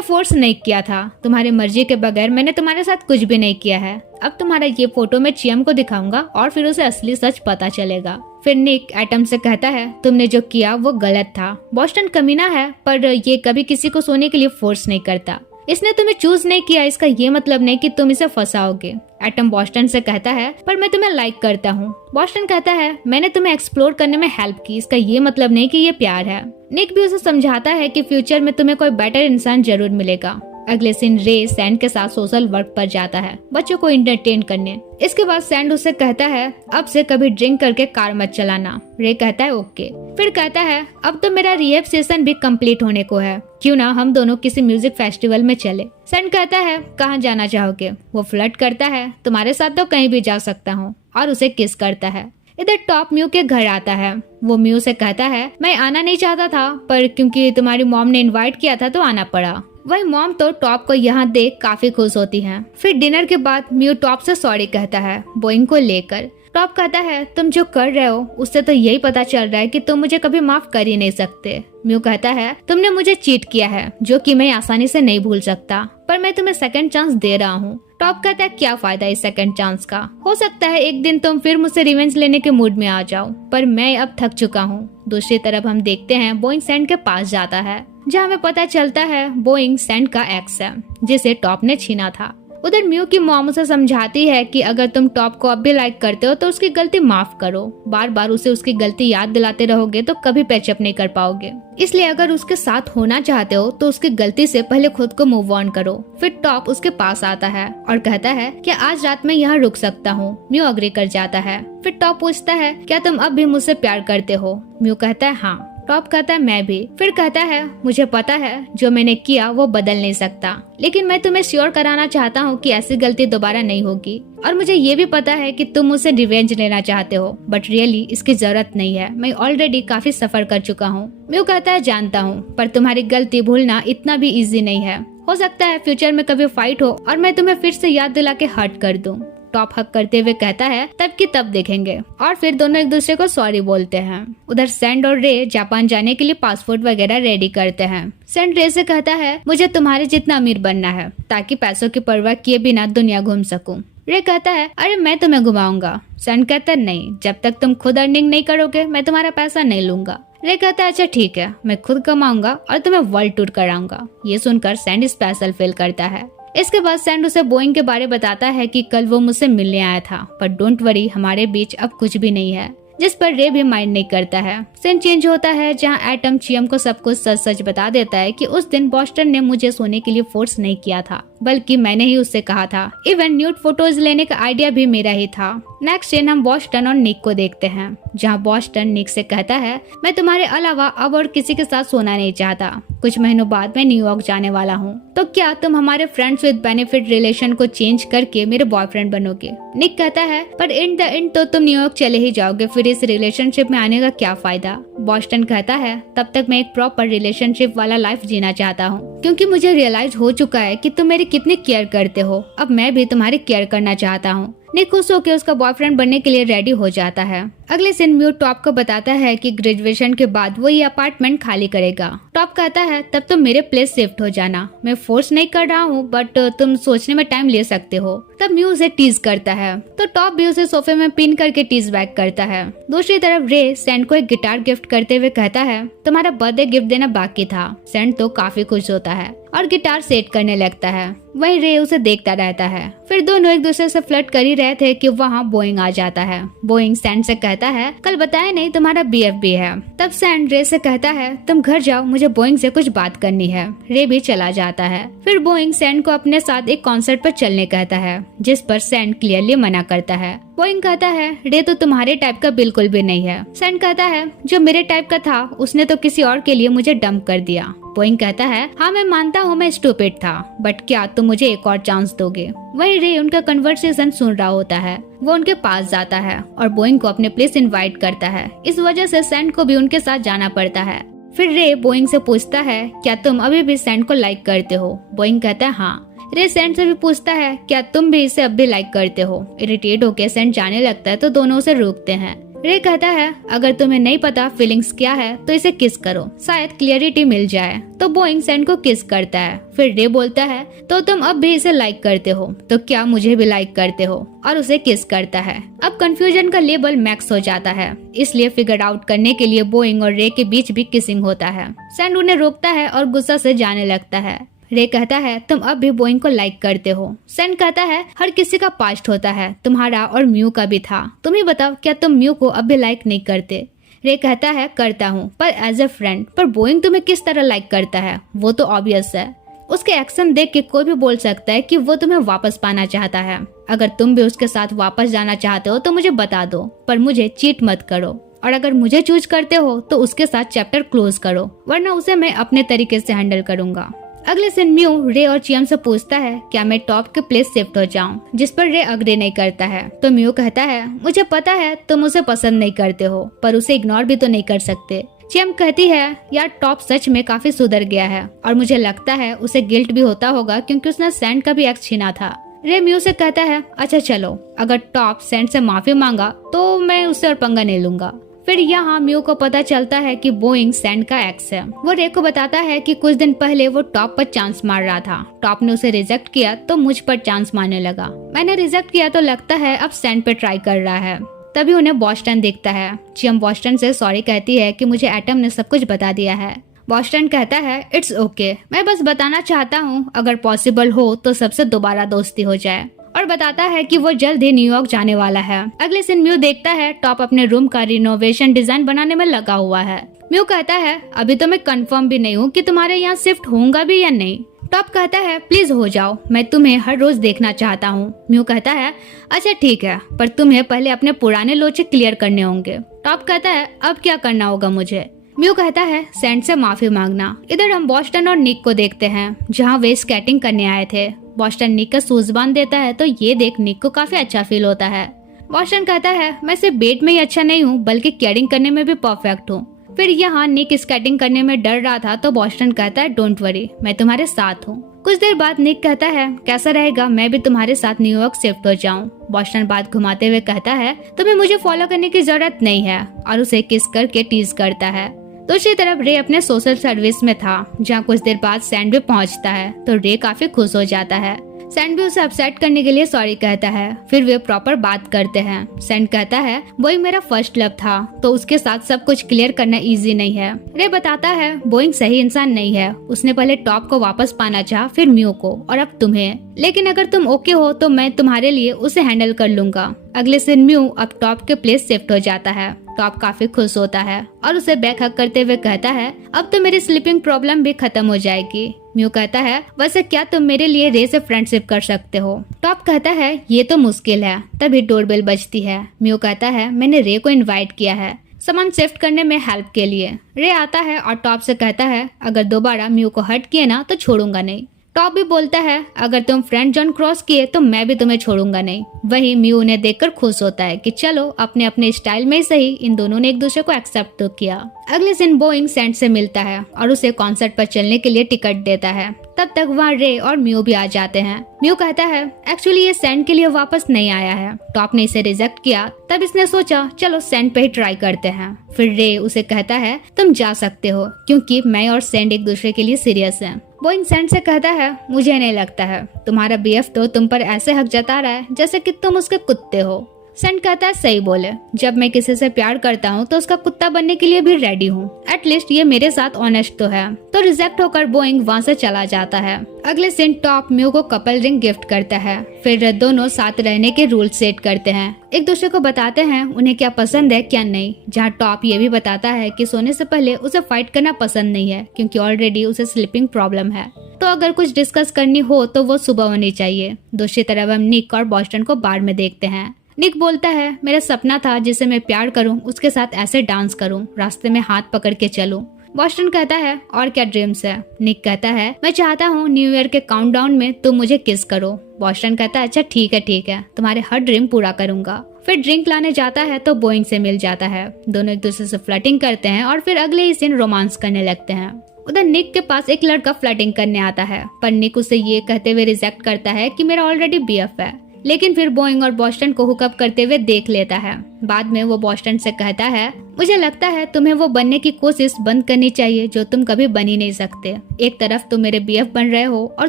फोर्स नहीं किया था, तुम्हारी मर्जी के बगैर मैंने तुम्हारे साथ कुछ भी नहीं किया है। अब तुम्हारा ये फोटो मैं चियम को दिखाऊंगा और फिर उसे असली सच पता चलेगा। फिर निक एटम से कहता है, तुमने जो किया वो गलत था। बॉस्टन कमीना है पर ये कभी किसी को सोने के लिए फोर्स नहीं करता। इसने तुम्हें चूज नहीं किया, इसका ये मतलब नहीं कि तुम इसे फंसाओगे। एटम बॉस्टन से कहता है, पर मैं तुम्हें लाइक करता हूँ। बॉस्टन कहता है, मैंने तुम्हें एक्सप्लोर करने में हेल्प की, इसका ये मतलब नहीं कि ये प्यार है। निक भी उसे समझाता है कि फ्यूचर में तुम्हें कोई बेटर इंसान जरूर मिलेगा। अगले दिन रे सैंड के साथ सोशल वर्क पर जाता है, बच्चों को एंटरटेन करने। इसके बाद सैंड उसे कहता है, अब से कभी ड्रिंक करके कार मत चलाना। रे कहता है ओके। फिर कहता है, अब तो मेरा रिहैब सेशन भी कंप्लीट होने को है, क्यों ना हम दोनों किसी म्यूजिक फेस्टिवल में चले। सैंड कहता है, कहाँ जाना चाहोगे? वो फ्लर्ट करता है, तुम्हारे साथ तो कहीं भी जा सकता हूँ, और उसे किस करता है। इधर टॉप म्यू के घर आता है। वो म्यू से कहता है, मैं आना नहीं चाहता था पर क्योंकि तुम्हारी मॉम ने इनवाइट किया था तो आना पड़ा। वही मॉम तो टॉप को यहाँ देख काफी खुश होती हैं। फिर डिनर के बाद म्यू टॉप से सॉरी कहता है बोइंग को लेकर। टॉप कहता है, तुम जो कर रहे हो उससे तो यही पता चल रहा है कि तुम मुझे कभी माफ कर ही नहीं सकते। म्यू कहता है, तुमने मुझे चीट किया है जो कि मैं आसानी से नहीं भूल सकता, पर मैं तुम्हें सेकंड चांस दे रहा हूँ। टॉप कहता है, क्या फायदा इस सेकंड चांस का? हो सकता है एक दिन तुम फिर मुझसे रिवेंज लेने के मूड में आ जाओ, पर मैं अब थक चुका हूँ। दूसरी तरफ हम देखते हैं बोइंग सैंड के पास जाता है, जहाँ हमें पता चलता है बोइंग सैंड का एक्स है जिसे टॉप ने छीना था। उधर म्यू की मॉम उसे समझाती है कि अगर तुम टॉप को अब भी लाइक करते हो तो उसकी गलती माफ करो। बार बार उसे उसकी गलती याद दिलाते रहोगे तो कभी पैचअप नहीं कर पाओगे, इसलिए अगर उसके साथ होना चाहते हो तो उसकी गलती से पहले खुद को मूव ऑन करो। फिर टॉप उसके पास आता है और कहता है कि आज रात में यहाँ रुक सकता हूँ। म्यू अग्री कर जाता है। फिर टॉप पूछता है, क्या तुम अब भी मुझसे प्यार करते हो? म्यू कहता है हाँ। टॉप कहता है मैं भी। फिर कहता है, मुझे पता है जो मैंने किया वो बदल नहीं सकता, लेकिन मैं तुम्हें श्योर कराना चाहता हूँ कि ऐसी गलती दोबारा नहीं होगी। और मुझे ये भी पता है कि तुम मुझसे रिवेंज लेना चाहते हो, बट रियली इसकी जरूरत नहीं है। मैं ऑलरेडी काफी सफर कर चुका हूँ। म्यू कहता है जानता हूँ, पर तुम्हारी गलती भूलना इतना भी इजी नहीं है। हो सकता है फ्यूचर में कभी फाइट हो और मैं तुम्हें फिर से याद दिला के हर्ट कर दूँ। टॉप हक करते हुए कहता है, तब की तब देखेंगे। और फिर दोनों एक दूसरे को सॉरी बोलते हैं। उधर सैंड और रे जापान जाने के लिए पासपोर्ट वगैरह रेडी करते हैं। सैंड रे से कहता है, मुझे तुम्हारे जितना अमीर बनना है ताकि पैसों की परवाह किए बिना दुनिया घूम सकूं। रे कहता है, अरे मैं तुम्हें घुमाऊंगा। सैंड कहता है, नहीं, जब तक तुम खुद अर्निंग नहीं करोगे मैं तुम्हारा पैसा नहीं लूंगा। रे कहता है, अच्छा ठीक है, मैं खुद कमाऊंगा और तुम्हें वर्ल्ड टूर कराऊंगा। ये सुनकर सैंड स्पेशल फील करता है। इसके बाद सैंड उसे बोइंग के बारे बताता है कि कल वो मुझसे मिलने आया था, पर डोंट वरी, हमारे बीच अब कुछ भी नहीं है। जिस पर रे भी माइंड नहीं करता है। सीन चेंज होता है जहां एटम चियम को सब कुछ सच सच बता देता है कि उस दिन बॉस्टन ने मुझे सोने के लिए फोर्स नहीं किया था, बल्कि मैंने ही उससे कहा था। इवन न्यूड फोटोज लेने का आइडिया भी मेरा ही था। नेक्स्ट सीन हम बॉस्टन और निक को देखते हैं, जहां बॉस्टन निक से कहता है, मैं तुम्हारे अलावा अब और किसी के साथ सोना नहीं चाहता। कुछ महीनों बाद मैं न्यूयॉर्क जाने वाला हूँ, तो क्या तुम हमारे फ्रेंड्स विद बेनिफिट रिलेशन को चेंज करके मेरे बॉयफ्रेंड बनोगे? निक कहता है, पर इन द एंड तो तुम न्यूयॉर्क चले ही जाओगे, फिर इस रिलेशनशिप में आने का क्या फायदा? बॉस्टन कहता है, तब तक मैं एक प्रॉपर रिलेशनशिप वाला लाइफ जीना चाहता हूँ, क्योंकि मुझे रियलाइज हो चुका है कि तुम मेरी कितनी केयर करते हो। अब मैं भी तुम्हारी केयर करना चाहता हूँ। निक खुश होकर उसका बॉयफ्रेंड बनने के लिए रेडी हो जाता है। अगले दिन म्यू टॉप को बताता है कि ग्रेजुएशन के बाद वो ये अपार्टमेंट खाली करेगा। टॉप कहता है, तब तुम मेरे प्लेस शिफ्ट हो जाना। मैं फोर्स नहीं कर रहा हूँ, बट तुम सोचने में टाइम ले सकते हो। तब म्यू उसे टीज करता है, तो टॉप भी उसे सोफे में पिन करके टीज बैक करता है। दूसरी तरफ रे सैंड को एक गिटार गिफ्ट करते हुए कहता है, तुम्हारा बर्थडे गिफ्ट देना बाकी था। सैंड तो काफी खुश होता है और गिटार सेट करने लगता है। वहीं रे उसे देखता रहता है। फिर दोनों एक दूसरे से फ्लर्ट कर ही रहे थे कि वहाँ बोइंग आ जाता है। बोइंग सैंड से कहता है, कल बताया नहीं तुम्हारा BFB है। तब सैंड रे से कहता है, तुम घर जाओ, मुझे बोइंग से कुछ बात करनी है। रे भी चला जाता है। फिर बोइंग सैंड को अपने साथ एक कॉन्सर्ट पर चलने कहता है, जिस पर सैंड क्लियरली मना करता है। बोइंग कहता है, रे तो तुम्हारे टाइप का बिल्कुल भी नहीं है। सैंड कहता है, जो मेरे टाइप का था उसने तो किसी और के लिए मुझे डंप कर दिया। बोइंग कहता है, हाँ मैं मानता हूँ मैं स्टूपिड था, बट क्या तुम मुझे एक और चांस दोगे? वहीं रे उनका कन्वर्सेशन सुन रहा होता है। वो उनके पास जाता है और बोइंग को अपने प्लेस इनवाइट करता है। इस वजह से सैंड को भी उनके साथ जाना पड़ता है। फिर रे बोइंग से पूछता है, क्या तुम अभी भी सैंड को लाइक करते हो? बोइंग कहता है हाँ। रे सैंड से भी पूछता है, क्या तुम भी इसे अब भी लाइक करते हो? इरिटेट होकर सैंड जाने लगता है तो दोनों उसे रोकते हैं। रे कहता है अगर तुम्हें नहीं पता फीलिंग्स क्या है तो इसे किस करो, शायद क्लियरिटी मिल जाए। तो बोइंग सैंड को किस करता है। फिर रे बोलता है तो तुम अब भी इसे लाइक करते हो तो क्या मुझे भी लाइक करते हो, और उसे किस करता है। अब कंफ्यूजन का लेवल मैक्स हो जाता है, इसलिए फिगर आउट करने के लिए बोइंग और रे के बीच भी किसिंग होता है। सैंड उन्हें रोकता है और गुस्सा से जाने लगता है। रे कहता है तुम अब भी बोइंग को लाइक करते हो। सैंड कहता है हर किसी का पास्ट होता है, तुम्हारा और म्यू का भी था। तुम ही बताओ क्या तुम म्यू को अब भी लाइक नहीं करते। रे कहता है करता हूँ पर एज ए फ्रेंड। पर बोइंग तुम्हें किस तरह लाइक करता है वो तो ऑब्वियस है। उसके एक्शन देख के कोई भी बोल सकता है कि वो तुम्हें वापस पाना चाहता है। अगर तुम भी उसके साथ वापस जाना चाहते हो तो मुझे बता दो, पर मुझे चीट मत करो। और अगर मुझे चूज करते हो तो उसके साथ चैप्टर क्लोज करो, वरना उसे मैं अपने तरीके से हैंडल करूंगा। अगले दिन म्यू रे और चियम से पूछता है क्या मैं टॉप के प्लेस शिफ्ट हो जाऊं, जिस पर रे अग्री नहीं करता है। तो म्यू कहता है मुझे पता है तुम उसे पसंद नहीं करते हो, पर उसे इग्नोर भी तो नहीं कर सकते। चियम कहती है यार टॉप सच में काफी सुधर गया है, और मुझे लगता है उसे गिल्ट भी होता होगा क्योंकि उसने सैंड का भी एक्स छीना था। रे म्यू से कहता है अच्छा चलो, अगर टॉप सैंड से माफी मांगा तो मैं उससे और पंगा नहीं लूंगा। फिर यहाँ म्यू को पता चलता है कि बोइंग सैंड का एक्स है। वो रे को बताता है कि कुछ दिन पहले वो टॉप पर चांस मार रहा था। टॉप ने उसे रिजेक्ट किया तो मुझ पर चांस मारने लगा। मैंने रिजेक्ट किया तो लगता है अब सैंड पे ट्राई कर रहा है। तभी उन्हें बॉस्टन दिखता है। चियम बॉस्टन से सॉरी कहती है कि मुझे एटम ने सब कुछ बता दिया है। बॉस्टन कहता है इट्स ओके, मैं बस बताना चाहता हूँ अगर पॉसिबल हो तो सबसे दोबारा दोस्ती हो जाए, और बताता है कि वो जल्द ही न्यूयॉर्क जाने वाला है। अगले दिन म्यू देखता है टॉप अपने रूम का रिनोवेशन डिजाइन बनाने में लगा हुआ है। म्यू कहता है अभी तो मैं कंफर्म भी नहीं हूँ कि तुम्हारे यहाँ शिफ्ट होऊंगा भी या नहीं। टॉप कहता है प्लीज हो जाओ, मैं तुम्हें हर रोज देखना चाहता हूँ। म्यू कहता है अच्छा ठीक है, पर तुम्हें पहले अपने पुराने लोचे क्लियर करने होंगे। टॉप कहता है अब क्या करना होगा मुझे। म्यू कहता है सैंड से माफी मांगना। इधर हम बॉस्टन और निक को देखते हैं जहाँ वे स्केटिंग करने आए थे। बॉस्टन निक का शूज बांध देता है तो ये देख निक को काफी अच्छा फील होता है। बॉस्टन कहता है मैं सिर्फ बेट में ही अच्छा नहीं हूँ बल्कि केयरिंग करने में भी परफेक्ट हूँ। फिर यहाँ निक स्केटिंग करने में डर रहा था तो बॉस्टन कहता है डोंट वरी, मैं तुम्हारे साथ हूँ। कुछ देर बाद निक कहता है कैसा रहेगा मैं भी तुम्हारे साथ न्यूयॉर्क शिफ्ट हो जाऊँ। बॉस्टन बात घुमाते हुए कहता है तुम्हें मुझे फॉलो करने की जरूरत नहीं है, और उसे किस करके टीज करता है। दूसरी तरफ रे अपने सोशल सर्विस में था जहाँ कुछ देर बाद सैंड भी पहुँचता है तो रे काफी खुश हो जाता है। सैंड भी उसे अपसेट करने के लिए सॉरी कहता है। फिर वे प्रॉपर बात करते हैं। सैंड कहता है बोइंग मेरा फर्स्ट लव था तो उसके साथ सब कुछ क्लियर करना इजी नहीं है। रे बताता है बोइंग सही इंसान नहीं है, उसने पहले टॉप को वापस पाना चाहा, फिर म्यू को, और अब तुम्हें। लेकिन अगर तुम ओके हो तो मैं तुम्हारे लिए उसे हैंडल कर लूंगा। अगले दिन म्यू अब टॉप के प्लेस शिफ्ट हो जाता है। टॉप काफी खुश होता है और उसे बैक हक करते हुए कहता है अब तो मेरी स्लीपिंग प्रॉब्लम भी खत्म हो जाएगी। म्यू कहता है वैसे क्या तुम मेरे लिए रे से फ्रेंडशिप कर सकते हो। टॉप कहता है ये तो मुश्किल है। तभी डोरबेल बजती है। म्यू कहता है मैंने रे को इनवाइट किया है सामान शिफ्ट करने में हेल्प के लिए। रे आता है और टॉप से कहता है अगर दोबारा म्यू को हर्ट किए ना तो छोड़ूंगा नहीं। टॉप भी बोलता है अगर तुम फ्रेंड जोन क्रॉस किए तो मैं भी तुम्हें छोड़ूंगा नहीं। वही म्यू उन्हें देखकर खुश होता है कि चलो अपने अपने स्टाइल में ही सही इन दोनों ने एक दूसरे को एक्सेप्ट तो किया। अगले दिन बोइंग सैंड से मिलता है और उसे कॉन्सर्ट पर चलने के लिए टिकट देता है। तब तक वहाँ रे और म्यू भी आ जाते हैं। म्यू कहता है एक्चुअली ये सैंड के लिए वापस नहीं आया है, टॉप ने इसे रिजेक्ट किया, तब इसने सोचा चलो सैंड पे ही ट्राई करते हैं। फिर रे उसे कहता है तुम जा सकते हो क्योंकि मैं और सैंड एक दूसरे के लिए सीरियस हैं। बोइंग सैंड से कहता है मुझे नहीं लगता है, तुम्हारा बीएफ तो तुम पर ऐसे हक जता रहा है जैसे कि तुम उसके कुत्ते हो। सैंड कहता है सही बोले, जब मैं किसी से प्यार करता हूँ तो उसका कुत्ता बनने के लिए भी रेडी हूँ। एटलीस्ट ये मेरे साथ ऑनेस्ट तो है। तो रिजेक्ट होकर बोइंग वहाँ से चला जाता है। अगले दिन टॉप म्यू को कपल रिंग गिफ्ट करता है। फिर दोनों साथ रहने के रूल सेट करते हैं, एक दूसरे को बताते हैं उन्हें क्या पसंद है क्या नहीं। जहाँ टॉप ये भी बताता है कि सोने से पहले उसे फाइट करना पसंद नहीं है क्योंकि ऑलरेडी उसे स्लीपिंग प्रॉब्लम है, तो अगर कुछ डिस्कस करनी हो तो वो सुबह होनी चाहिए। दूसरी तरफ हम निक और बॉस्टन को बार में देखते हैं। निक बोलता है मेरा सपना था जिसे मैं प्यार करूं उसके साथ ऐसे डांस करूं, रास्ते में हाथ पकड़ के चलूं। बॉस्टन कहता है और क्या ड्रीम्स है। निक कहता है मैं चाहता हूं न्यू ईयर के काउंटडाउन में तुम मुझे किस करो। बॉस्टन कहता है अच्छा ठीक है, तुम्हारे हर ड्रीम पूरा करूंगा। फिर ड्रिंक लाने जाता है तो बोइंग से मिल जाता है। दोनों एक दूसरे से फ्लर्टिंग करते हैं और फिर अगले ही दिन रोमांस करने लगते हैं। उधर निक के पास एक लड़का फ्लर्टिंग करने आता है, पर निक उसे ये कहते हुए रिजेक्ट करता है कि मेरा ऑलरेडी बीएफ है। लेकिन फिर बोइंग और बॉस्टन को हुकअप करते हुए देख लेता है। बाद में वो बॉस्टन से कहता है, मुझे लगता है तुम्हें वो बनने की कोशिश बंद करनी चाहिए जो तुम कभी बन ही नहीं सकते। एक तरफ तुम मेरे बीएफ बन रहे हो और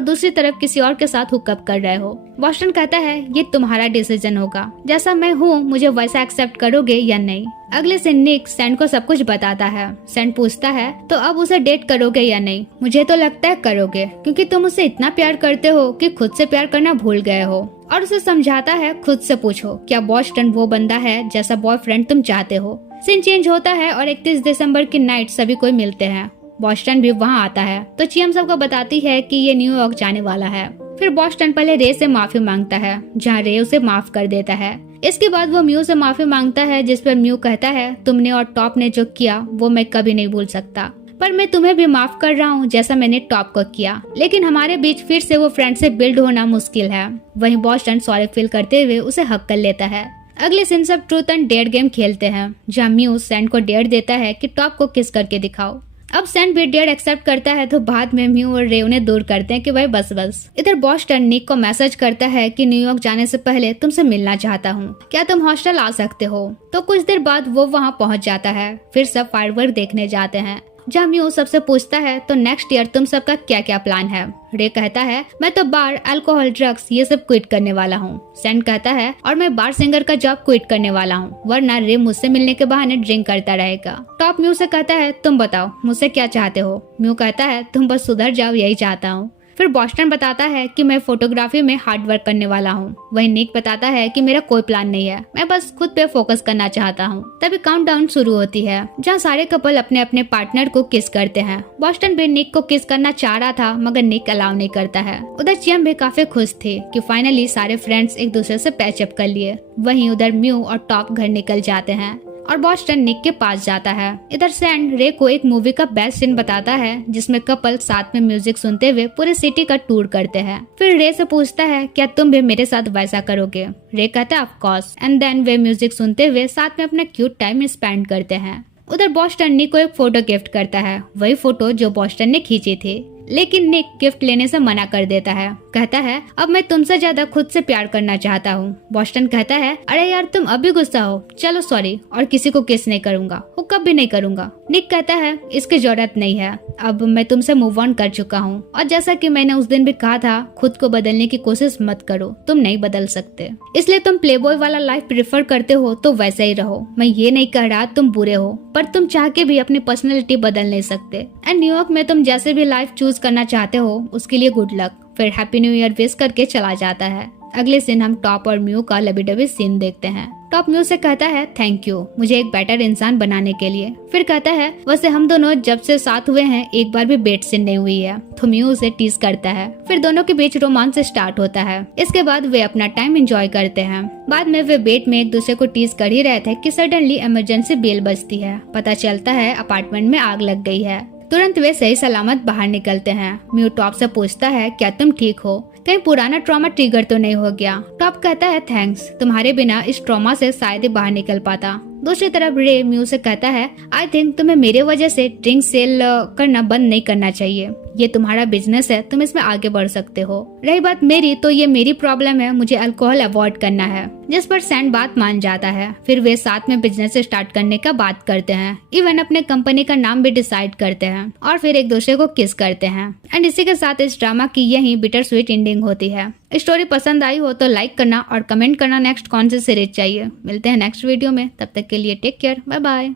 दूसरी तरफ किसी और के साथ हुकअप कर रहे हो। बॉस्टन कहता है, ये तुम्हारा डिसीजन होगा, जैसा मैं हूँ मुझे वैसा एक्सेप्ट करोगे या नहीं। अगले से निक सैंड को सब कुछ बताता है। सैंड पूछता है, तो अब उसे डेट करोगे या नहीं? मुझे तो लगता है करोगे, क्योंकि तुम उसे इतना प्यार करते हो कि खुद से प्यार करना भूल गए हो। और उसे समझाता है, खुद से पूछो क्या बॉस्टन वो बंदा है जैसा बॉयफ्रेंड तुम चाहते हो। सीन चेंज होता है और 31 दिसंबर की नाइट सभी कोई मिलते हैं। बॉस्टन भी वहाँ आता है तो चियम सबको बताती है कि ये न्यूयॉर्क जाने वाला है। फिर बॉस्टन पहले रे से माफी मांगता है, जहाँ रे उसे माफ कर देता है। इसके बाद वो म्यू से माफी मांगता है, जिस पर म्यू कहता है, तुमने और टॉप ने जो किया वो मैं कभी नहीं भूल सकता, पर मैं तुम्हें भी माफ कर रहा हूँ जैसा मैंने टॉप को किया। लेकिन हमारे बीच फिर से वो फ्रेंडशिप बिल्ड होना मुश्किल है। वहीं बॉस्टन सॉरी फील करते हुए उसे हक कर लेता है। अगले दिन सब ट्रूथ एंड डेयर गेम खेलते हैं, जहाँ म्यू सैंड को डेयर देता है कि टॉप को किस करके दिखाओ। अब सैंड भी डेयर एक्सेप्ट करता है तो बाद में म्यू और रे उन्हें दूर करते हैं कि भाई बस बस। इधर बॉस्टन निक को मैसेज करता है कि न्यूयॉर्क जाने से पहले तुमसे मिलना चाहता हूँ, क्या तुम हॉस्टल आ सकते हो? तो कुछ देर बाद वो वहाँ पहुँच जाता है। फिर सब फायरवर्क देखने जाते हैं, जहाँ म्यू सबसे पूछता है, तो नेक्स्ट ईयर तुम सबका क्या क्या प्लान है? रे कहता है, मैं तो बार, अल्कोहल, ड्रग्स ये सब क्विट करने वाला हूँ। सैंड कहता है, और मैं बार सिंगर का जॉब क्विट करने वाला हूँ, वरना रे मुझसे मिलने के बहाने ड्रिंक करता रहेगा। टॉप म्यू से कहता है, तुम बताओ मुझसे क्या चाहते हो? म्यू कहता है, तुम बस सुधर जाओ, यही चाहता हूँ। फिर बॉस्टन बताता है कि मैं फोटोग्राफी में हार्ड वर्क करने वाला हूँ। वहीं निक बताता है कि मेरा कोई प्लान नहीं है, मैं बस खुद पे फोकस करना चाहता हूँ। तभी काउंटडाउन शुरू होती है, जहाँ सारे कपल अपने अपने पार्टनर को किस करते हैं। बॉस्टन भी निक को किस करना चाह रहा था, मगर निक अलाउ नहीं करता है। उधर चियम भी काफी खुश थे कि फाइनली सारे फ्रेंड्स एक दूसरे से पैचअप कर लिए। वहीं उधर म्यू और टॉप घर निकल जाते हैं और बॉस्टन निक के पास जाता है। इधर सैंड रे को एक मूवी का बेस्ट सीन बताता है, जिसमें कपल साथ में म्यूजिक सुनते हुए पूरे सिटी का टूर करते हैं। फिर रे से पूछता है, क्या तुम भी मेरे साथ वैसा करोगे? रे कहता है, ऑफ कोर्स। एंड देन वे म्यूजिक सुनते हुए साथ में अपना क्यूट टाइम स्पेंड करते हैं। उधर बॉस्टन निक को एक फोटो गिफ्ट करता है, वही फोटो जो बॉस्टन ने खींची थी। लेकिन निक गिफ्ट लेने से मना कर देता है, कहता है, अब मैं तुमसे ज्यादा खुद से प्यार करना चाहता हूँ। बॉस्टन कहता है, अरे यार तुम अभी गुस्सा हो, चलो सॉरी, और किसी को किस नहीं करूंगा, हुकअप भी नहीं करूंगा। निक कहता है, इसकी जरूरत नहीं है, अब मैं तुमसे मूव ऑन कर चुका हूँ, और जैसा कि मैंने उस दिन भी कहा था, खुद को बदलने की कोशिश मत करो, तुम नहीं बदल सकते। इसलिए तुम प्लेबॉय वाला लाइफ प्रेफर करते हो तो वैसे ही रहो। मैं ये नहीं कह रहा तुम बुरे हो, पर तुम चाह के भी अपनी पर्सनैलिटी बदल नहीं सकते। एंड न्यूयॉर्क में तुम जैसे भी लाइफ चूज करना चाहते हो उसके लिए गुड लक। फिर हैप्पी न्यू ईयर विश करके चला जाता है। अगले दिन हम टॉप और म्यू का लबी डबी सीन देखते हैं। टॉप म्यू से कहता है, थैंक यू मुझे एक बेटर इंसान बनाने के लिए। फिर कहता है, वैसे हम दोनों जब से साथ हुए हैं एक बार भी बेड सीन नहीं हुई है। तो म्यू उसे टीज करता है। फिर दोनों के बीच रोमांस स्टार्ट होता है। इसके बाद वे अपना टाइम एंजॉय करते हैं। बाद में वे बेड में एक दूसरे को टीज कर ही रहे थे कि सडनली इमरजेंसी बेल बजती है। पता चलता है अपार्टमेंट में आग लग गई है। तुरंत वे सही सलामत बाहर निकलते हैं। म्यू टॉप से पूछता है, क्या तुम ठीक हो? कहीं पुराना ट्रॉमा ट्रिगर तो नहीं हो गया? टॉप कहता है, थैंक्स, तुम्हारे बिना इस ट्रॉमा से शायद ही बाहर निकल पाता। दूसरी तरफ रे म्यू से कहता है, आई थिंक तुम्हें मेरे वजह से ड्रिंक सेल करना बंद नहीं करना चाहिए। ये तुम्हारा बिजनेस है, तुम इसमें आगे बढ़ सकते हो। रही बात मेरी, तो ये मेरी प्रॉब्लम है, मुझे अल्कोहल अवॉइड करना है। जिस पर सैंड बात मान जाता है। फिर वे साथ में बिजनेस स्टार्ट करने का बात करते हैं। इवन अपने कंपनी का नाम भी डिसाइड करते हैं और फिर एक दूसरे को किस करते हैं। एंड इसी के साथ इस ड्रामा की यही बिटर स्वीट एंडिंग होती है। स्टोरी पसंद आई हो तो लाइक करना और कमेंट करना नेक्स्ट कौन सी सीरीज चाहिए। मिलते हैं नेक्स्ट वीडियो में, तब तक के लिए टेक केयर, बाय बाय।